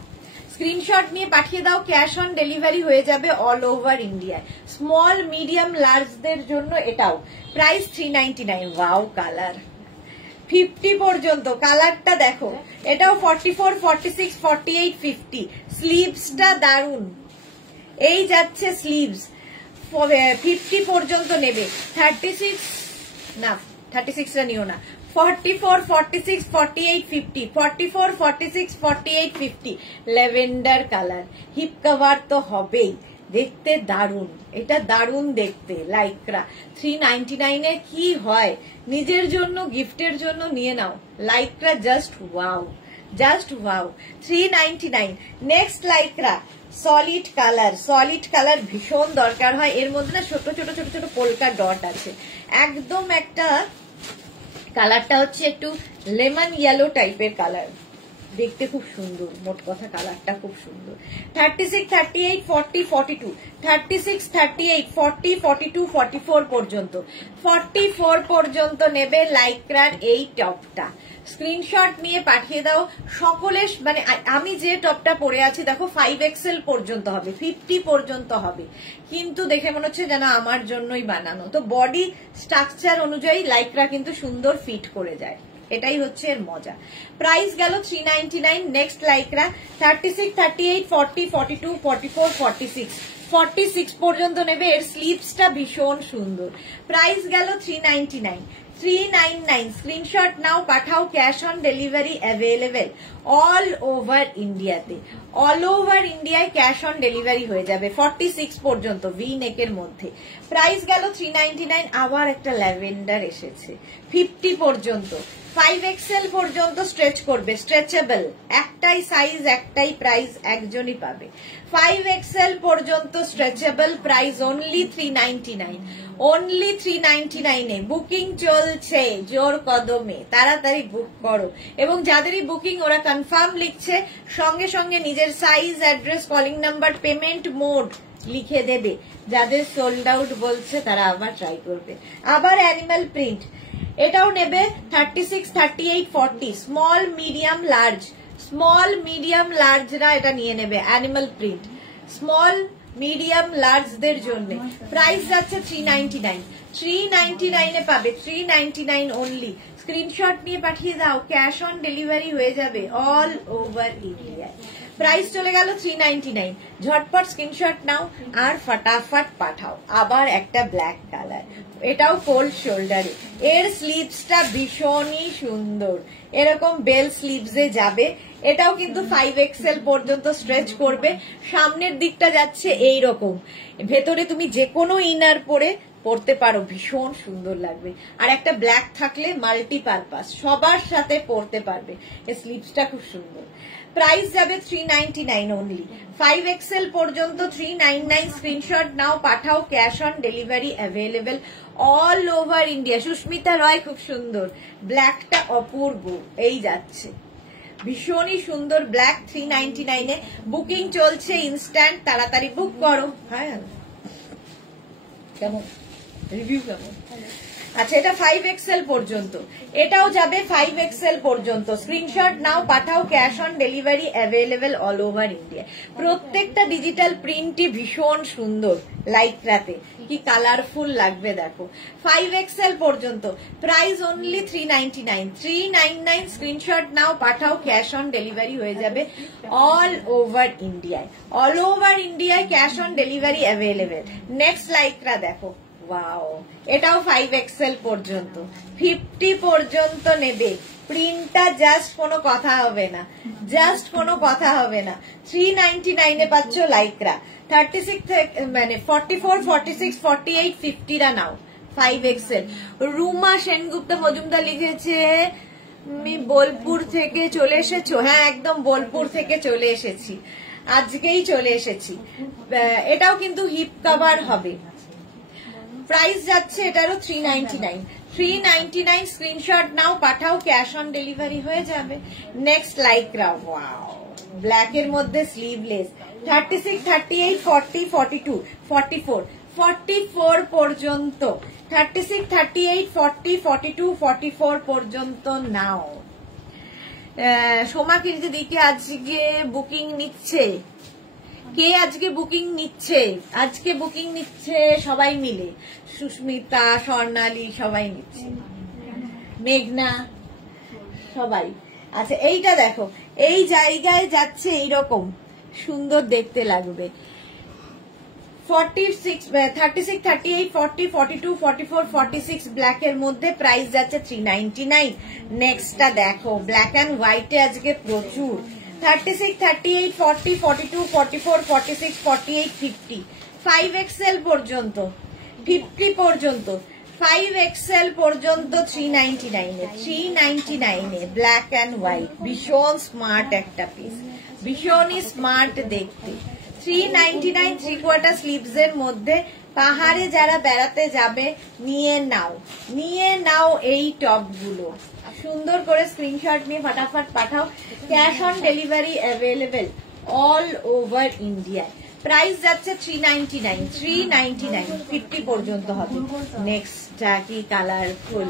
স্ক্রিনশট নিয়ে পাঠিয়ে দাও, ক্যাশ অন ডেলিভারি হয়ে যাবে অল ওভার ইন্ডিয়ায়। স্মল মিডিয়াম লার্জদের জন্য এটাও প্রাইস 399। ওয়াও কালার 50 পর্যন্ত, কালারটা দেখো, এটাও 44, 46, 48, 50। স্লিভসটা দারুন, এই যাচ্ছে স্লিভস। 50 পর্যন্ত নেবে। 36 না, 36 টা নিও না। 44, 46, 48, 50, 44, 46, 48, 50। ল্যাভেন্ডার কালার, হিপ কভার তো হবেই, দেখতে দারুন, এটা দারুন দেখতে। লাইক্রা 399 এ কি হয়, নিজের জন্য গিফটের জন্য নিয়ে নাও। Lycra just wow, just wow. 399। Next lycra solid colour, solid colour ভীষণ দরকার হয়। এর মধ্যে না ছোট ছোট ছোট ছোট পোলকা ডট আছে, একদম একটা কালারটা হচ্ছে একটু লেমন ইয়েলো টাইপের কালার, দেখতে খুব সুন্দর। মোট কথা কালারটা খুব সুন্দর। 36, 38, 40, 42, 36, 38, 40, 42, 44 পর্যন্ত, 44 পর্যন্ত নেবে লাইক্রার এই টপটা। স্ক্রিনশট নিয়ে পাঠিয়ে দাও সকলের। মানে আমি যে টপটা পরে আছি দেখো 5XL পর্যন্ত হবে, 50 পর্যন্ত হবে, কিন্তু দেখে মনে হচ্ছে যেন আমার জন্যই বানানো। তো বডি স্ট্রাকচার অনুযায়ী লাইক্রা কিন্তু সুন্দর ফিট করে যায়, এটাই হচ্ছে এর মজা। প্রাইস গেল 399। নেক্সট লাইক্রা 36, 38, 40, 42, 44, 46, 46 পর্যন্ত নেবে। এর স্লিভসটা ভীষণ সুন্দর। প্রাইস গেল 399, 399। স্ক্রিনশট নাও পাঠাও, cash on delivery available all over ইন্ডিয়াতে। অল ওভার ইন্ডিয়ায় ক্যাশ অন ডেলিভারি হয়ে যাবে 46 পর্যন্ত, ভি নেকের মধ্যে। প্রাইস গেল 399। আবার একটা ল্যাভেন্ডার এসেছে 50 পর্যন্ত, 5XL পর্যন্ত স্ট্রেচ করবে, স্ট্রেচেবল, একটাই সাইজ একটাই প্রাইস, একজনই পাবে। 5XL পর্যন্ত স্ট্রেচেবল, প্রাইস অনলি 399, অনলি 399 এ বুকিং চলছে জোর কদমে, তাড়াতাড়ি বুক করো। এবং যাদেরই বুকিং ওরা কনফার্ম লিখছে, সঙ্গে সঙ্গে নিজের size, address, calling number, payment mode লিখে দেবে। যাদের সোল্ড আউট বলছে তারা আবার ট্রাই করবে। আবার অ্যানিমাল প্রিন্ট, এটাও নেবে 36, 38, 40, small medium large, small medium লার্জরা এটা নিয়ে নেবে। অ্যানিমাল প্রিন্ট স্মল মিডিয়াম লার্জদের জন্য প্রাইস যাচ্ছে 399, 399 এ পাবে, 399 অনলি। স্ক্রিনশট নিয়ে পাঠিয়ে দাও, ক্যাশ অন ডেলিভারি হয়ে যাবে অল ওভার ইন্ডিয়া। প্রাইস চলে গেল 399। ঝটপট স্ক্রিনশট নাও আর ফটাফট পাঠাও। আবার একটা ব্ল্যাক কালার, এটাও কোল্ড শোল্ডারে। এর স্লিভসটা ভীষণই সুন্দর, এরকম বেল স্লিভসে যাবে। এটাও কিন্তু 5XL পর্যন্ত স্ট্রেচ করবে। সামনের দিকটা যাচ্ছে এইরকম, ভেতরে তুমি যে কোনো ইনার পরতে পারো, ভীষণ সুন্দর লাগবে। আর একটা ব্ল্যাক থাকলে মাল্টিপারপাস সবার সাথে পরতে পারবে। এই স্লিভসটা খুব সুন্দর। প্রাইস যাবে 399 অনলি। 5XL পর্যন্ত 399। স্ক্রিনশট নাও, পাঠাও, cash on delivery available all over India. Sushmita Roy খুব সুন্দর, ব্ল্যাকটা অপূর্ব, এই যাচ্ছে ভীষণই সুন্দর ব্ল্যাক। 399 এ বুকিং চলছে ইনস্ট্যান্ট, তাড়াতাড়ি বুক করো। হ্যাঁ কেমন রিভিউ কেমন? আচ্ছা, এটা 5XL পর্যন্ত, এটাও যাবে 5XL পর্যন্ত। স্ক্রিনশট নাও, পাঠাও, cash on delivery available all over India. প্রত্যেকটা ডিজিটাল প্রিন্টই ভীষণ সুন্দর, লাইক্রাতে কি কালারফুল লাগবে দেখো। 5XL পর্যন্ত, প্রাইস অনলি 399। 399 স্ক্রিনশট নাও, পাঠাও, ক্যাশ অন ডেলিভারি হয়ে যাবে অল ওভার ইন্ডিয়ায়। অল ওভার ইন্ডিয়ায় cash on delivery available. Next Lycra দেখো, ওয়াও, এটাও 5XL পর্যন্ত। 50 পর্যন্ত নেবে, প্রিন্টটা জাস্ট কোনো কথা হবে না, জাস্ট কোনো কথা হবে না। 399 এ পাচ্ছ লাইক্রা। 36 মানে 44, 46, 48, 50 রা নাও 5XL। রুমা সেনগুপ্ত মজুমদার লিখেছে আমি বোলপুর থেকে চলে এসেছো। হ্যাঁ, একদম বোলপুর থেকে চলে এসেছি, আজকেই চলে এসেছি। এটাও কিন্তু হিপ কভার হবে। প্রাইস যাচ্ছে এটারও 399। 399 স্ক্রিনশট নাও, পাঠাও, ক্যাশ অন ডেলিভারি হয়ে যাবে। নেক্সট লাইক্রা, ওয়াও, ব্ল্যাক এর মধ্যে স্লিভলেস। 36, 38, 40, 42, 44, 44 পর্যন্ত। 36, 38, 40, 42, 44 পর্যন্ত নাও। সোমা কিন্তু দিকে আজকে বুকিং নিচ্ছে। কে আজকে বুকিং নিচ্ছে? আজকে বুকিং নিচ্ছে সবাই মিলে, সুস্মিতা, স্বর্ণালী সবাই নিচ্ছে, মেঘনা সবাই। আচ্ছা, এইটা দেখো, এই জায়গায় যাচ্ছে এইরকম সুন্দর দেখতে লাগবে। 46, 36, 38, 40, 42, 44, 46 ব্ল্যাক এর মধ্যে। প্রাইস যাচ্ছে 399। নেক্সটটা দেখো, ব্ল্যাক অ্যান্ড হোয়াইটে আজকে প্রচুর। 36, 38, 40, 42, 44, 46, 48, 50, 5XL পর্যন্ত, 50 পর্যন্ত, 5XL পর্যন্ত 399 এ। 399 এ ব্ল্যাক অ্যান্ড হোয়াইট, ভীষণ স্মার্ট একটা পিস, ভীষণই স্মার্ট দেখতে। 399 3/4 স্লিভস এর মধ্যে। পাহাড়ে যারা বেড়াতে যাবে নিয়ে নাও এই টপ গুলো। সুন্দর করে স্ক্রিনশট নিয়ে ফটাফট পাঠাও। Cash on delivery available all over India. Price যাচ্ছে 399। 399 50 পর্যন্ত হবে। নেক্সট কি কালারফুল।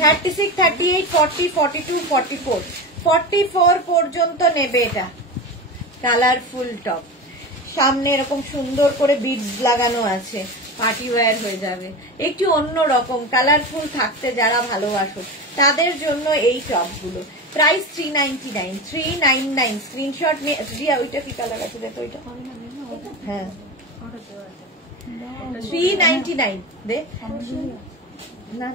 36, 38, 40, 42, 44, 44 পর্যন্ত নেবে। এটা কালারফুল টপ, সামনে এরকম সুন্দর করে বিডস লাগানো আছে, পার্টি ওয়্যার হয়ে যাবে। একটু অন্য রকম কালারফুল থাকতে যারা ভালোবাসো তাদের জন্য এই টপগুলো। প্রাইস 399। 399 স্ক্রিনশট নিয়ে রিয়া, ওইটা কি কালার আছে দেখো, ওইটা হ্যাঁ 399 দে না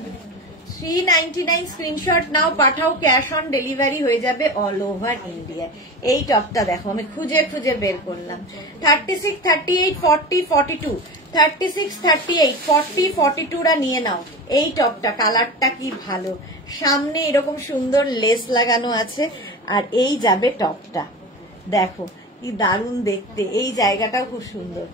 399 স্ক্রিনশট নাও, পাঠাও, ক্যাশ অন ডেলিভারি হয়ে যাবে অল ওভার ইন্ডিয়া। এই টপটা দেখো, আমি খুঁজে খুঁজে বের করলাম। 36, 38, 40, 42, 36, 38, 40, 42 রা নিয়ে নাও। এই টপটা কালারটা কি ভালো, সামনে এরকম সুন্দর লেস লাগানো আছে, আর এই যাবে টপটা, দেখো কি দারুণ দেখতে, এই জায়গাটাও খুব সুন্দর।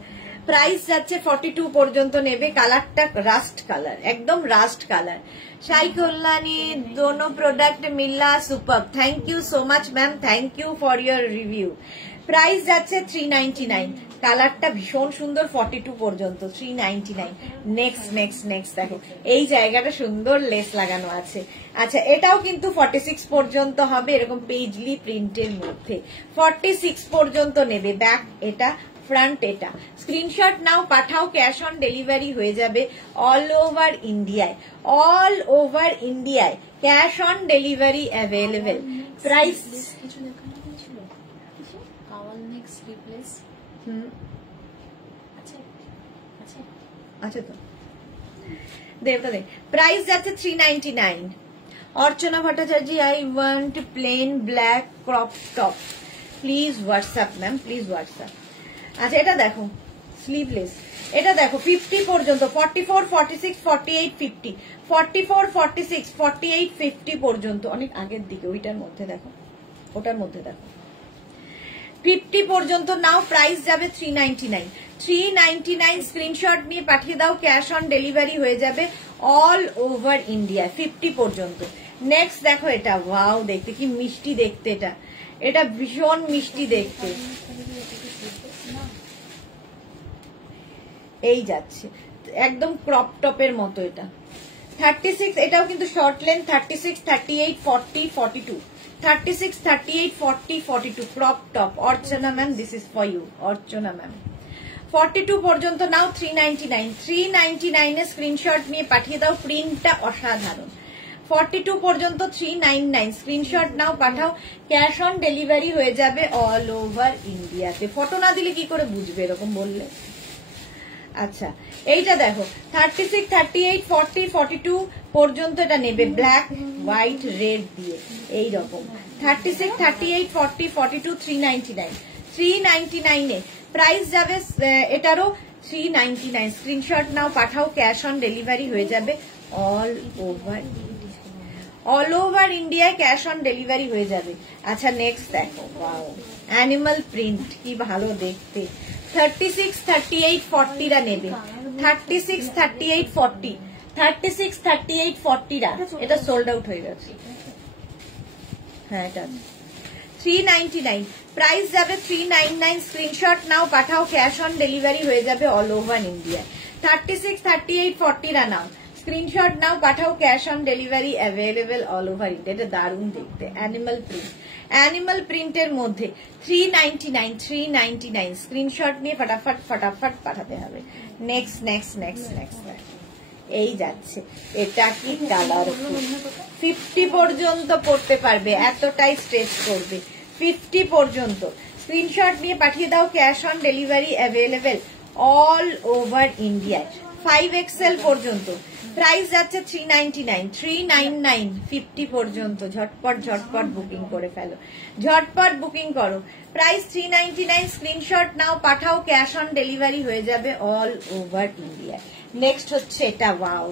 প্রাইস যাচ্ছে 42 পর্যন্ত নেবে। কালারটা রাস্ট কালার, একদম রাস্ট কালার। সাই কল্যাণী, দোনো প্রোডাক্ট মিল্লা super. Thank you so much ma'am, thank you for your review. Price যাচ্ছে 399। কালারটা ভীষণ সুন্দর, 42 পর্যন্ত 399। নেক্সট দেখো, এই জায়গাটা সুন্দর লেস লাগানো আছে। আচ্ছা, এটাও কিন্তু 46 পর্যন্ত হবে, এরকম পেজলি প্রিন্টের মধ্যে। 46 পর্যন্ত নেবে। ব্যাক এটা, ফ্রন্ট এটা। স্ক্রিনশট নাও, পাঠাও, ক্যাশ অন ডেলিভারি হয়ে যাবে অল ওভার ইন্ডিয়ায়। অল ওভার ইন্ডিয়ায় cash on delivery available. Price আচ্ছা তো দেবটা দে। প্রাইস যাচ্ছে 399। Archana Bhattacharya, I want plain black crop top, please WhatsApp ma'am, please WhatsApp. আচ্ছা এটা দেখো স্লিভলেস, এটা দেখো 50 পর্যন্ত, 44, 46, 48, 50, 44, 46, 48, 50 পর্যন্ত, অনেক আগের দিকে ওইটার মধ্যে দেখো, ওটার মধ্যে দেখো 50 পর্যন্ত নাও। প্রাইস যাবে 399। 399 স্ক্রিনশট নিয়ে পাঠিয়ে দাও, ক্যাশ অন ডেলিভারি হয়ে যাবে অল ওভার ইন্ডিয়া 50 পর্যন্ত। নেক্সট দেখো এটা, ওয়াও দেখতে কি মিষ্টি দেখতে, এটা এটা ভীষণ মিষ্টি দেখতে। এই যাচ্ছে একদম ক্রপ টপের মতো, এটা 36, এটাও কিন্তু short length, 36, 38, 40, 42, 36, 38, 40, 42 crop top. Archana ma'am, this is for you, Archana ma'am. 42 পর্যন্ত নাও 399। 399 এ স্ক্রিনশট নিয়ে পাঠিয়ে দাও, প্রিন্টটা অসাধারণ। 42 পর্যন্ত 399 স্ক্রিনশট নাও, পাঠাও, ক্যাশ অন ডেলিভারি হয়ে যাবে অল ওভার ইন্ডিয়াতে। ফটো না দিলে কি করে বুঝবে এরকম বললে? আচ্ছা এইটা দেখো 36, 38, 40, 42 পর্যন্ত এটা নেবে, ব্ল্যাক হোয়াইট রেড দিয়ে এইরকম। 36, 38, 40, 42 399। 399 এ প্রাইস যাবে এটারও 399। স্ক্রিনশট নাও, পাঠাও, ক্যাশ অন ডেলিভারি হয়ে যাবে অল ওভার, অল ওভার ইন্ডিয়ায় ক্যাশ অন ডেলিভারি হয়ে যাবে। আচ্ছা নেক্সট দেখো, ওয়াও অ্যানিমাল প্রিন্ট, কি ভালো দেখতে। 36, 38, 40 রা নেবে, 36, 38, 40, 36, 38, 40 রা, এটা সোল্ড আউট হয়ে গেছে। হ্যাঁ এটা 399 প্রাইস যাবে 399। স্ক্রিনশট নাও, পাঠাও, ক্যাশ অন ডেলিভারি হয়ে যাবে অল ওভার ইন্ডিয়া। 36, 38, 40 রা নাও, স্ক্রিনশট নাও, পাঠাও, cash on delivery available all over India. এটা দারুণ দেখতে, অ্যানিমাল প্রিন্ট, অ্যানিমাল প্রিন্টের মধ্যে 399, 399 স্ক্রিনশট নিয়ে ফটাফট ফটাফট পাঠাতে হবে। নেক্সট নেক্সট নেক্সট নেক্সট এই যাচ্ছে, এটা কি কালার, 50 পর্যন্ত পড়তে পারবে, এতটাই স্ট্রেচ করবে 50 পর্যন্ত। স্ক্রিনশট নিয়ে পাঠিয়ে দাও, cash on delivery available all over ইন্ডিয়ায় 5XL পর্যন্ত। প্রাইস যাচ্ছে 399, 399 50 পর্যন্ত। ঝটপট ঝটপট বুকিং করে ফেলো, ঝটপট বুকিং করো। প্রাইস 399, স্ক্রিনশট নাও, পাঠাও, ক্যাশ অন ডেলিভারি হয়ে যাবে অল ওভার ইন্ডিয়া। নেক্সট হচ্ছে এটা, ওয়াও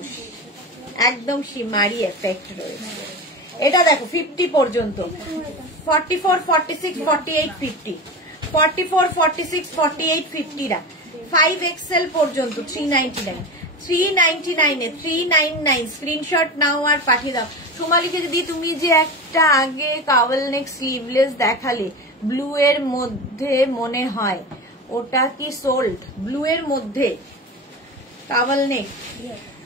একদম শিমারি এফেক্ট রয়েছে, এটা দেখো 50 পর্যন্ত, 44, 46, 48, 50, 44, 46, 48, 50 রা 5XL পর্যন্ত 399। 399 এ 399 স্ক্রিনশট নাও আর পাঠিয়ে দাও। সোমালিকে যদি তুমি যে একটা আগে কাওয়াল নেক স্লিভলেস দেখালে ব্লু এর মধ্যে, মনে হয় ওটা কি সোল্ড? ব্লু এর মধ্যে কাওয়াল নেক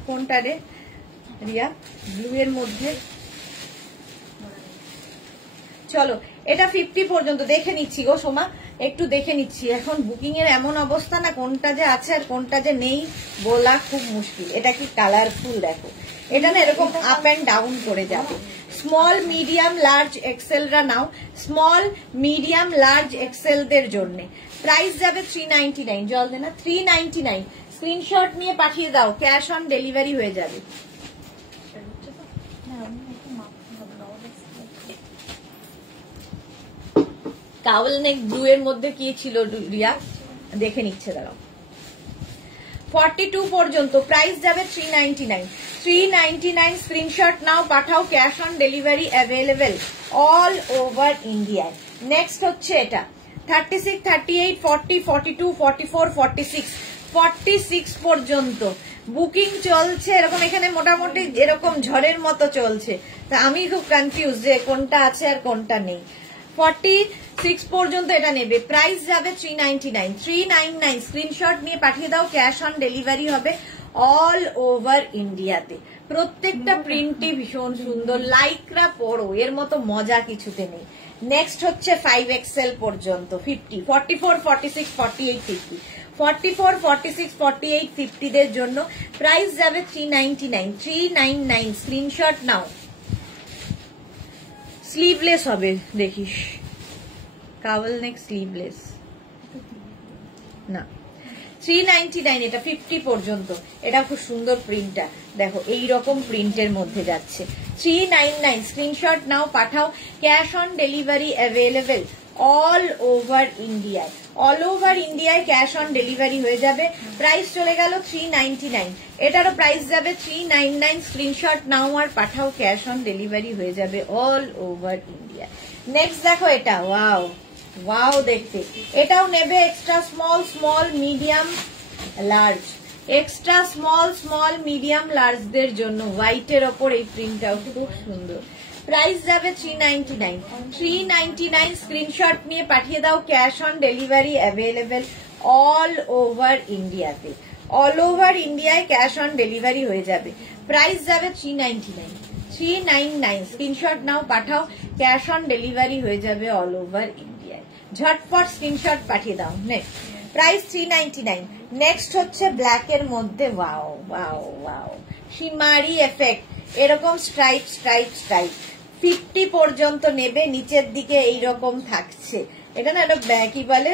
কোনটা রে রিয়া? ব্লু এর মধ্যে, চলো এটা 50 পর্যন্ত দেখে নিচ্ছি গো সোমা, একটু দেখে নিচ্ছি। এখন বুকিং এর এমন অবস্থা না, কোনটা যে আছে আর কোনটা যে নেই বলা খুব মুশকিল। এটা কি কালারফুল দেখো, এটা না এরকম আপ এন্ড ডাউন করে যাবে। স্মল মিডিয়াম লার্জ এক্সেল রা নাও, স্মল মিডিয়াম লার্জ এক্সেল দের জন্য প্রাইস যাবে 399। জল দে না, 399 স্ক্রিনশট নিয়ে পাঠিয়ে দাও, ক্যাশ অন ডেলিভারি হয়ে যাবে। কাওয়াল নেক ব্লু এর মধ্যে কি ছিল রিয়া, দেখে নিচ্ছে দাঁড়াও। 42 পর্যন্ত প্রাইস যাবে 399। 399 স্ক্রিনশট নাও, পাঠাও, cash on delivery available all over ইন্ডিয়ায়। নেক্সট হচ্ছে এটা 36, 38, 40, 42, 44, 46, 46 পর্যন্ত বুকিং চলছে। এরকম এখানে মোটামুটি এরকম ঝড়ের মতো চলছে, তা আমি খুব কনফিউজ যে কোনটা আছে আর কোনটা নেই। 46 পর্যন্ত এটা নেবে, প্রাইস যাবে 399। 399 স্ক্রিনশট নিয়ে পাঠিয়ে দাও, ক্যাশ অন ডেলিভারি হবে অল ওভার ইন্ডিয়াতে। প্রত্যেকটা প্রিন্টই ভীষণ সুন্দর, লাইকরা পরো, এর মতো মজা কিছুতে নেই। নেক্সট হচ্ছে 5XL পর্যন্ত 50, 44, 46, 48, 50, 44, 46, 48, 50 দের জন্য প্রাইস যাবে 399। 399 স্ক্রিনশট নাও। স্লিভলেস হবে দেখিস, কাওয়াল নেক স্লিভলেস, না 399 এটা 50 পর্যন্ত। এটা খুব সুন্দর প্রিন্টটা, দেখো এই রকম প্রিন্টের মধ্যে যাচ্ছে। 399 স্ক্রিনশট নাও, পাঠাও। Cash on delivery available all over ইন্ডিয়ায়। অল ওভার ইন্ডিয়ায় ক্যাশ অন ডেলিভারি হয়ে যাবে। প্রাইস চলে গেল 399, এটারও প্রাইস যাবে 399। স্ক্রিনশট নাও আর পাঠাও, ক্যাশ অন ডেলিভারি হয়ে যাবে অল ওভার ইন্ডিয়া। নেক্সট দেখো এটা, ওয়াও ওয়াও দেখতে, এটাও নেবে extra small, small, medium, large. Extra small, small, medium, লার্জদের জন্য হোয়াইটের ওপর এই প্রিন্টটাও খুব সুন্দর। প্রাইস যাবে 399। 399 স্ক্রিনশট নিয়ে পাঠিয়ে দাও, cash on delivery available all over ইন্ডিয়াতে। অল ওভার ইন্ডিয়ায় ক্যাশ অন ডেলিভারি হয়ে যাবে। প্রাইস যাবে 399। 399 স্ক্রিনশট নাও, পাঠাও, ক্যাশ অন ডেলিভারি হয়ে যাবে অল ওভার ইন্ডিয়ায়। ঝটপট স্ক্রিনশট পাঠিয়ে দাও। Next price 399। নেক্সট হচ্ছে ব্ল্যাক এর মধ্যে, ওয়াও ওয়াও ওয়াও, শিমারি এফেক্ট, এরকম স্ট্রাইপ স্ট্রাইপ স্ট্রাইপ। 50 পর্যন্ত নেবে, নিচের দিকে এইরকম থাকছে। এটা না, এটা কি বলে,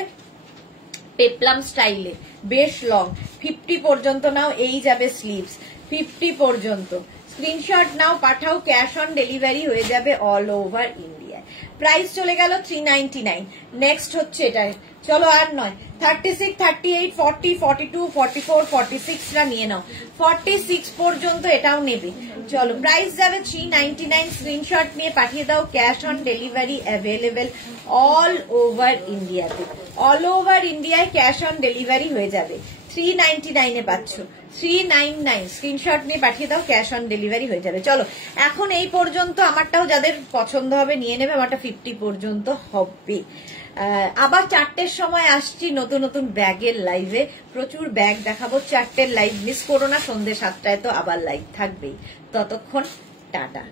পেপলাম স্টাইলে, বেশ লং। 50 পর্যন্ত নাও, এই যাবে স্লিভস 50 পর্যন্ত। স্ক্রিনশট নাও, পাঠাও, ক্যাশ অন ডেলিভারি হয়ে যাবে অল ওভার ইন্ডিয়া। প্রাইস চলে গেল 399। নেক্সট হচ্ছে এটা, চলো আর নয়, 36, 38, 40, 42, 44, 46টা নিয়ে নাও। 46 পর্যন্ত এটাও নেবে। চলো প্রাইস যাবে 399। স্ক্রিনশট নিয়ে পাঠিয়ে দাও, cash on delivery available all over ইন্ডিয়াতে। অল ওভার ইন্ডিয়ায় ক্যাশ অন ডেলিভারি হয়ে যাবে। 399 এ পাচ্ছ। 399 স্ক্রিনশট নিয়ে পাঠিয়ে দাও, ক্যাশ অন ডেলিভারি হয়ে যাবে। চলো এখন এই পর্যন্ত, আমারটাও যাদের পছন্দ হবে নিয়ে নেবে, আমারটা 50 পর্যন্ত হবে। আবার 4টের সময় আসছি নতুন নতুন ব্যাগের লাইভে, প্রচুর ব্যাগ দেখাবো। 4টের লাইভ মিস করো না, সন্ধ্যে 7টায় তো আবার লাইভ থাকবেই। ততক্ষণ টাটা।